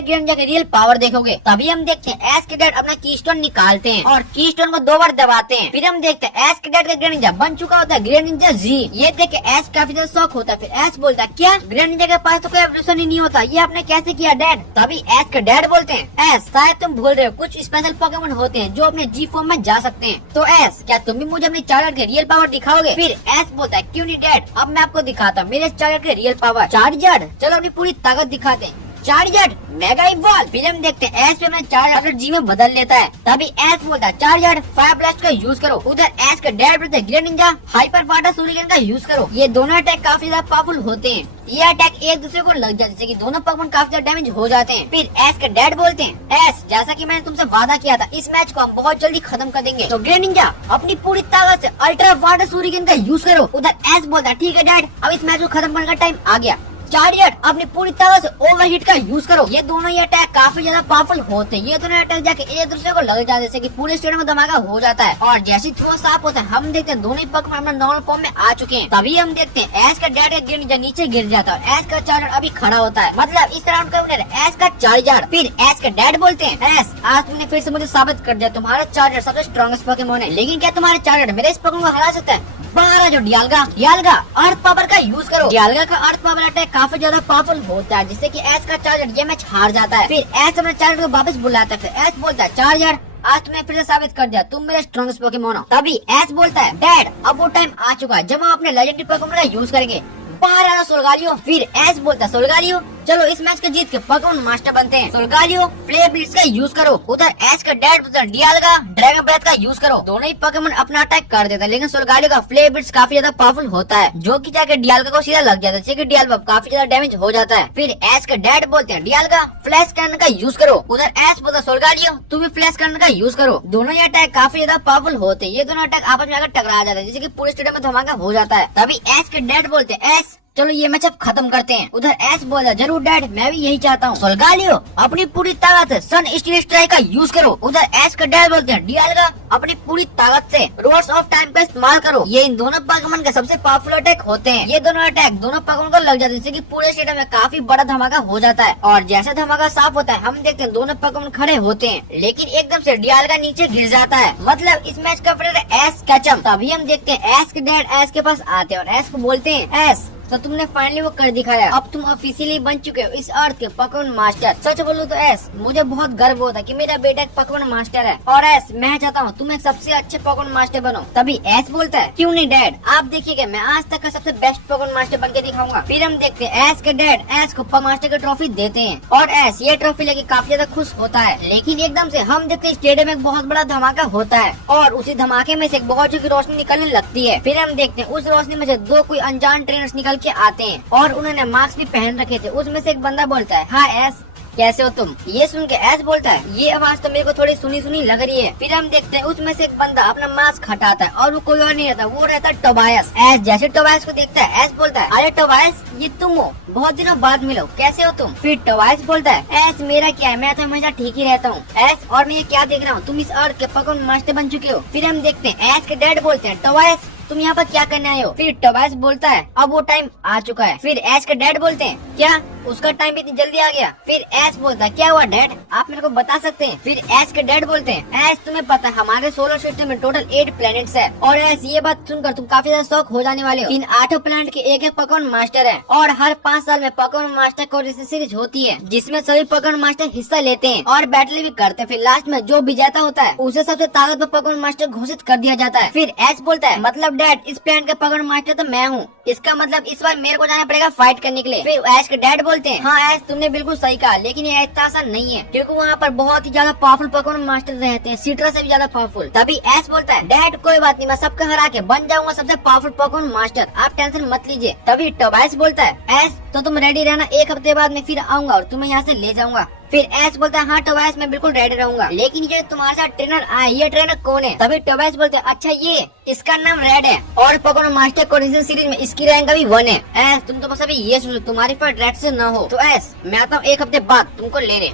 ग्रेड निंजा की रियल पावर देखोगे। तभी हम देखते हैं एस के डैड अपना कीस्टोन निकालते हैं और कीस्टोन को 2 बार दबाते हैं। फिर हम देखते हैं एस के डैड का ग्रेड निंजा बन चुका होता है ग्रेड निंजा जी। ये देख के एस काफी ज्यादा शॉक होता है। फिर एस बोलता है क्या ग्रेड निंजा के पास तो कोई एवोल्यूशन ही नहीं होता, ये आपने कैसे किया डैड। तभी एस के डैड बोलते हैं एस शायद तुम भूल रहे हो, कुछ स्पेशल पोकेमोन होते हैं जो अपने जी फॉर्म में जा सकते हैं। तो एस क्या तुम भी मुझे अपने चार्जर के रियल पावर दिखाओगे। फिर एस बोलता है क्यों नहीं डैड, अब मैं आपको दिखाता हूँ मेरे चार्जर के रियल पावर। चार्जर चलो अपनी पूरी ताकत दिखाते हैं। Charger mega evolve. फिर हम देखते हैं एस पे अपना चार्जर जी में बदल लेता है। तभी एस बोलता है चार्जर फायर ब्लास्ट का यूज करो। उधर एस का डैड बोलता है ग्रेड निंजा हाइपर वाटर सूरिकेन का यूज करो। ये दोनों अटैक काफी ज्यादा पावरफुल होते हैं। ये अटैक एक दूसरे को लग जाते हैं, जिससे कि दोनों पोकेमोन काफी ज्यादा डैमेज हो जाते हैं। फिर एस के डैड बोलते हैं एस जैसा कि मैंने तुमसे वादा किया था इस मैच को हम बहुत जल्दी खत्म कर देंगे, तो ग्रेड निंजा अपनी पूरी ताकत से अल्ट्रा वाटर सूरिकेन का यूज करो। उधर एस बोलता है ठीक है डैड अब इस मैच को खत्म करने का टाइम आ गया। चार्जर अपनी पूरी ताकत से ओवरहीट का यूज करो। ये दोनों ही अटैक काफी ज्यादा पावरफुल होते हैं। ये दोनों अटैक जाके एक दूसरे को लग जाते हैं, जैसे कि पूरे स्टेडियम में धमाका हो जाता है। और जैसे थ्रो साफ होता है हम देखते हैं दोनों ही पोकेमोन अपना नॉर्मल फॉर्म में आ चुके हैं। तभी हम देखते हैं एस का डैड ग्रेड निंजा नीचे गिर जाता है और एस का चार्जर अभी खड़ा होता है। मतलब इस राउंड का विनर एस का चार्जर। फिर एस का डैड बोलते हैं एस आज तुमने फिर से मुझे साबित कर दिया तुम्हारा चार्जर सबसे स्ट्रॉन्गेस्ट पोकेमोन है, लेकिन क्या तुम्हारे चार्जर मेरे इस पोकेमोन को हरा सकता है। बाहर आ जो डियालगा अर्थ पावर का यूज करो। डियालगा का अर्थ पावर अटैक काफी ज्यादा पावरफुल होता है, जिससे कि एस का चार्जर ये मैच हार जाता है। फिर एस अपने चार्जर को वापस बुलाता है। फिर एस बोलता है चार्जर आज तुमने फिर से साबित कर दिया तुम मेरे स्ट्रॉन्गेस्ट पोकेमोन हो। तभी एस बोलता है डैड अब वो टाइम आ चुका है जब हम अपने लेजेंडरी पोकेमोन का यूज करेंगे। बाहर आ सोलगालियो। फिर एस बोलता है सोलगालियो चलो इस मैच के जीत के पोकेमॉन मास्टर बनते हैं। सोल्गालियो फ्लेयर ब्लिट्ज का यूज करो, उधर एस का डैड डियालगा ड्रैगन ब्रेथ का यूज करो। दोनों ही पोकेमॉन अपना अटैक कर देते हैं, लेकिन सोल्गालियो का फ्लेयर ब्लिट्ज काफी ज्यादा पावरफुल होता है, जो कि जाके डियालगा को सीधा लग जाता है, जिससे डियालगा काफी ज्यादा डैमेज हो जाता है। फिर एस का डैड बोलते हैं डियालगा फ्लैश कैनन का यूज करो, उधर एस बोलता है सोल्गालियो तू भी फ्लैश कैनन का यूज करो। दोनों ही अटैक काफी ज्यादा पावरफुल होते हैं, ये दोनों अटैक आपस में आकर टकरा जाते हैं, जिससे कि पूरे स्टेडियम में धमाका हो जाता है। तभी एस के डैड बोलते हैं एस चलो ये मैच अब खत्म करते हैं। उधर एस बोला जरूर डैड मैं भी यही चाहता हूँ। सोल्गालियो अपनी पूरी ताकत से सन स्टील स्ट्राइक का यूज करो, उधर एस का डैड बोलते हैं डियालगा अपनी पूरी ताकत से रोड्स ऑफ टाइम का इस्तेमाल करो। ये इन दोनों पोकेमॉन के सबसे पावरफुल अटैक होते हैं। ये दोनों अटैक दोनों पोकेमॉन को लग जाते हैं, जिससे कि पूरे स्टेडियम में काफी बड़ा धमाका हो जाता है। और जैसे धमाका साफ होता है हम देखते हैं दोनों पोकेमॉन खड़े होते हैं, लेकिन एकदम से डियालगा नीचे गिर जाता है। मतलब इस मैच का विनर एस कैचम। तभी हम देखते हैं एस के डैड एस के पास आते हैं और एस को बोलते हैं एस तो तुमने फाइनली वो कर दिखाया, अब तुम ऑफिशियली बन चुके हो इस अर्थ के पोकेमॉन मास्टर। सच बोलो तो एस मुझे बहुत गर्व होता है कि मेरा बेटा एक पोकेमॉन मास्टर है, और एस मैं चाहता हूँ तुम एक सबसे अच्छे पोकेमॉन मास्टर बनो। तभी एस बोलता है क्यों नहीं डैड, आप देखिएगा मैं आज तक का सबसे बेस्ट पोकेमॉन मास्टर बन के दिखाऊंगा। फिर हम देखते हैं एस के डैड एस को मास्टर की ट्रॉफी देते हैं और एस ये ट्रॉफी लेके काफी ज्यादा खुश होता है। लेकिन एकदम से हम देखते हैं स्टेडियम में एक बहुत बड़ा धमाका होता है और उसी धमाके में से एक बहुत जोर की रोशनी निकलने लगती है। फिर हम देखते हैं उस रोशनी में से दो कोई अनजान ट्रेनर्स निकल के आते हैं और उन्होंने मास्क भी पहन रखे थे। उसमें से एक बंदा बोलता है हाँ एस कैसे हो तुम। ये सुन के एस बोलता है ये आवाज तो मेरे को थोड़ी सुनी सुनी लग रही है। फिर हम देखते हैं उसमें से एक बंदा अपना मास्क हटाता है और वो कोई और नहीं रहता, वो रहता है टोबायस। एस जैसे टोबायस को देखता है एस बोलता है अरे टोबायस ये तुम हो, बहुत दिनों बाद मिलो, कैसे हो तुम। फिर टोबायस बोलता है एस मेरा क्या है, मैं तो हमेशा ठीक ही रहता हूँ। एस और मैं ये क्या देख रहा हूँ, तुम इस अर्थ के पोकेमॉन मास्टर बन चुके हो। फिर हम देखते हैं एस के डैड बोलते हैं टोबायस तुम यहाँ पर क्या करने आए हो। फिर टोबायस बोलता है अब वो टाइम आ चुका है। फिर एस के डैड बोलते हैं क्या उसका टाइम इतनी जल्दी आ गया। फिर एस बोलता है क्या हुआ डैड, आप मेरे को बता सकते हैं। फिर एस के डैड बोलते हैं एस तुम्हें पता है हमारे सोलर सिस्टम में टोटल 8 प्लैनेट्स है, और एस ये बात सुनकर तुम काफी ज्यादा शौक हो जाने वाले हो। इन 8 प्लैनेट के एक एक पोकेमॉन मास्टर है और हर 5 साल में पोकेमॉन मास्टर कोर्स सीरीज होती है, जिसमें सभी पोकेमॉन मास्टर हिस्सा लेते हैं और बैटल भी करते हैं। फिर लास्ट में जो विजेता होता है उसे सबसे ताकतवर पोकेमॉन मास्टर घोषित कर दिया जाता है। फिर एस बोलता है मतलब डैड इस प्लैनेट का पोकेमॉन मास्टर तो मैं हूँ, इसका मतलब इस बार मेरे को जाना पड़ेगा फाइट करने के लिए। फिर एस के डैड बोलते हैं हाँ एस तुमने बिल्कुल सही कहा, लेकिन ये इतना आसान नहीं है क्योंकि वहाँ पर बहुत ही ज्यादा पावरफुल पोकेमॉन मास्टर रहते हैं, सीट्रा से भी ज्यादा पावरफुल। तभी एस बोलता है डैड कोई बात नहीं, मैं सबको हरा के बन जाऊंगा सबसे पावरफुल पोकेमॉन मास्टर, आप टेंशन मत लीजिए। तभी टोबायस बोलता है एस तो तुम रेडी रहना, 1 हफ्ते बाद मैं फिर आऊंगा और तुम्हें यहाँ से ले जाऊंगा। फिर एस बोलता है हाँ टोबायस मैं बिल्कुल रेडी रहूंगा, लेकिन ये तुम्हारे साथ ट्रेनर आए, ये ट्रेनर कौन है। तभी टोबायस बोलते हैं अच्छा ये इसका नाम रेड है और पोकेमॉन मास्टर कोरिजन सीरीज में इसकी रैंक भी 1 है। एस तुम तो बस अभी ये सोचो तुम्हारी फाइट रेड से ना हो, तो एस मैं आता हूँ 1 हफ्ते बाद तुमको लेने।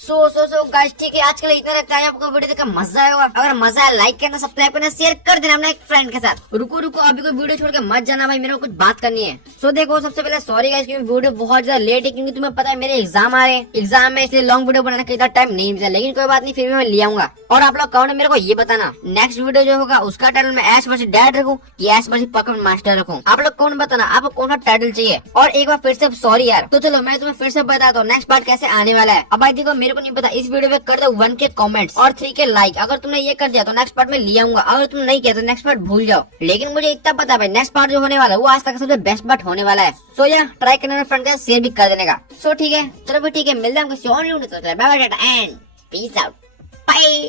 सो गाइस ठीक है आज के लिए इतना रखता है। आपको वीडियो देखकर मजा आएगा, अगर मजा आया लाइक करना, सब्सक्राइब करना, शेयर कर देना अपने एक फ्रेंड के साथ। रुको अभी कोई वीडियो छोड़ के मत जाना भाई, मेरे को कुछ बात करनी है। सो देखो सबसे पहले सॉरी गाइस क्योंकि वीडियो बहुत ज्यादा लेट है, क्योंकि तुम्हें पता है मेरे एग्जाम आ रहे हैं, एग्जाम में इसलिए लॉन्ग वीडियो बनाने का इतना टाइम नहीं मिला, लेकिन कोई बात नहीं फिर भी मैं ले आऊंगा। और आप लोग कौन है मेरे को ये बताना, नेक्स्ट वीडियो जो होगा उसका टाइटल मैं एस वर्सेस डैड रखूं या एस वर्सेस पोकेमॉन मास्टर रखूं, आप लोग कौन बताना आपको कौन सा टाइटल चाहिए। और एक बार फिर से सॉरी यार। तो चलो मैं तुम्हें फिर से बताता हूँ नेक्स्ट पार्ट कैसे आने वाला है। अब भाई देखो मेरे को नहीं पता, इस वीडियो पे कर दो 1 के कमेंट्स और 3 के लाइक। अगर तुमने ये कर दिया तो नेक्स्ट पार्ट में ले आऊंगा, अगर तुम नहीं किया तो नेक्स्ट पार्ट भूल जाओ। लेकिन मुझे इतना पता है भाई नेक्स्ट पार्ट जो होने वाला है वो आज तक का सबसे बेस्ट पार्ट होने वाला है। सो या ट्राई करना फ्रेंड का शेयर भी कर देने का। सो ठीक है चलो फिर ठीक है मिलते हैं, bye bye and peace out bye.